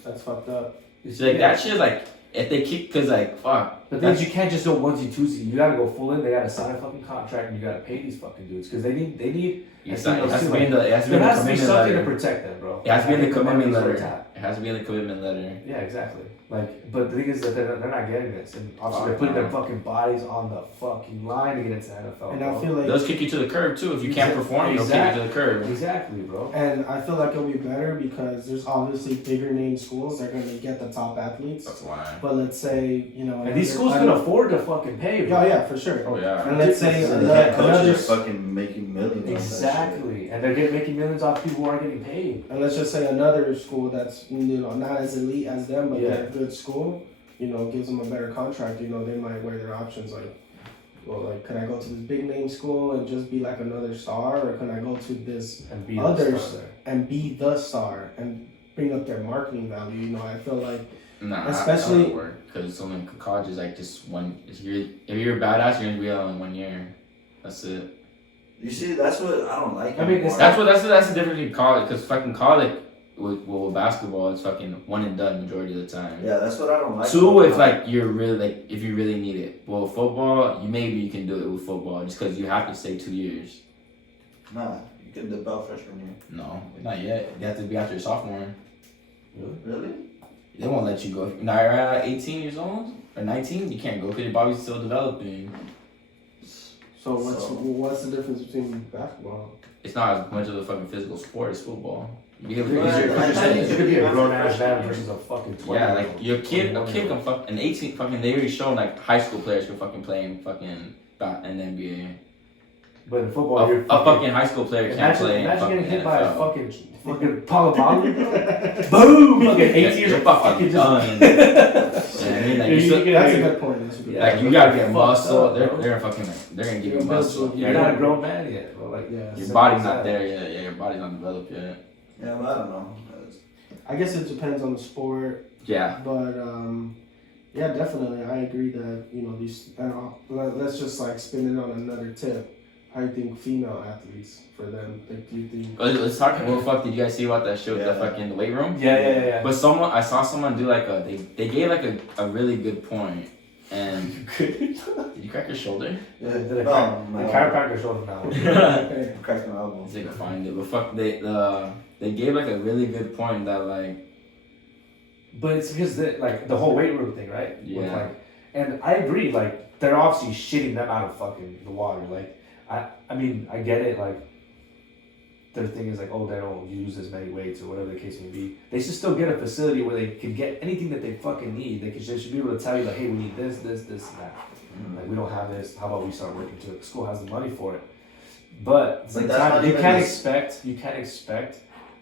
That's fucked up. She's like that shit like if they keep cause like fuck. The thing is, you can't just go onesie twosie. You gotta go full in. They gotta sign a fucking contract, and you gotta pay these fucking dudes because they need. It has to be in the There has to be commitment something letter. to protect them, bro. It has to be in the commitment money's letter. tapped. It has to be in the commitment letter. Yeah, exactly. Like, but the thing is that they're not getting this, and obviously they're putting their fucking bodies on the fucking line to get into the NFL. And bro. I feel like They'll kick you to the curb too. If you can't perform, they'll kick you to the curb. Exactly, bro. And I feel like it'll be better because there's obviously bigger name schools that are going to get the top athletes. That's why. But let's say, And these schools can afford to fucking pay, bro. Oh, yeah, for sure. Oh yeah. And let's say The another, head coach another is fucking making millions. Exactly. And they're making millions off people who aren't getting paid. and let's just say another school that's not as elite as them, but they're a good school, gives them a better contract. They might weigh their options like, well, like, can I go to this big name school and just be like another star, or can I go to this And be others and be the star and bring up their marketing value? I feel like Nah, especially- that wouldn't work because so many colleges like just one. If you're a badass, you're gonna be out in 1 year. That's it. You see, that's what I don't like. I mean, anymore. That's the difference between college. Because fucking college with basketball, it's fucking one and done majority of the time. Yeah, that's what I don't like. Two, if like you're really like if you really need it. Well, football, you can do it with football just because you have to stay 2 years. Nah, you can dip out freshman year. No, not yet. You have to be after your sophomore. Really? They won't let you go. Now you're at 18 years old or 19, you can't go because your body's still developing. So what's the difference between basketball? It's not as much of a fucking physical sport as football. You You could be a grown ass man versus a fucking 20. Yeah, like a kid can fuck an 18 fucking. They already shown like high school players can fucking play in fucking in the NBA. But in football, A fucking high school player can't play. Imagine getting hit by a NFL. fucking Palomalo. Boom! Fucking 18 years You're of fucking done. That's a good point. Like you gotta get muscle. Fucked up, They're fucking they're gonna give you muscle. You're not a grown man yet, bro. Like, Your body's not there yet. Yeah, your body's not developed yet. Yeah, but I don't know. I guess it depends on the sport, Yeah. but yeah, definitely, I agree that these. Let's just like spin it on another tip. How do you think female athletes for them? Like, do you think? Let's talk. Well, fuck. Did you guys see about that shit with the fucking weight room? Yeah. But I saw someone do like they gave like a really good point. And did you crack your shoulder? Yeah, The chiropractor showed now. I'm cracking my elbow. They can find it, but fuck, they gave like a really good point that like But it's because the whole weight room thing, right? Yeah. With, like, and I agree. Like they're obviously shitting them out of fucking the water. Like I mean I get it. Like their thing is like, oh, they don't use as many weights or whatever the case may be. They should still get a facility where they can get anything that they fucking need. They should be able to tell you like, hey, we need this, and that. Like we don't have this. How about we start working to it? The school has the money for it. But at the same time, you can't expect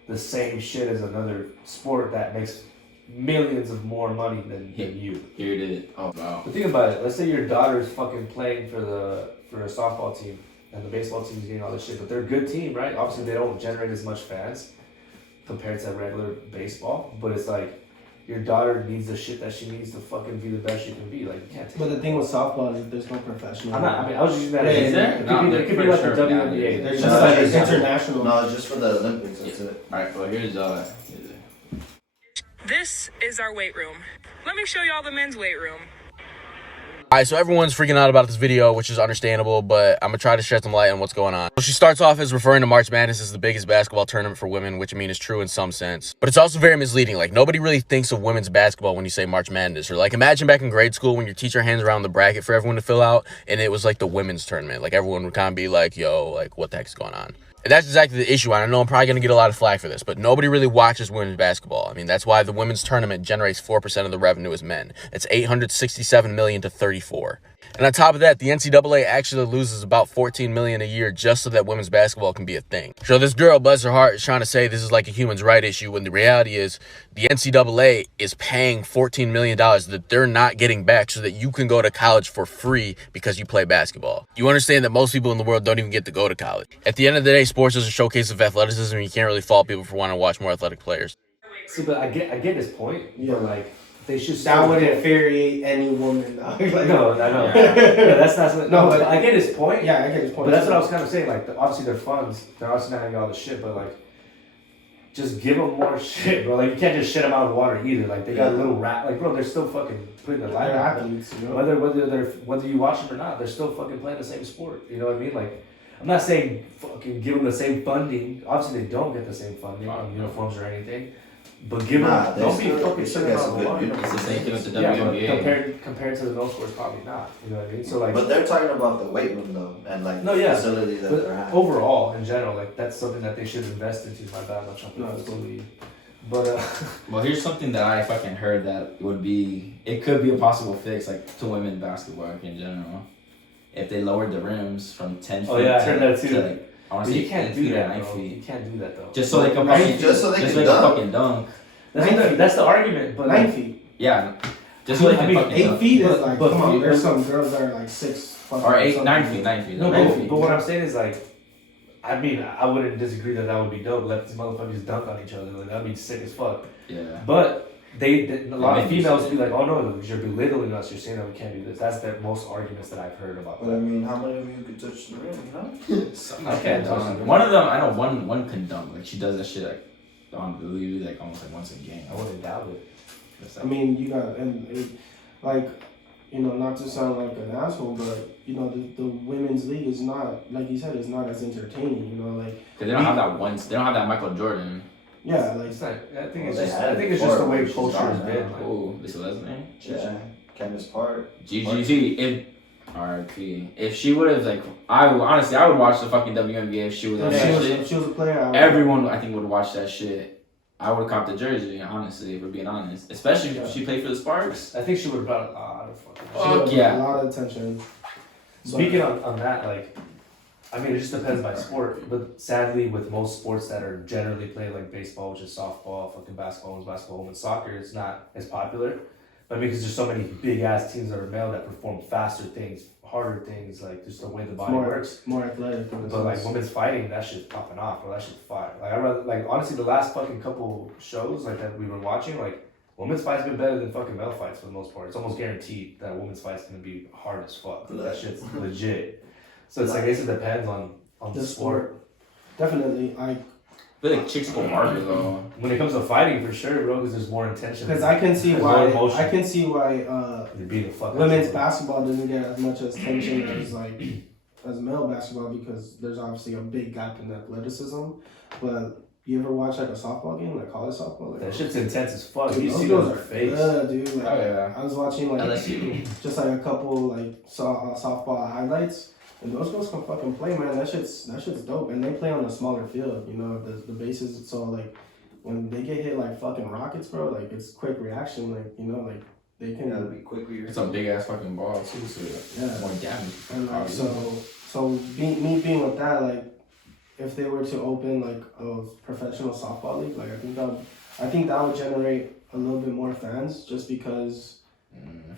the same shit as another sport that makes millions of more money than you. Here it is. Oh wow. But think about it. Let's say your daughter's fucking playing for a softball team, and the baseball team is getting all this shit, but they're a good team, right? Obviously, they don't generate as much fans compared to regular baseball, but it's like your daughter needs the shit that she needs to fucking be the best she can be. Like, you can't take But the thing with softball is there's no professional. I was just using that Is as there? it could be like the WNBA. Yeah, There's No, just like it's international. No, it's just for the Olympics. That's it. Alright, well here's This is our weight room. Let me show y'all the men's weight room. Alright, so everyone's freaking out about this video, which is understandable, but I'm gonna try to shed some light on what's going on. So she starts off as referring to March Madness as the biggest basketball tournament for women, which I mean is true in some sense. But it's also very misleading. Like, nobody really thinks of women's basketball when you say March Madness. Or like, imagine back in grade school when your teacher hands around the bracket for everyone to fill out, and it was like the women's tournament. Like, everyone would kind of be like, yo, like, what the heck's going on? And that's exactly the issue. I know I'm probably going to get a lot of flack for this, but nobody really watches women's basketball. I mean, that's why the women's tournament generates 4% of the revenue as men. It's $867 million to 34. And on top of that, the NCAA actually loses about $14 million a year just so that women's basketball can be a thing. So this girl, bless her heart, is trying to say this is like a human rights issue when the reality is the NCAA is paying $14 million that they're not getting back so that you can go to college for free because you play basketball. You understand that most people in the world don't even get to go to college. At the end of the day, sports is a showcase of athleticism, and you can't really fault people for wanting to watch more athletic players. See, but I get his point. Yeah. But like they should. That would infuriate any woman. Like, no, I know. Yeah, that's not. No, but but I get his point. Yeah, I get his point. But that's what I was kind of saying. Like, obviously their funds, they're obviously not gonna get all the shit, but like, just give them more shit, bro. Like, you can't just shit them out of the water either. Like, they got a little rat. Like, bro, they're still fucking putting their life They're out. athletes, you know? Whether you watch them or not, they're still fucking playing the same sport. You know what I mean? Like, I'm not saying fucking give them the same funding. Obviously, they don't get the same funding on uniforms or anything. But give them, don't be fucking shitting them out of the water. It's the same thing with the Yeah, WNBA. but compared to the male sports, probably not. You know what I mean? So like, But they're talking about the weight room though, and like No, yeah, facilities that but they're having. overall, in general, like that's something that they should invest into. My bad, much on facility. But Well, here's something that I fucking heard that would be, it could be a possible fix, like, to women's basketball in general. If they lowered the rims from 10 feet Oh, yeah, I to, heard that too. to like, I want but to say you can't 10 do feet or that, 9 bro. feet. You can't do that though. Just so they can fucking, Just so they can make dunk. a fucking dunk. That's the argument. But 9 feet. Yeah. Just so they can fucking 8 dunk. feet is But- like, but come on, feet- there's some girls that are like 6 fucking Or 8, something. 9 feet, 9 feet. no, 9 but, feet. but what I'm saying is like, I mean, I wouldn't disagree that would be dope. Let these motherfuckers dunk on each other. Like that'd be sick as fuck. Yeah. But a lot of make you females sick. be like, oh no, you're belittling us. You're saying that we can't do this. That's the most arguments that I've heard about But I that. mean, how many of you could touch the rim? You know? I can't touch them. One of them, I know one can dunk. Like, she does that shit like, on literally like almost like once a game. I wouldn't doubt it. It's I like, mean, you got, and it, like, you know, not to sound like an asshole, but, you know, the women's league is not, like you said, it's not as entertaining, you know, like. Cause they don't have that once. They don't have that Michael Jordan. Yeah, like, It's not. I think Well, it's they just. had I it think it's just the way before, culture has which is been. gone Like, Oh, this is his name. Yeah. Candace Park. GGG. If RIP. If she would have like, I would watch the fucking WNBA if she was on that shit. if she was a player, I would, Everyone I think would watch that shit. I would have copped the jersey, honestly, if we're being honest. Especially if she played for the Sparks. I think she would have brought a lot of fucking. she would Fuck get yeah. a lot of attention. Speaking on that, like, I mean, it just depends by sport. But sadly, with most sports that are generally played, like baseball, which is softball, fucking basketball, and soccer, it's not as popular. I mean, because there's so many big ass teams that are male that perform faster things, harder things, like just the way the body works. More athletic. But like women's fighting, that shit's popping off, bro. That shit's fire. Like I rather, like honestly, the last fucking couple shows like that we were watching, like women's fights been better than fucking male fights for the most part. It's almost guaranteed that women's fight's gonna be hard as fuck. That shit's legit. So it's like I guess it depends on the sport. Definitely, I feel like chicks go harder though. When it comes to fighting, for sure, bro, because there's more intention. because I can see There's why. more emotion. I can see why They beat the fuck out of women's someone. basketball doesn't get as much attention as like as male basketball because there's obviously a big gap in athleticism, but You ever watch like a softball game, like college softball? Like, That shit's intense as fuck. dude, You those see girls those are face. good, dude. Like, Oh, yeah. I was watching like LSU. just like a couple like softball highlights, and those girls can fucking play, man. That shit's dope, and they play on a smaller field. You know, the bases. So like when they get hit like fucking rockets, bro, like it's quick reaction. Like you know, like they can. Gotta be quick with your. It's a big ass fucking ball too, so Yeah. more damage. And like so me being with that, like if they were to open like a professional softball league, like I think that would generate a little bit more fans just because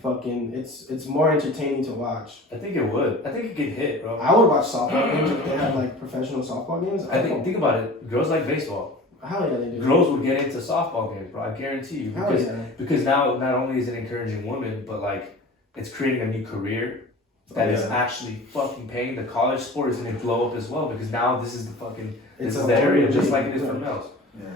fucking it's more entertaining to watch. I think it would. I think it could hit, bro. I would watch softball games if they had like professional softball games. I think about it. Girls like baseball. Hell yeah, they do. Girls would get into softball games, bro. I guarantee you. Hell Because yeah. because now not only is it encouraging women, but like it's creating a new career that is actually fucking paying. The college sport is gonna blow up as well because now this is the fucking It's this is a the area whole just league, like it is for yeah. males.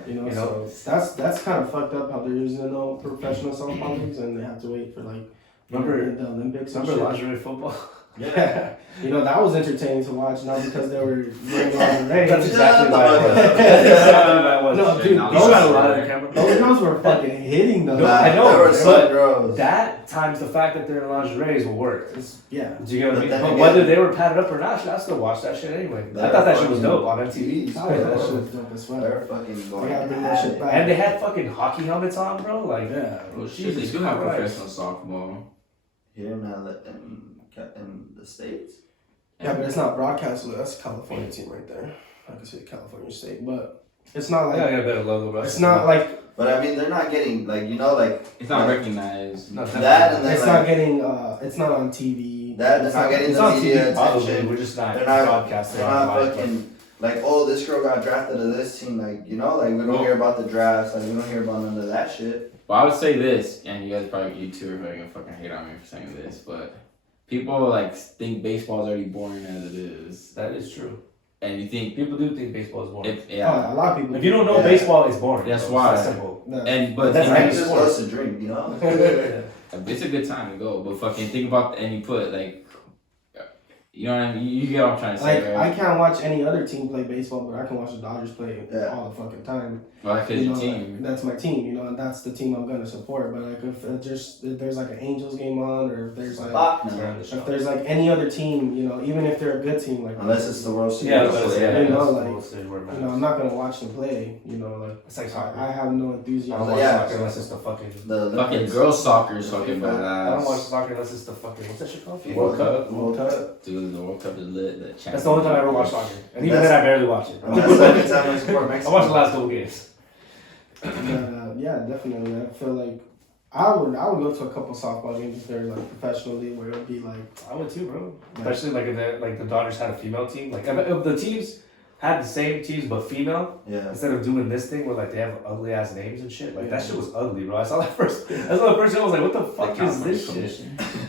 You know, You know? so that's kind of fucked up how there is no professional softball leagues and they have to wait for like Remember the Olympics and Remember shit. lingerie football? Yeah, you know that was entertaining to watch, not because they were wearing lingerie. That's exactly why it was. That's exactly why it was. No, dude, You those got a were- lot of the camera. Those girls were fucking hitting them. No, I know, There were some but girls. that times the fact that they're in lingerie will work. Yeah. Do you get what I But mean? then But again- whether they were padded up or not, I still watched that shit anyway. I thought that shit was dope on MTV. Oh, yeah, that shit was dope as well. They're fucking going. I gotta bring that at shit it. back. And they had fucking hockey helmets on, bro. Like, Yeah. Well, shit, they do have Christ. professional softball. Here in the States. Yeah, but it's not broadcast, so that's a California team right there. I can say California State, but it's not like I got a better logo, bro. it's not like But I mean, they're not getting like like It's not like, recognized. No, that, and then it's like not getting it's not on TV. that. They're not getting It's the on media TV, probably. attention. We're just not They're not broadcasting. They're on not live, fucking like, oh, this girl got drafted to this team. Like, you know, like we don't Well- hear about the drafts. Like we don't hear about none of that shit. But I would say this, and you guys probably you two are probably gonna fucking hate on me for saying this, but people like think baseball's already boring as it is, That is true. and you think People do think baseball is boring. if yeah, Oh, a lot of people. If you don't know Yeah. baseball, it's boring. That's bro. why. It's that simple. No. and but That's think- right. It's just us to dream, you know. it's a good time to go, but fucking think about and you put like, you know what I mean? You get what I'm trying to say, Like right? I can't watch any other team play baseball, but I can watch the Dodgers play Yeah. all the fucking time. Well, that's 'cause You your know, team. like, that's my team, you know, and that's the team I'm gonna support. But like if there's like an Angels game on, or if there's like Fuck no. if there's like any other team, you know, even if they're a good team, like Unless it's the World Series. Yeah, that's Yeah, yeah, you know, that's like, the most stage where it you know, matters. I'm not gonna watch them play. You know, like It's like soccer. I have no I enthusiasm. don't watch Yeah. soccer unless it's the fucking. The Fucking Olympics. girls soccer is fucking I I don't watch badass. soccer unless it's the fucking. What's that shit called? FIFA. World Cup. World Cup. Dude, the World Cup is lit. That's the only time I ever watched soccer, and even That's- then I barely watch it. And that's the only time I support I Mexico. watched the last couple games. But yeah, definitely. I feel like I would go to a couple softball games if they're like professionally, where it'd be like I would too, bro. Especially like if the Dodgers had a female team. Like if the teams had the same teams but female, Yeah. instead of doing this thing where like they have ugly ass names and shit. Like that shit was ugly, bro. I saw that first. I saw the first show. I was like, what the fuck is this shit?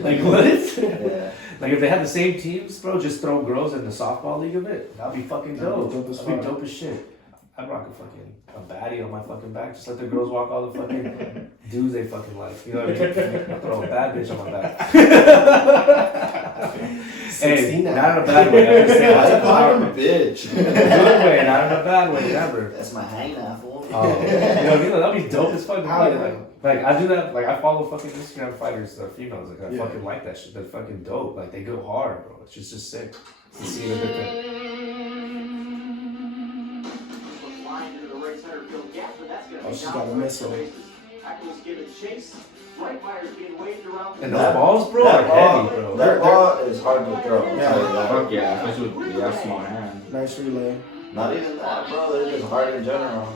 Like what? Yeah. Like if they had the same teams, bro, just throw girls in the softball league of it. That'd be fucking That'd be dope. dope as That'd be fuck. dope as shit. I'd rock a baddie on my fucking back. Just let the girls walk all the fucking dudes they fucking like. You know what I mean? I'd throw a bad bitch on my back. Hey, 16 now. not in a bad way. I'm just saying that's a power. I'm a bitch. In a good way, not in a bad way, never. That's my hang apple. Oh, you know what I mean? That'd be dope as fuck to How, play. yeah. Like I do that. Like I follow fucking Instagram fighters that are females. Like I Yeah. fucking like that shit. They're fucking dope. Like they go hard, bro. It's just sick. It's to see a good thing. Oh, she's got a missile. And those balls, bro, are heavy, bro. That ball is hard to throw. I'll Yeah. tell you that. Fuck yeah, especially with that small hand. Nice relay. Not even that, bro. They're just hard in general.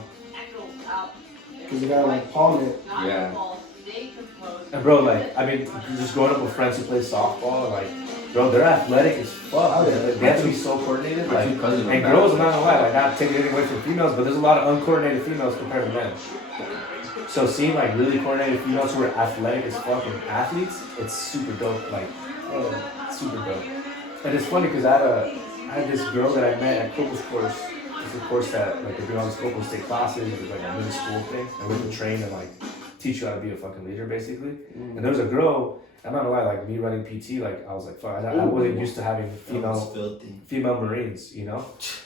Because you gotta like palm it. Yeah. And bro, like I mean, just growing up with friends who play softball, like, bro, they're athletic as fuck. Oh, yeah. They have to be so coordinated. My Like, two cousins are and bad. girls, I'm not gonna lie, like not taking anything away from females, but there's a lot of uncoordinated females compared to men. So seeing like really coordinated females who are athletic as fucking athletes, it's super dope. Like, super dope. And it's funny because I had this girl that I met at Coco's course. It's a course that like they bring all these Coco State classes. It's like a middle school thing, and we have to train and like teach you how to be a fucking leader, basically. And there was a girl. I'm not gonna lie, like me running PT, like I was like, fuck, I wasn't used to having That was female filthy. Marines, you know.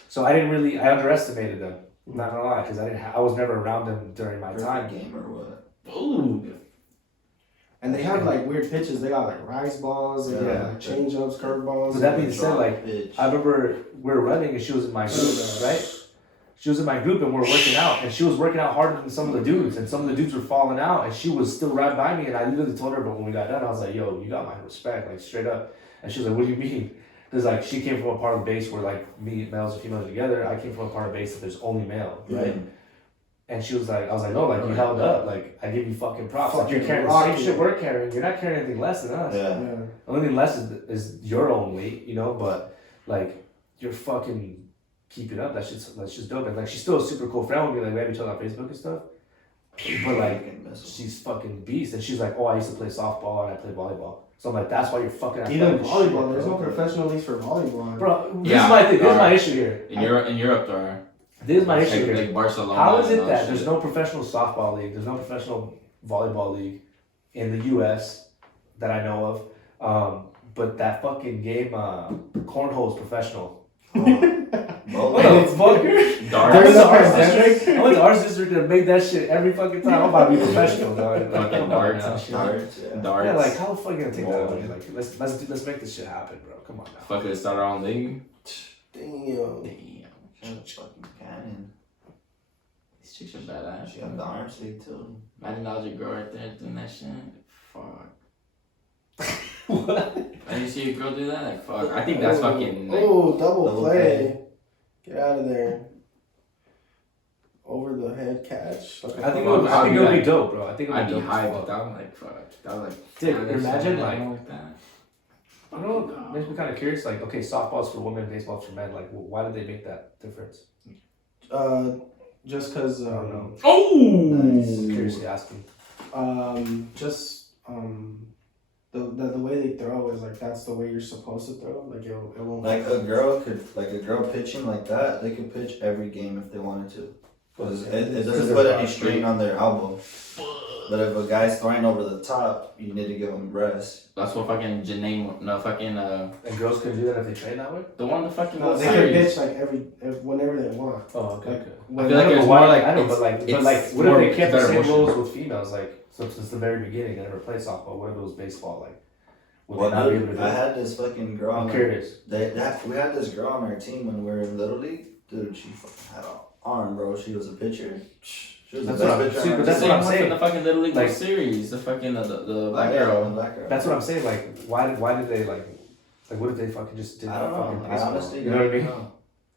So I underestimated them. Not gonna lie, because I was never around them during my time. Game or what? Ooh. And they have like weird pitches. They got like rise balls, they got like change ups, curve balls. So that being said, like Pitch. I remember we were running and she was in my group, right? She was in my group and we were working out, and she was working out harder than some of the dudes, and some of the dudes were falling out, and she was still right by me, and I literally told her, but when we got done, I was like, yo, you got my respect, like straight up. And she was like, what do you mean? Because like she came from a part of the base where like me, males and females together. I came from a part of the base that there's only male, right? And she was like, I was like, no, like you held up, like I give you fucking props. Like you're carrying the same shit we're carrying. You're not carrying anything less than us. Yeah. The only thing less is your own weight, you know. But like you're fucking keep it up. That's just dope. And like she's still a super cool friend with me. Like we have each other on Facebook and stuff. But like she's fucking beast. And she's like, oh, I used to play softball and I play volleyball. So I'm like, that's why you're fucking athletic. Even volleyball, shit, there's no bro. professional leagues for volleyball. Bro, this is my thing. This is my issue here. In Europe, there are. This is my issue here. Like Barcelona. How is it and that shit. there's no professional softball league, there's no professional volleyball league in the U.S. that I know of, but that fucking game, cornhole is professional. What the fucker? Darts. I went to Arts District. I went to Arts District and made that shit every fucking time. I'm about to be professional, dog. Like, Fucking darts and shit. Darts. Yeah, like how the fuck you gonna take that away? Like let's make this shit happen, bro. Come on now. Fucking start our own league. Damn. Fucking cannon. These chicks are badass. She got the arm sleeve too. Imagine that was your girl right there doing that shit. Fuck. What? I didn't see a girl do that. Like, fuck. I think that's fucking. Like, double play. Get out of there. Over the head catch. Okay. I think it would be dope, bro. I think it would I'd be be dope. hyped. as fuck. That was like, fuck. That was like. Dude, there's imagine, something like- wrong with that. I don't know, makes me kind of curious. Like, okay, softball's for women, baseball's for men. Like, why did they make that difference? Just because. I don't know. Oh! Curiously asking. The way they throw is like that's the way you're supposed to throw. Like it won't. Like a girl pitching like that, they could pitch every game if they wanted to. Because it doesn't put any strain on their elbow. But if a guy's throwing over the top, you need to give him rest. That's what fucking And girls can do that if they train that way? the one the fucking. No, they can pitch like whenever they want. Oh, okay. Like, okay. I feel like No, it's but why, more like, like I know, it's- but like, it's what if more they kept the better same motion. rules with females? Like, so since the very beginning, they never played softball. What if it was baseball? Like, would they not be able to Dude, do I it? had this fucking girl. I'm curious. We had this girl on our team when we were in Little League. Dude, she fucking had an arm, bro. She was a pitcher. She was That's the what best I'm- pitcher. see, on but our that's team. what I'm saying. The fucking Little League Like- World Series. The fucking the black Yeah, girl. the black girl. That's what I'm saying. Like, why did they like what if they fucking just did I don't fucking know. I baseball? honestly You know what I don't mean? know.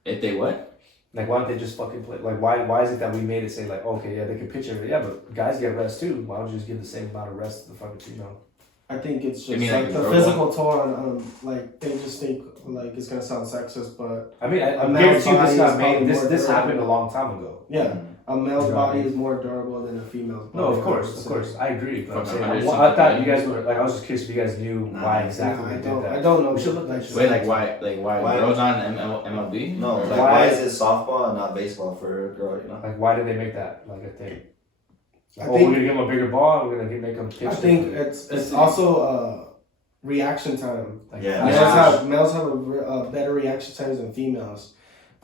If they what? Like, why don't they just fucking play? Like, why is it that we made it say like, okay, yeah, they can pitch every, yeah, but guys get rest too. Why don't you just give the same amount of rest to the fucking female? I think it's You just mean like like the a girl physical toll on like they just think like it's gonna sound sexist, but I mean, I A guarantee man's you this body got is made. probably This more happened a durable. long time ago. yeah, a male's Yeah. body is more durable than a female's body. No, of I course, would of say. course, I agree. But I'm Fucking saying, 100 I thought you something guys were like, I was just curious if you guys knew why exactly I they did don't. that. I don't know. We should look that shit. Wait, like why Why- girls not in MLB? No, like Why- why is it softball and not baseball for a girl? You know. Like, why did they make that like a thing? I We're think- gonna give them a bigger ball. We're gonna make them pitch. I think differently. it's also reaction time. Like, Yeah. Males have a better reaction times than females,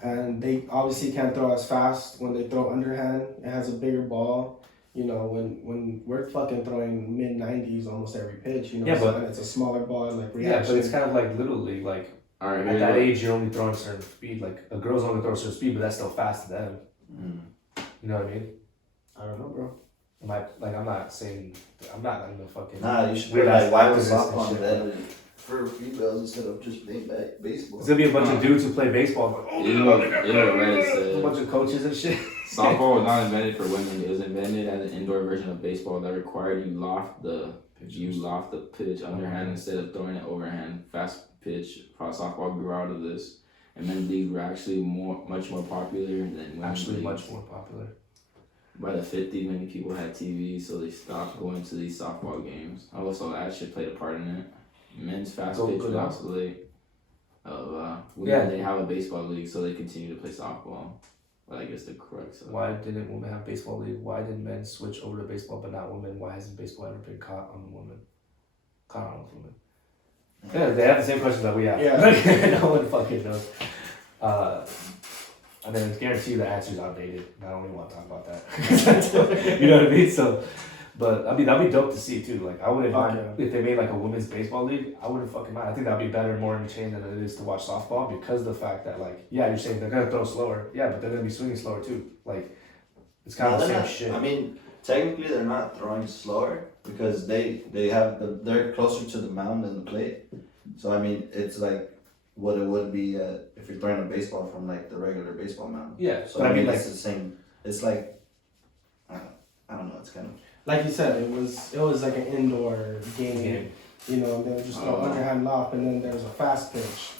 and they obviously can't throw as fast when they throw underhand. It has a bigger ball. You know, when we're fucking throwing mid-90s almost every pitch. You know, Yeah, so, but- and it's a smaller ball and like Yeah, reaction. but it's kind of like Little League. Like Alright, at that age, you're only throwing a certain speed. Like a girl's only throwing a certain speed, but that's still fast to them. You know what I mean? I don't know, bro. I'm not saying I'm not like no fucking. Nah, you should Weird put ass like why was activists and softball shit. invented for females instead of just playing baseball? There's gonna be a bunch of dudes who play baseball. But, oh, Reddit a bunch said of coaches and shit. softball was not invented for women. It was invented as an indoor version of baseball that required you loft the pitch underhand instead of throwing it overhand. Fast pitch softball grew out of this, and men's leagues were actually much more popular than women's Actually, leagues. much more popular. By the 50s, many people had TV, so they stopped going to these softball games. Also, that shit played a part in it. Men's fast pitch was also late. They have a baseball league, so they continue to play softball. But I guess the crux of Why didn't women have baseball league? Why did men switch over to baseball but not women? Why hasn't baseball ever been caught on women? Caught on women. Yeah, they have the same questions that we have. Yeah. No one fucking knows. and then it's guaranteed the answer's outdated. And I don't even want to talk about that. You know what I mean? So, but I mean that'd be dope to see too. Like I wouldn't mind if they made like a women's baseball league. I wouldn't fucking mind. I think that'd be better and more entertaining than it is to watch softball because of the fact that like you're saying they're gonna throw slower. Yeah, but they're gonna be swinging slower too. Like it's kind of the same shit. I mean, technically they're not throwing slower because they're closer to the mound than the plate. So I mean, it's like what it would be if you're throwing a baseball from like the regular baseball mound. Yeah. So I mean, like, it's the same. It's like I don't know. It's kind of like you said. It was like an indoor game. You know, they were just throwing underhand lob, and then there was a fast pitch.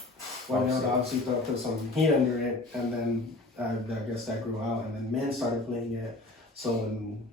Well, you know, obviously put some heat under it, and then I guess that grew out, and then men started playing it. So when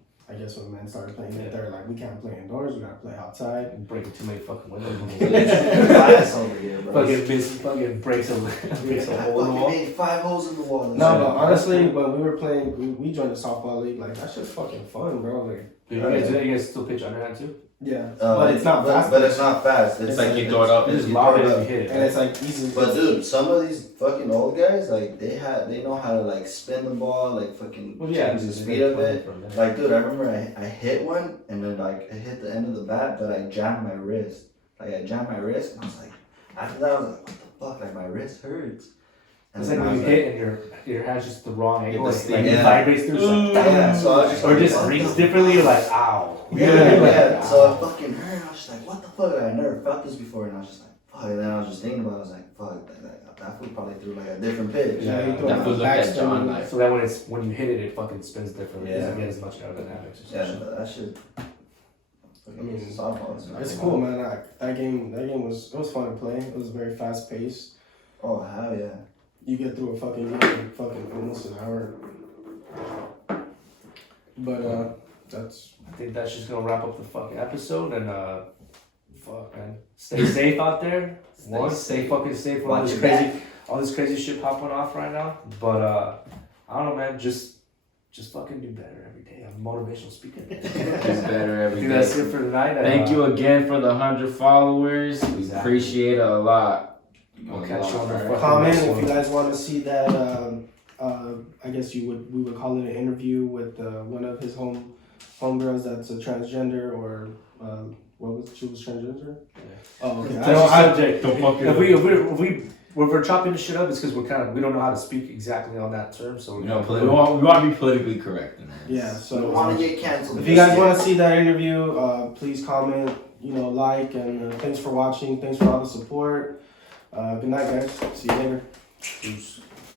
men started playing it, they're like, we can't play indoors, we gotta play outside. Breaking too many fucking windows. glass over here, bro. Fucking breaks a hole in the wall. We made 5 holes in the wall. No, but honestly, when we were playing, we joined the softball league. Like that shit's fucking fun, bro. Like, you guys still pitch underhand too? Yeah, but it's not fast. But it's not fast. It's like you throw it up. You just lob it and you hit it. And it's like easy. But dude, some of these fucking old guys, like they know how to like spin the ball, like fucking change the speed of it. Like dude, I remember I hit one and then like it hit the end of the bat, but I jammed my wrist. Like I jammed my wrist and I was like, after that I was like, what the fuck? Like my wrist hurts. And it's like when you hit and your hand's just the wrong angle, like it vibrates through. Like, yeah, so I was just or just rings differently. You're like, ow. Yeah. So it fucking hurt. I was just like, what the fuck? I never felt this before, and I was just like, fuck. And then I was just thinking about it. I was like, fuck, that fool probably threw like a different pitch. Yeah, he threw that fool looked at John like. So that when you hit it fucking spins differently. Yeah. It doesn't get as much aerodynamics. Yeah, but that shit. I mean, softball. It's cool, man. That game was fun to play. It was very fast paced. Oh hell yeah. You get through a fucking game in fucking almost an hour. But I think that's just gonna wrap up the fucking episode and fuck man. Stay safe out there. Stay fucking safe with all this crazy shit popping off right now. But I don't know man, just fucking do better every day. I'm a motivational speaker. Do better every day. That's it for tonight. Thank you again for the 100 followers. We appreciate it a lot. I'll catch you on the fucking comment next if one. you guys want to see that. I guess we would call it an interview with one of his homegirls that's a transgender or she was transgender. Yeah. Oh, okay. Subject. If we're chopping this shit up, it's because we don't know how to speak exactly on that term. So we want to be politically correct. Yeah. So we want to get canceled. If you guys want to see that interview, please comment. Like and thanks for watching. Thanks for all the support. Good night, guys. See you later. Peace.